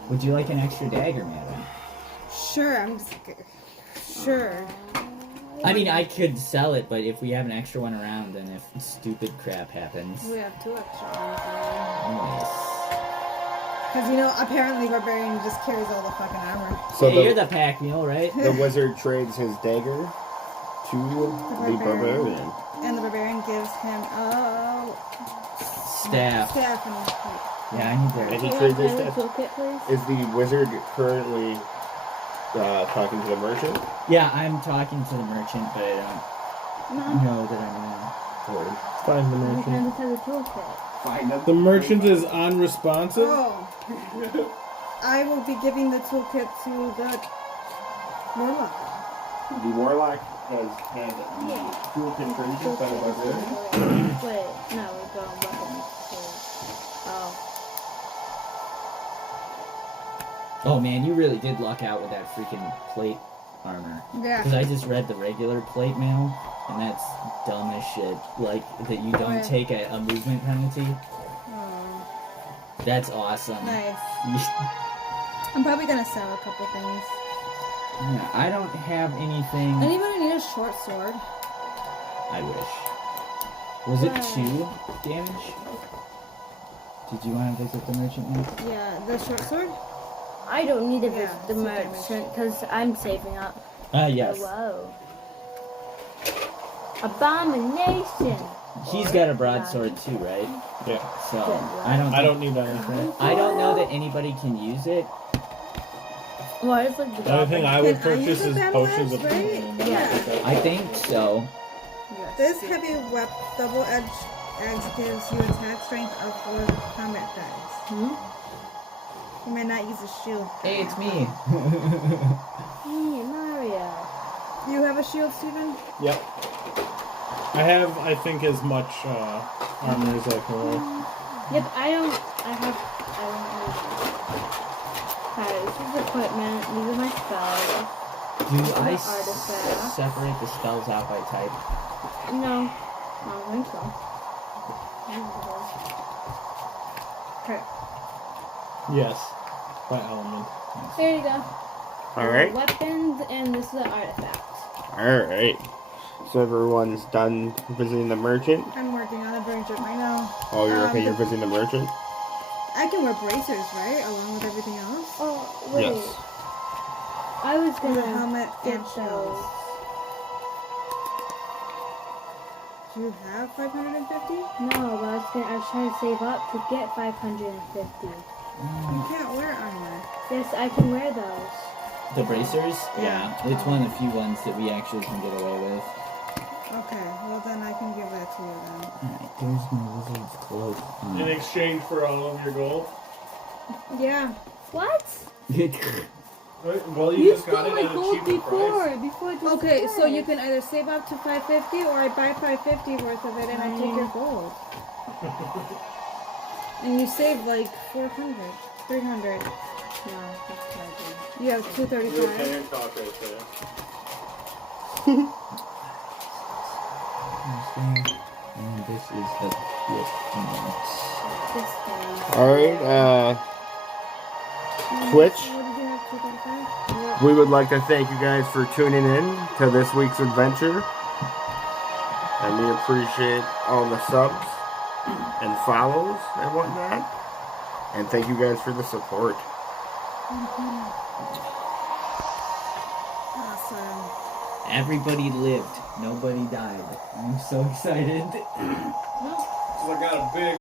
Would you like an extra dagger, madam? Sure, I'm just. Sure. I mean, I could sell it, but if we have an extra one around, then if stupid crap happens. We have 2 extra ones. Nice. Because, you know, apparently Barbarian just carries all the fucking armor. So Hey, you're the, the pack mule, right? the wizard trades his dagger to the barbarian. And the Barbarian gives him a Staff. staff and a Yeah, I need And that. he Can trades I his have a staff. toolkit, please? Is the wizard currently talking to the merchant? Yeah, I'm talking to the merchant, but I don't know that I'm gonna. Find the You merchant. can just have a toolkit. Find them. The merchant is unresponsive? Oh. I will be giving the toolkit to the warlock. The warlock has had the toolkit created by the barbarian. Wait, no, we're going weapons. Oh. Oh man, you really did luck out with that freaking plate armor. Yeah. Because I just read the regular plate mail, and that's dumb as shit. Like, that you don't Right. take a movement penalty. Oh, That's awesome. nice. I'm probably gonna sell a couple things. Yeah, I don't have anything. Anybody need a short sword? I wish. Was it Wow. 2 damage? Did you want to visit the merchant now? Yeah, the short sword? I don't need to Yeah, visit the it's a merchant because I'm saving up. Yes. Whoa. Abomination! He's got a broadsword too, right? Yeah. So, Good. I don't need anything. I don't know that anybody can use it. What is like the The only thing I would Can I use purchase a is battle potions of axe, right? healing. Yeah. I think so. This heavy double-edged axe gives you attack strength of 4 combat dice. You may not use a shield. Hey, it's me. Hey, Mario. You have a shield, Steven? Yep. I have, I think, as much armor as I can roll. Yep, I don't need Alright, this is equipment. These are my spells. Do I Artifact. separate the spells out by type? No. I don't think so. Okay. Yes. By element. There you go. Alright. Weapons, and this is an artifact. Alright. So everyone's done visiting the merchant? I'm working on a merchant right now. Oh, you're okay, you're visiting the merchant? I can wear bracers, right? Along with everything else? Oh, wait. Yes. I was The gonna helmet get and those. shields. Do you have 550? No, but I was trying to save up to get 550. You can't wear armor. Yes, I can wear those. The bracers? Yeah. It's one of the few ones that we actually can get away with. Okay, well then I can give that to you then. Alright, there's my wizard's cloak. In exchange for all of your gold? Yeah. What? Well, you You just got stole it my at a gold cheaper price. before it Okay, so you disappeared. can either save up to 550 or I buy 550 worth of it and I take your gold. And you save like 400, 300. No, that's not good. You have You're 235. paying talk right there. And this is the equipment. This thing. Alright, Twitch, What did you have, 235? we would like to thank you guys for tuning in to this week's adventure. And we appreciate all the subs and follows and whatnot. And thank you guys for the support. Awesome. Everybody lived. Nobody died. I'm so excited. I got a big